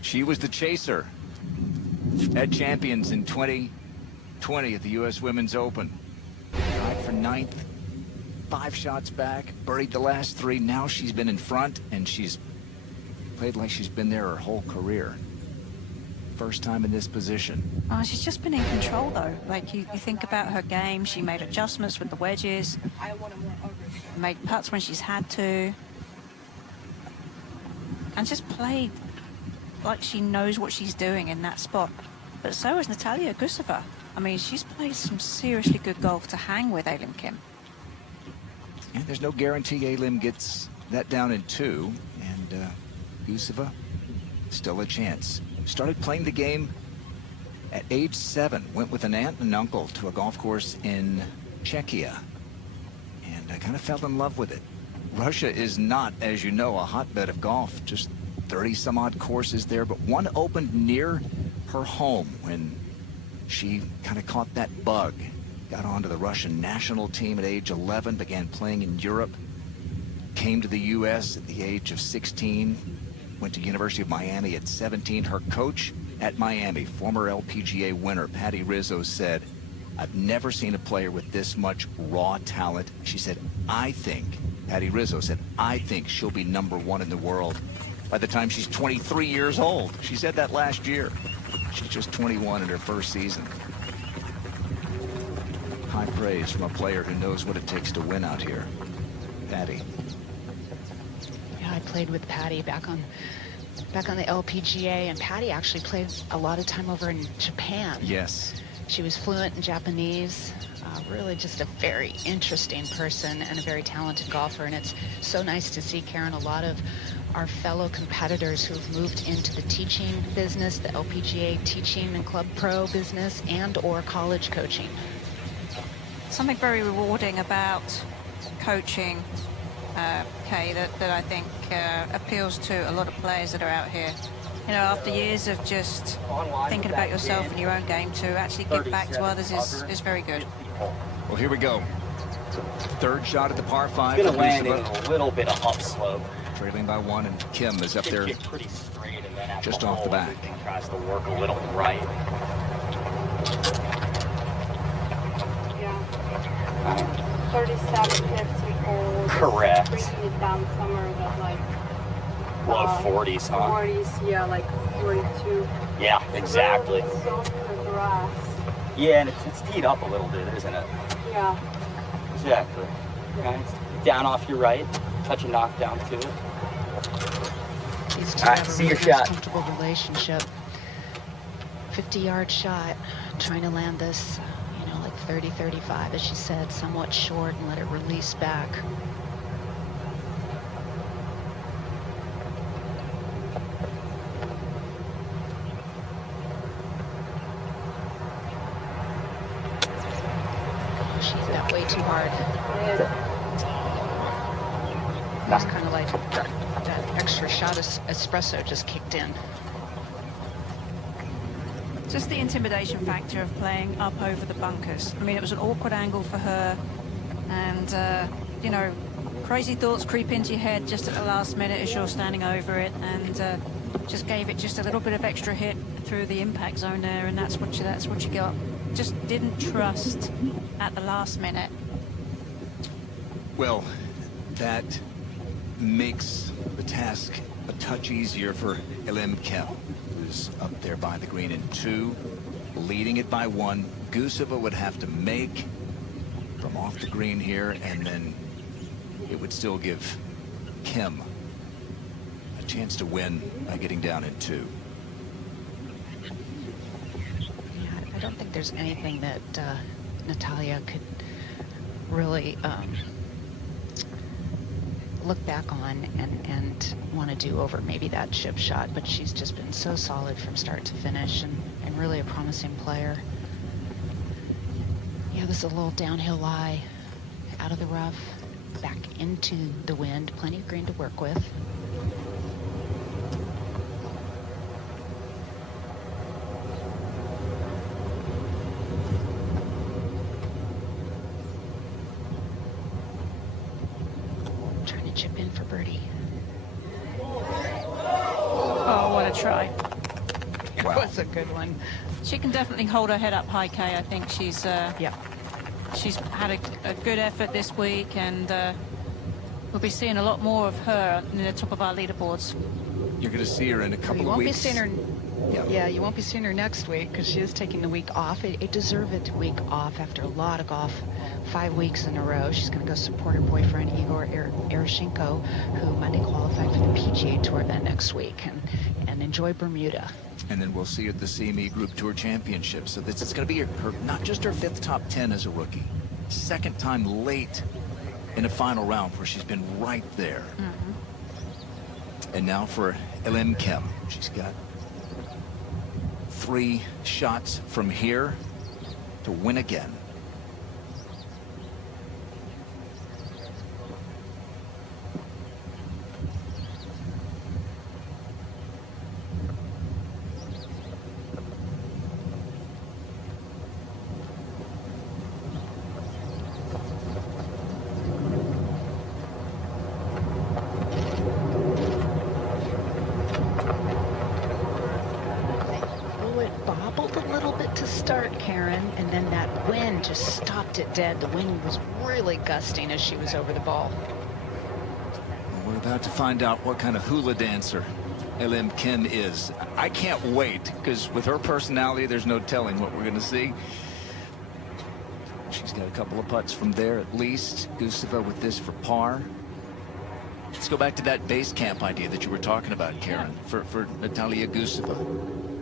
She was the chaser at Champions in 2020 at the U.S. Women's Open. Tied for 9th, 5 shots back, birdied the last 3. Now she's been in front, and she's played like she's been there her whole career. First time in this position. Oh, she's just been in control, though. Like, you think about her game. She made adjustments with the wedges. Made putts when she's had to. And just played like she knows what she's doing in that spot. But so is Natalia Guseva. I mean, she's played some seriously good golf to hang with Ailim Kim. And there's no guarantee Ailim gets that down in 2. And Guseva, still a chance. Started playing the game at age 7. Went with an aunt and an uncle to a golf course in Czechia. And I kind of fell in love with it. Russia is not, as you know, a hotbed of golf. Just 30-some-odd courses there. But one opened near her home when she kind of caught that bug. Got onto the Russian national team at age 11. Began playing in Europe. Came to the U.S. at the age of 16. Went to University of Miami at 17. Her coach at Miami, former LPGA winner Patty Rizzo, said, "I've never seen a player with this much raw talent." She said, Patty Rizzo said, "I think she'll be #1 in the world by the time she's 23 years old." She said that last year. She's just 21 in her first season. High praise from a player who knows what it takes to win out here. Patty. Yeah, I played with Patty back on the LPGA, and Patty actually played a lot of time over in Japan. Yes. She was fluent in Japanese. Really just a very interesting person and a very talented golfer. And it's so nice to see, Karen, a lot of our fellow competitors who've moved into the teaching business, the LPGA teaching and club pro business, and or college coaching. Something very rewarding about coaching, Kay, that I think appeals to a lot of players that are out here. You know, after years of just thinking about yourself and your own game, to actually give back to others is very good. Well, here we go. Third shot at the par 5. It's going to land in a little bit of upslope. Trailing by 1, and Kim is up there Pretty straight, and then at just the off the hole, back. everything tries to work a little right. Yeah. 37, 50 holes. Correct. Bringing it down somewhere that like Low 40s, huh? 40s, yeah, like 42. Yeah, exactly. Really soft the grass. Yeah, and it's teed up a little bit, isn't it? Yeah. Exactly. Yeah, it's down off your right, touch a knockdown to it. These two All right, have a see really your nice, shot. comfortable relationship. 50-yard shot, trying to land this, you know, like 30, 35, as she said, somewhat short, and let it release back. She's that way way too hard. It was kind of like that extra shot of espresso just kicked in. Just the intimidation factor of playing up over the bunkers. I mean, it was an awkward angle for her, and you know, crazy thoughts creep into your head just at the last minute as you're standing over it, and just gave it just a little bit of extra hit through the impact zone there, and that's what you got. Just didn't trust at the last minute. Well, that makes the task a touch easier for LMK, who's up there by the green in 2, leading it by 1. Guseva would have to make from off the green here, and then it would still give Kim a chance to win by getting down in 2. Yeah, I don't think there's anything that Natalia could really look back on and want to do over maybe that chip shot, but she's just been so solid from start to finish, and really a promising player. Yeah, this is a little downhill lie out of the rough, back into the wind, plenty of green to work with. Chip in for birdie. Oh, what a try. Wow. That was a good one. She can definitely hold her head up high, Kay. I think she's she's had a good effort this week, and we'll be seeing a lot more of her in the top of our leaderboards. You're going to see her in a couple of weeks. You won't be seeing her. Yeah, you won't be seeing her next week because she is taking the week off. A deserved week off after a lot of golf. 5 weeks in a row. She's going to go support her boyfriend Igor Eroshenko, who Monday qualified for the PGA Tour then next week, and enjoy Bermuda. And then we'll see her at the CME Group Tour Championship. So this is going to be her not just her 5th top 10 as a rookie, 2nd time late in a final round where she's been right there. And now for LMK, she's got 3 shots from here to win again. It dead. The wind was really gusting as she was over the ball. Well, we're about to find out what kind of hula dancer LM Kim is. I can't wait, because with her personality, there's no telling what we're going to see. She's got a couple of putts from there at least. Guseva with this for par. Let's go back to that base camp idea that you were talking about, Karen, for Natalia Guseva.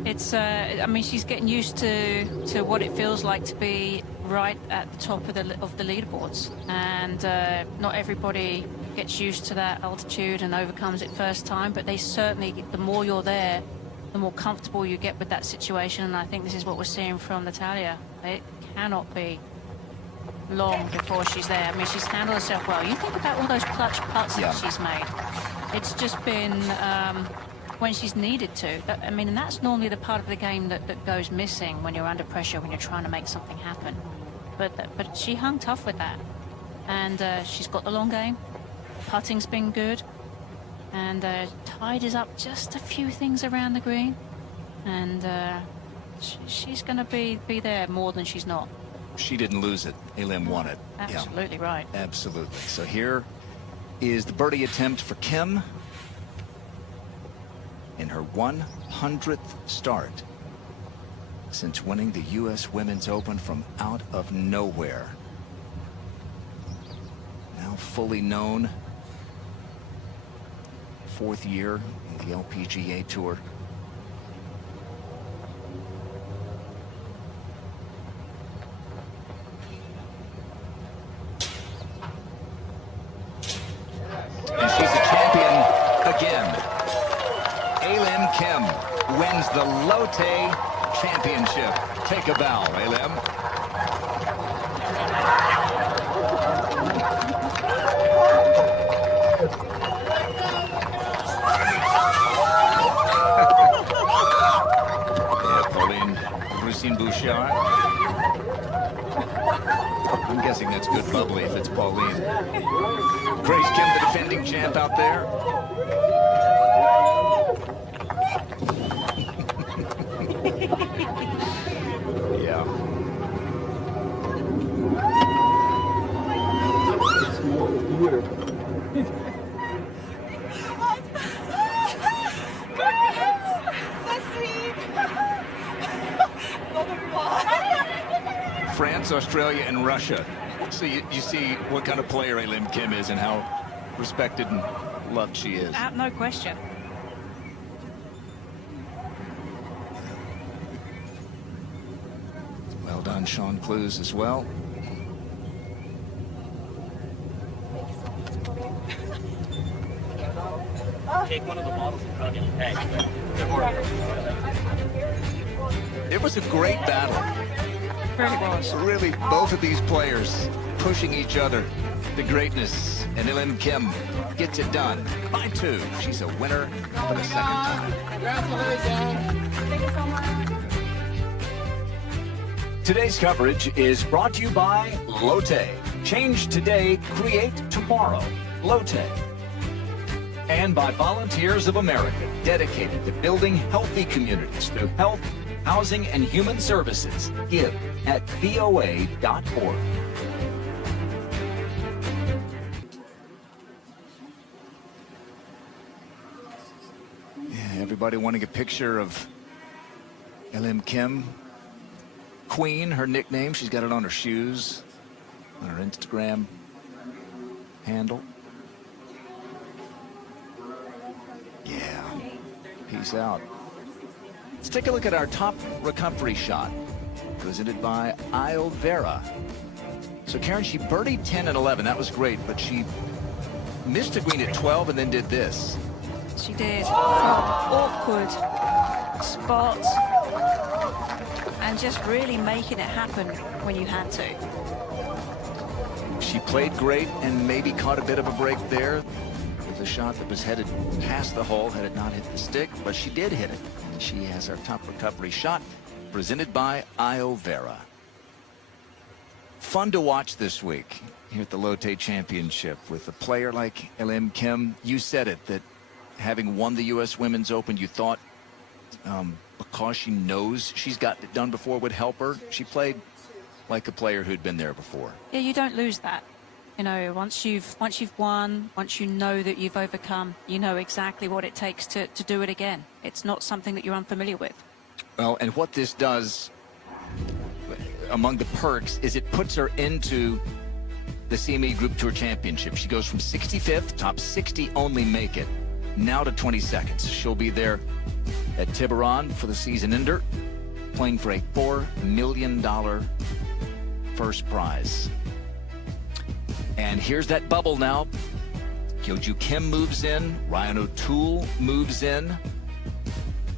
It's, I mean, she's getting used to what it feels like to be right at the top of the leaderboards, and not everybody gets used to that altitude and overcomes it first time, but they certainly, the more you're there, the more comfortable you get with that situation, and I think this is what we're seeing from Natalia. It cannot be long before she's there. I mean, she's handled herself well. You think about all those clutch putts that she's made. It's just been when she's needed to. I mean, and that's normally the part of the game that goes missing when you're under pressure, when you're trying to make something happen. But she hung tough with that, and she's got the long game. Putting's been good, and tidies up just a few things around the green, and she's going to be there more than she's not. She didn't lose it. Elim won it. Absolutely right. Absolutely. So here is the birdie attempt for Kim in her 100th start since winning the U.S. Women's Open from out of nowhere. Now fully known, 4th year in the LPGA Tour. And she's a champion again. Elim Kim wins the LOTTE Championship. Take a bow, Elim. shot. I'm guessing that's good bubbly if it's Pauline. Grace Kim, the defending champ out there. Yeah. France, Australia, and Russia. So you see what kind of player Elim Kim is and how respected and loved she is. No question. Well done, Sean Clues, as well. Take one of the bottles and hug it. Hey. It was a great battle. Really was. Really, both of these players pushing each other to greatness. And Elim Kim gets it done by 2. She's a winner for the second time. Thank you so much. Today's coverage is brought to you by LOTTE. Change today, create tomorrow. LOTTE. And by Volunteers of America, dedicated to building healthy communities through health, housing, and human services. Give at VOA.org. Yeah, everybody wanting a picture of Elim Kim. Queen, her nickname. She's got it on her shoes, on her Instagram handle. Yeah, peace out. Let's take a look at our top recovery shot, presented by Iovera. So Karen, she birdied 10 and 11. That was great, but she missed the green at 12 and then did this. She did. From awkward spots and just really making it happen when you had to. She played great and maybe caught a bit of a break there with a shot that was headed past the hole had it not hit the stick, but she did hit it. She has our top recovery shot, presented by Iovera. Fun to watch this week here at the LOTTE Championship with a player like Elim Kim. You said it, that having won the U.S. Women's Open, you thought because she knows she's gotten it done before would help her. She played like a player who'd been there before. Yeah, you don't lose that. You know, once you've won, once you know that you've overcome, you know exactly what it takes to do it again. It's not something that you're unfamiliar with. Well, and what this does, among the perks, is it puts her into the CME Group Tour Championship. She goes from 65th, top 60 only make it, now to 22nd. She'll be there at Tiburon for the season ender, playing for a $4 million first prize. And here's that bubble now. Kyoju Kim moves in. Ryan O'Toole moves in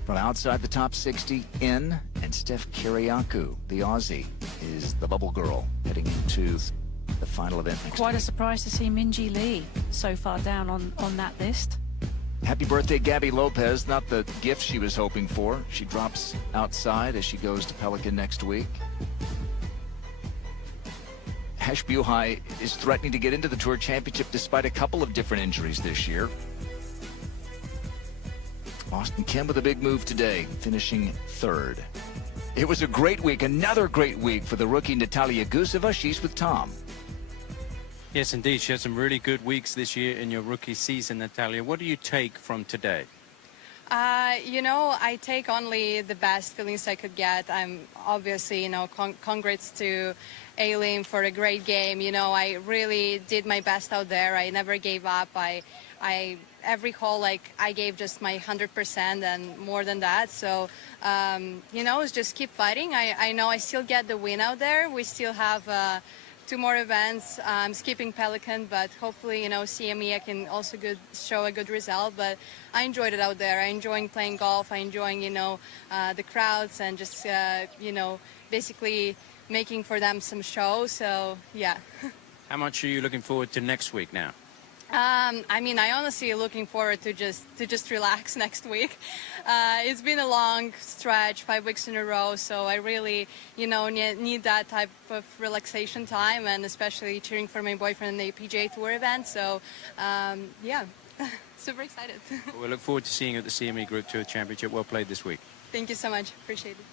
from outside the top 60 in. And Steph Kiriakou, the Aussie, is the bubble girl heading into the final event next Quite week. a surprise to see Minji Lee so far down on that list. Happy birthday, Gabby Lopez. Not the gift she was hoping for. She drops outside as she goes to Pelican next week. Hesh Buhai is threatening to get into the Tour Championship despite a couple of different injuries this year. Austin Kim with a big move today, finishing 3rd. It was a great week, another great week for the rookie Natalia Guseva. She's with Tom. Yes, indeed. She had some really good weeks this year in your rookie season, Natalia. What do you take from today? You know, I take only the best feelings I could get. I'm obviously, you know, congrats to Elim for a great game. You know, I really did my best out there. I never gave up. Every hole, like, I gave just my 100% and more than that. So, you know, it's just keep fighting. I know I still get the win out there. We still have 2 more events. I'm skipping Pelican, but hopefully, you know, CME I can also show a good result. But I enjoyed it out there. I enjoying playing golf. I enjoying, you know, the crowds and just, you know, basically making for them some show. So, yeah. How much are you looking forward to next week now? I mean, I honestly looking forward to just relax next week. It's been a long stretch, 5 weeks in a row, so I really, need that type of relaxation time, and especially cheering for my boyfriend in the LPGA Tour event. So, yeah, super excited. We'll look forward to seeing you at the CME Group Tour Championship. Well played this week. Thank you so much. Appreciate it.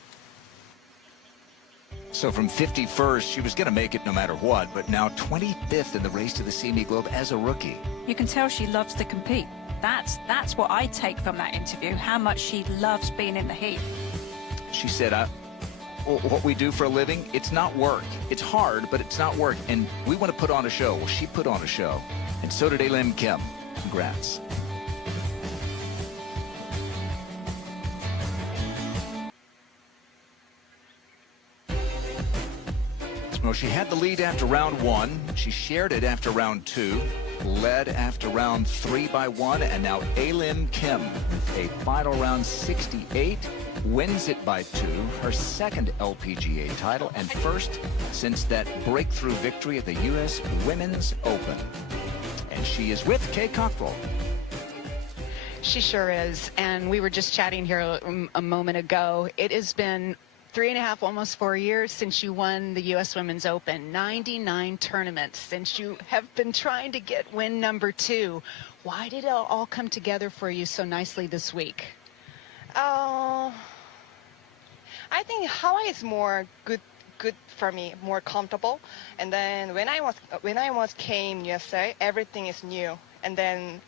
So from 51st, she was going to make it no matter what, but now 25th in the race to the CME Globe as a rookie. You can tell she loves to compete. That's what I take from that interview, how much she loves being in the heat. She said, what we do for a living, it's not work. It's hard, but it's not work. And we want to put on a show. Well, she put on a show. And so did Lim Kim. Congrats. Well, she had the lead after round 1. She shared it after round 2. Led after round 3 by 1. And now Lim Kim, a final round 68, wins it by 2. Her second LPGA title and first since that breakthrough victory at the U.S. Women's Open. And she is with Kay Cockrell. She sure is. And we were just chatting here a moment ago. It has been 3.5, almost 4 years since you won the U.S. Women's Open. 99 tournaments since you have been trying to get win number 2. Why did it all come together for you so nicely this week? I think Hawaii is more good for me, more comfortable. And then when I was came USA, everything is new. And then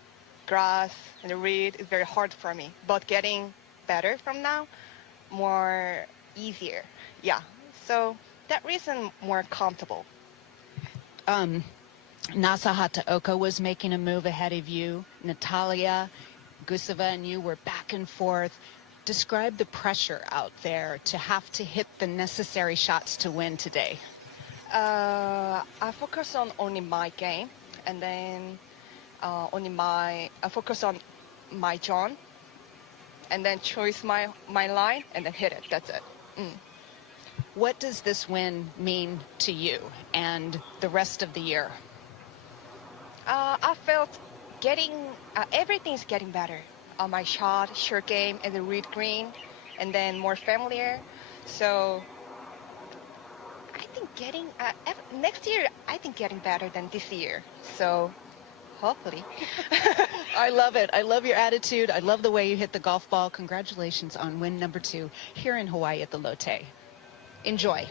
grass and the reed is very hard for me. But getting better from now, more easier. Yeah. So that reason more comfortable. Nasa Hataoka was making a move ahead of you. Natalia Guseva and you were back and forth. Describe the pressure out there to have to hit the necessary shots to win today. I focus on only my game, and then I focus on my John, and then choose my line, and then hit it. That's it. What does this win mean to you and the rest of the year? I felt everything's getting better. My shot game, and the read green, and then more familiar. So I think next year, I think getting better than this year. So hopefully. I love it. I love your attitude. I love the way you hit the golf ball. Congratulations on win number 2 here in Hawaii at the Lotte. Enjoy.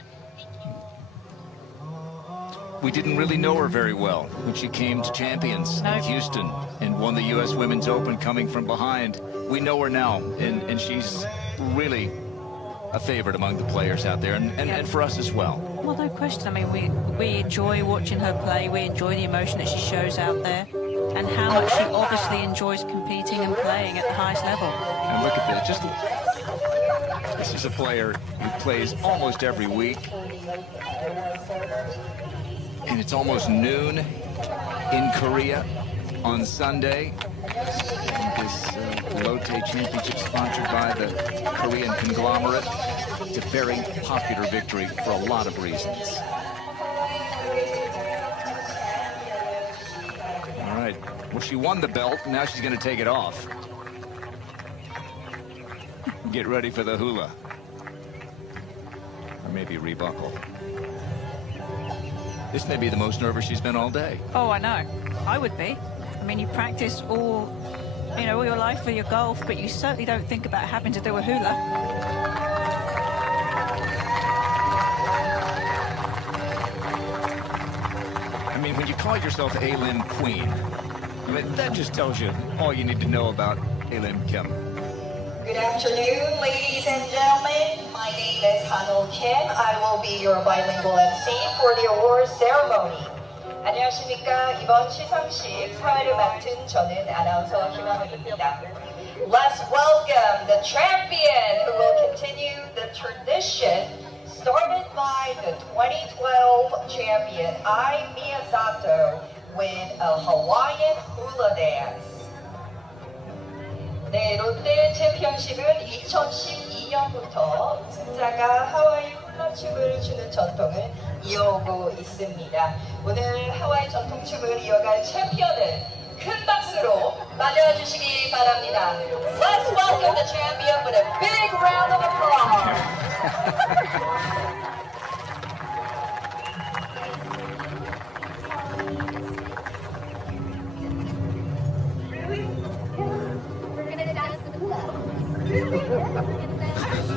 We didn't really know her very well when she came to Champions in Houston and won the U.S. Women's Open coming from behind. We know her now, and she's really a favorite among the players out there, and for us as well. Well, no question. I mean, we enjoy watching her play. We enjoy the emotion that she shows out there, and how much she obviously enjoys competing and playing at the highest level. And look at this. This is a player who plays almost every week. And it's almost noon in Korea on Sunday. This Lotte Championship sponsored by the Korean conglomerate. It's a very popular victory for a lot of reasons. All right. Well, she won the belt. Now she's going to take it off. Get ready for the hula. Or maybe rebuckle. This may be the most nervous she's been all day. Oh, I know. I would be. I mean, you practice all your life for your golf, but you certainly don't think about having to do a hula. I mean, when you call yourself A-Lim Queen, I mean, that just tells you all you need to know about A-Lim Kim. Good afternoon, ladies and gentlemen. My name is Han-Oh Kim. I will be your bilingual MC for the awards ceremony. 안녕하십니까. 이번 시상식 사회를 맡은 저는 아나운서 김하은입니다. Let's welcome the champion who will continue the tradition started by the 2012 champion Ai Miyazato with a Hawaiian hula dance. 네, 롯데 챔피언십은 2012년부터 승자가 하와이 훌라춤을 추는 전통을 이어오고 있습니다. 오늘 하와이 전통춤을 이어갈 챔피언을 큰 박수로 맞아주시기 바랍니다. Let's welcome the champion with a big round of applause. We're gonna dance the hula.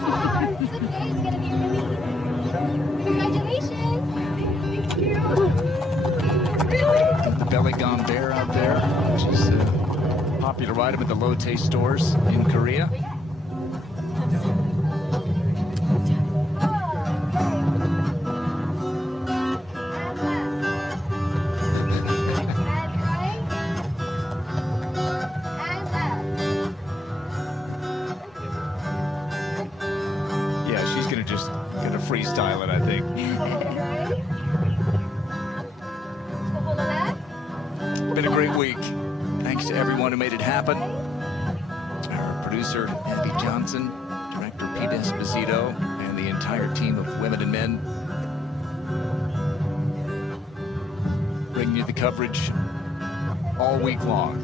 Oh, it's okay. It's gonna be really easy. Congratulations. Thank you. The belly gone bear out there, which is a popular item at the Lotte stores in Korea. Yeah, she's gonna freestyle it, I think. Been a great week. Thanks to everyone who made it happen. Our producer, Abby Johnson, director Pete Esposito, and the entire team of women and men. Bringing you the coverage all week long.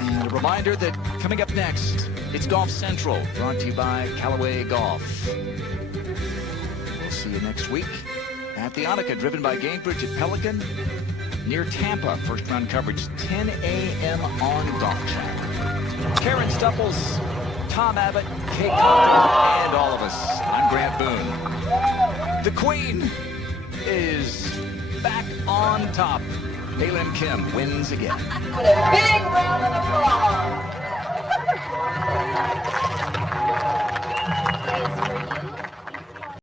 And a reminder that coming up next, it's Golf Central, brought to you by Callaway Golf. We'll see you next week at the Annika, driven by Gainbridge at Pelican, near Tampa. First round coverage, 10 a.m. on Golf Channel. Karen Stupples, Tom Abbott, Kate Cochran, and all of us. I'm Grant Boone. The Queen is back on top. Haylin Kim wins again. With a big round of applause.